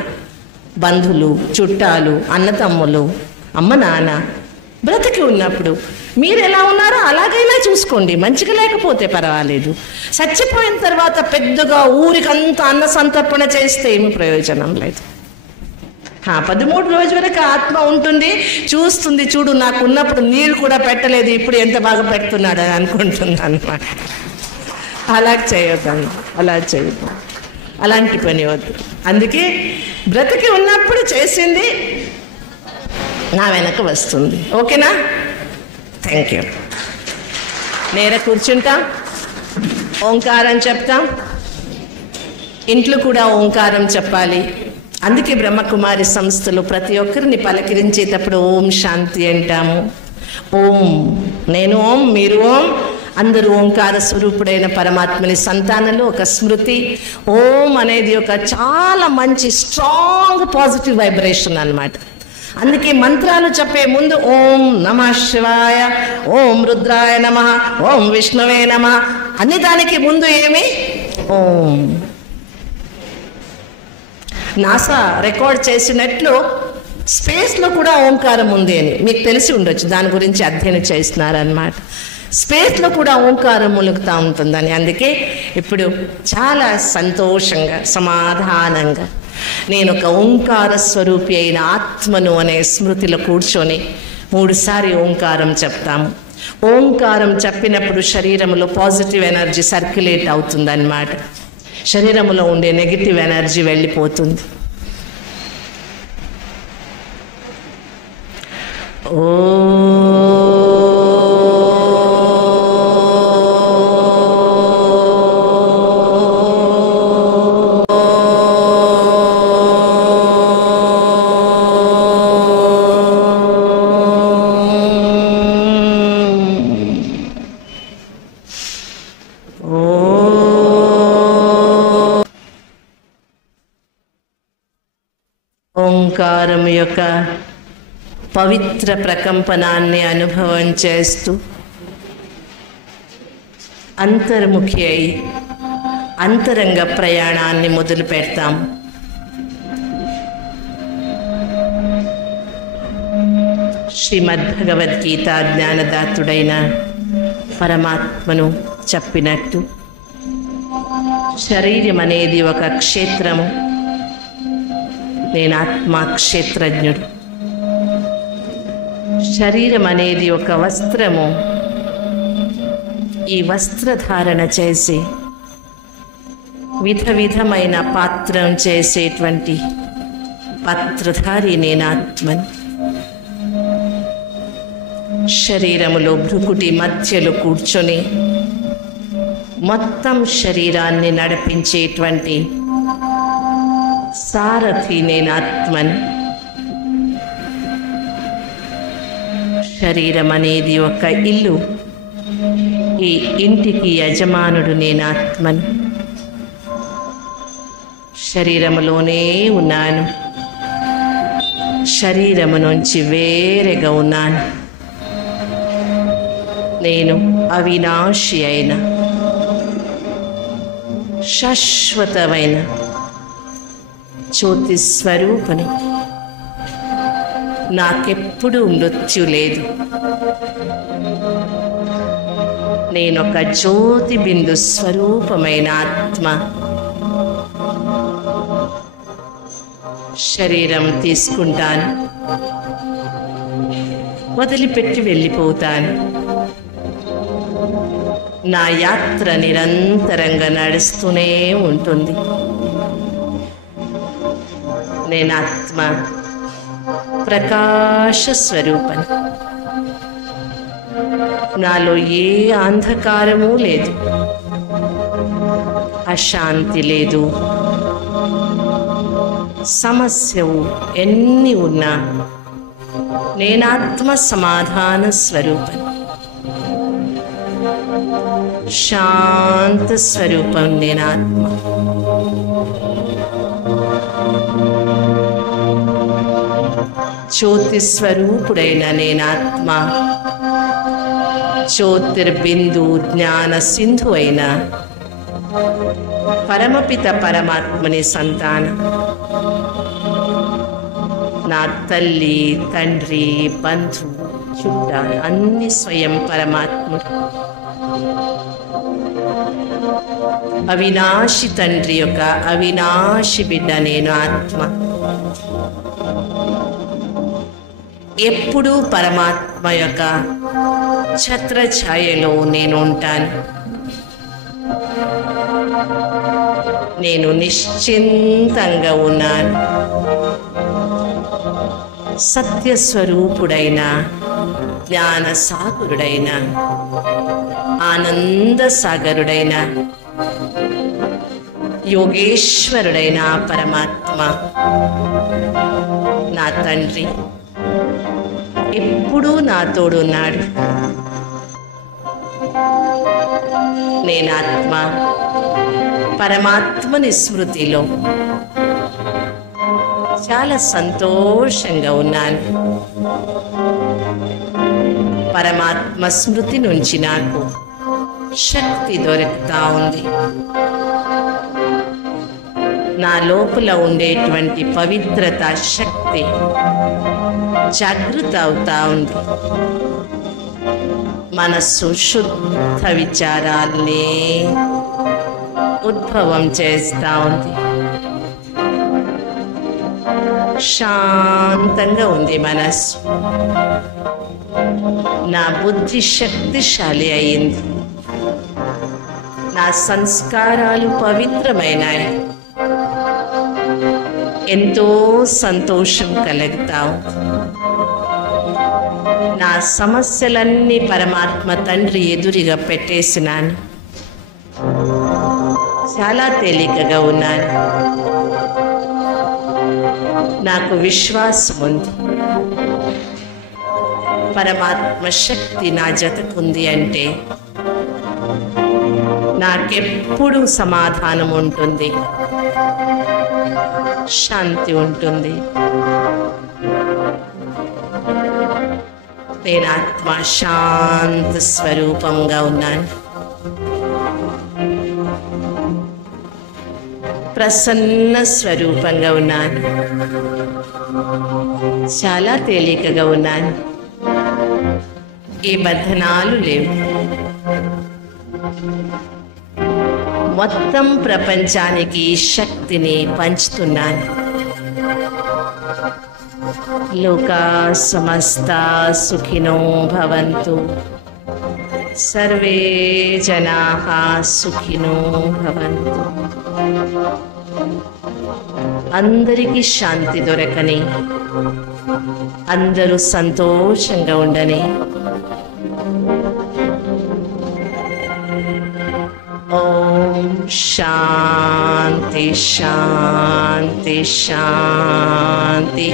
బంధువులు, చుట్టాలు, అన్నతమ్ములు, అమ్మ నాన్న బ్రతికి ఉన్నప్పుడు మీరు ఎలా ఉన్నారో అలాగైనా చూసుకోండి. మంచిగా లేకపోతే పర్వాలేదు. చచ్చిపోయిన తర్వాత పెద్దగా ఊరికంతా అన్న సంతర్పణ చేస్తే ఏమి ప్రయోజనం లేదు. 13 రోజుల వరకు ఆత్మ ఉంటుంది, చూస్తుంది. చూడు, నాకు ఉన్నప్పుడు నీళ్ళు కూడా పెట్టలేదు, ఇప్పుడు ఎంత బాగా పెడుతున్నాడు అని అనుకుంటున్నాను అన్నమాట. అలా చేయొద్దండి, అలా చేయొద్దు, అలాంటి పని వద్దు. అందుకే బ్రతికి ఉన్నప్పుడు చేసింది నా వెనక వస్తుంది. ఓకేనా? Thank you. నేర కూర్చుంటాం, ఓంకారం చెప్తాం. ఇంట్లో కూడా ఓంకారం చెప్పాలి. అందుకే బ్రహ్మకుమారి సంస్థలో ప్రతి ఒక్కరిని పలకరించేటప్పుడు ఓం శాంతి అంటాము. ఓం, నేను ఓం, మీరు ఓం, అందరూ ఓంకార స్వరూపుడైన పరమాత్మని సంతానంలో ఒక స్మృతి. ఓం అనేది ఒక చాలా మంచి స్ట్రాంగ్ పాజిటివ్ వైబ్రేషన్ అన్నమాట. అందుకే మంత్రాలు చెప్పే ముందు ఓం నమః శివాయ, ఓం రుద్రాయ నమః, ఓం విష్ణువే నమః, అన్ని దానికి ముందు ఏమి? ఓం. నాసా రికార్డ్ చేసినట్లు స్పేస్లో కూడా ఓంకారం ఉంది అని మీకు తెలిసి ఉండొచ్చు, దాని గురించి అధ్యయనం చేస్తున్నారన్నమాట. స్పేస్లో కూడా ఓంకారం ములుగుతూ ఉంటుందని. అందుకే ఇప్పుడు చాలా సంతోషంగా, సమాధానంగా నేను ఒక ఓంకార స్వరూపి అయిన ఆత్మను అనే స్మృతిలో కూర్చొని 3 సార్లు ఓంకారం చెప్తాము. ఓంకారం చెప్పినప్పుడు శరీరంలో పాజిటివ్ ఎనర్జీ సర్క్యులేట్ అవుతుంది అన్నమాట. శరీరంలో ఉండే నెగిటివ్ ఎనర్జీ వెళ్ళిపోతుంది. ఓంకారం యొక్క పవిత్ర ప్రకంపనాన్ని అనుభవం చేస్తూ అంతర్ముఖి అయి అంతరంగ ప్రయాణాన్ని మొదలు పెడతాం. శ్రీమద్భగవద్గీత జ్ఞానదాతుడైన పరమాత్మను చెప్పినట్టు శరీరం అనేది ఒక క్షేత్రము, నేను ఆత్మా క్షేత్రజ్ఞుడు. శరీరం అనేది ఒక వస్త్రము, ఈ వస్త్రధారణ చేసి విధమైన పాత్రం చేసేటువంటి పాత్రధారి నేను ఆత్మని. శరీరములో భృకుటి మధ్యలో కూర్చొని మొత్తం శరీరాన్ని నడిపించేటువంటి సారథి నేను ఆత్మని. శరీరం అనేది ఒక ఇల్లు, ఈ ఇంటికి యజమానుడు నేను ఆత్మని. శరీరములోనే ఉన్నాను, శరీరము నుంచి వేరేగా ఉన్నాను. నేను అవినాశి అయిన శాశ్వతమైన జ్యోతి స్వరూపను. నాకెప్పుడు మృత్యు లేదు. నేనొక జ్యోతి బిందు స్వరూపమైన ఆత్మ. శరీరం తీసుకుంటాను, వదిలిపెట్టి వెళ్ళిపోతాను. నా యాత్ర నిరంతరంగా నడుస్తూనే ఉంటుంది. నేను ఆత్మ, ప్రకాశ స్వరూపం. నాలో ఏ అంధకారము లేదు, అశాంతి లేదు. సమస్యలు ఎన్ని ఉన్నా నేనాత్మ సమాధాన స్వరూపం, శాంత స్వరూపం. నేనాత్మ జ్యోతి స్వరూపుడైన నేనాత్మ, జ్యోతిర్బిందు జ్ఞాన సింధు అయిన పరమపిత పరమాత్మని సంతానం. నా తల్లి, తండ్రి, బంధు, చుట్టాలు అన్ని స్వయం పరమాత్ముడు. అవినాశి తండ్రి యొక్క అవినాశి బిడ్డ నేను ఆత్మ. ఎప్పుడూ పరమాత్మ యొక్క ఛత్రఛాయలో నేను ఉంటాను. నేను నిశ్చింతంగా ఉన్నాను. సత్యస్వరూపుడైన, జ్ఞాన సాగరుడైన, ఆనంద సాగరుడైన, యోగేశ్వరుడైన పరమాత్మ నా తండ్రి ఎప్పుడూ నా తోడున్నాడు. నేనాత్మ పరమాత్మని స్మృతిలో చాలా సంతోషంగా ఉన్నాను. పరమాత్మ స్మృతి నుంచి నాకు శక్తి దొరుకుతా ఉంది. నా లోపల ఉండేటువంటి పవిత్రత శక్తి జాగృత అవుతా ఉంది. మనస్సు శుద్ధ విచారాల్ని ఉద్భవం చేస్తా ఉంది. శాంతంగా ఉంది మనస్సు. నా బుద్ధి శక్తిశాలి అయింది. నా సంస్కారాలు పవిత్రమైనాయి. ఎంతో సంతోషం కలుగుతా ఉంది. నా సమస్యలన్నీ పరమాత్మ తండ్రి ఎదురుగా పెట్టేసినాను. చాలా తేలికగా ఉన్నాను. నాకు విశ్వాసం ఉంది. పరమాత్మ శక్తి నా జతకుంది అంటే నాకెప్పుడు సమాధానం ఉంటుంది, శాంతి ఉంటుంది. నేను ఆత్మ శాంత స్వరూపంగా ఉన్నాను. ప్రసన్న స్వరూపంగా ఉన్నాను. చాలా తేలికగా ఉన్నాను. ఏ బంధనాలు లేవు. మొత్తం ప్రపంచానికి శక్తిని పంచుతున్నాను. లోకా సమస్తా సుఖినో భవంతు, సర్వే జనాః సుఖినో భవంతు. అందరికీ శాంతి దొరకని, అందరూ సంతోషంగా ఉండని. ఓం శాంతి శాంతి శాంతి.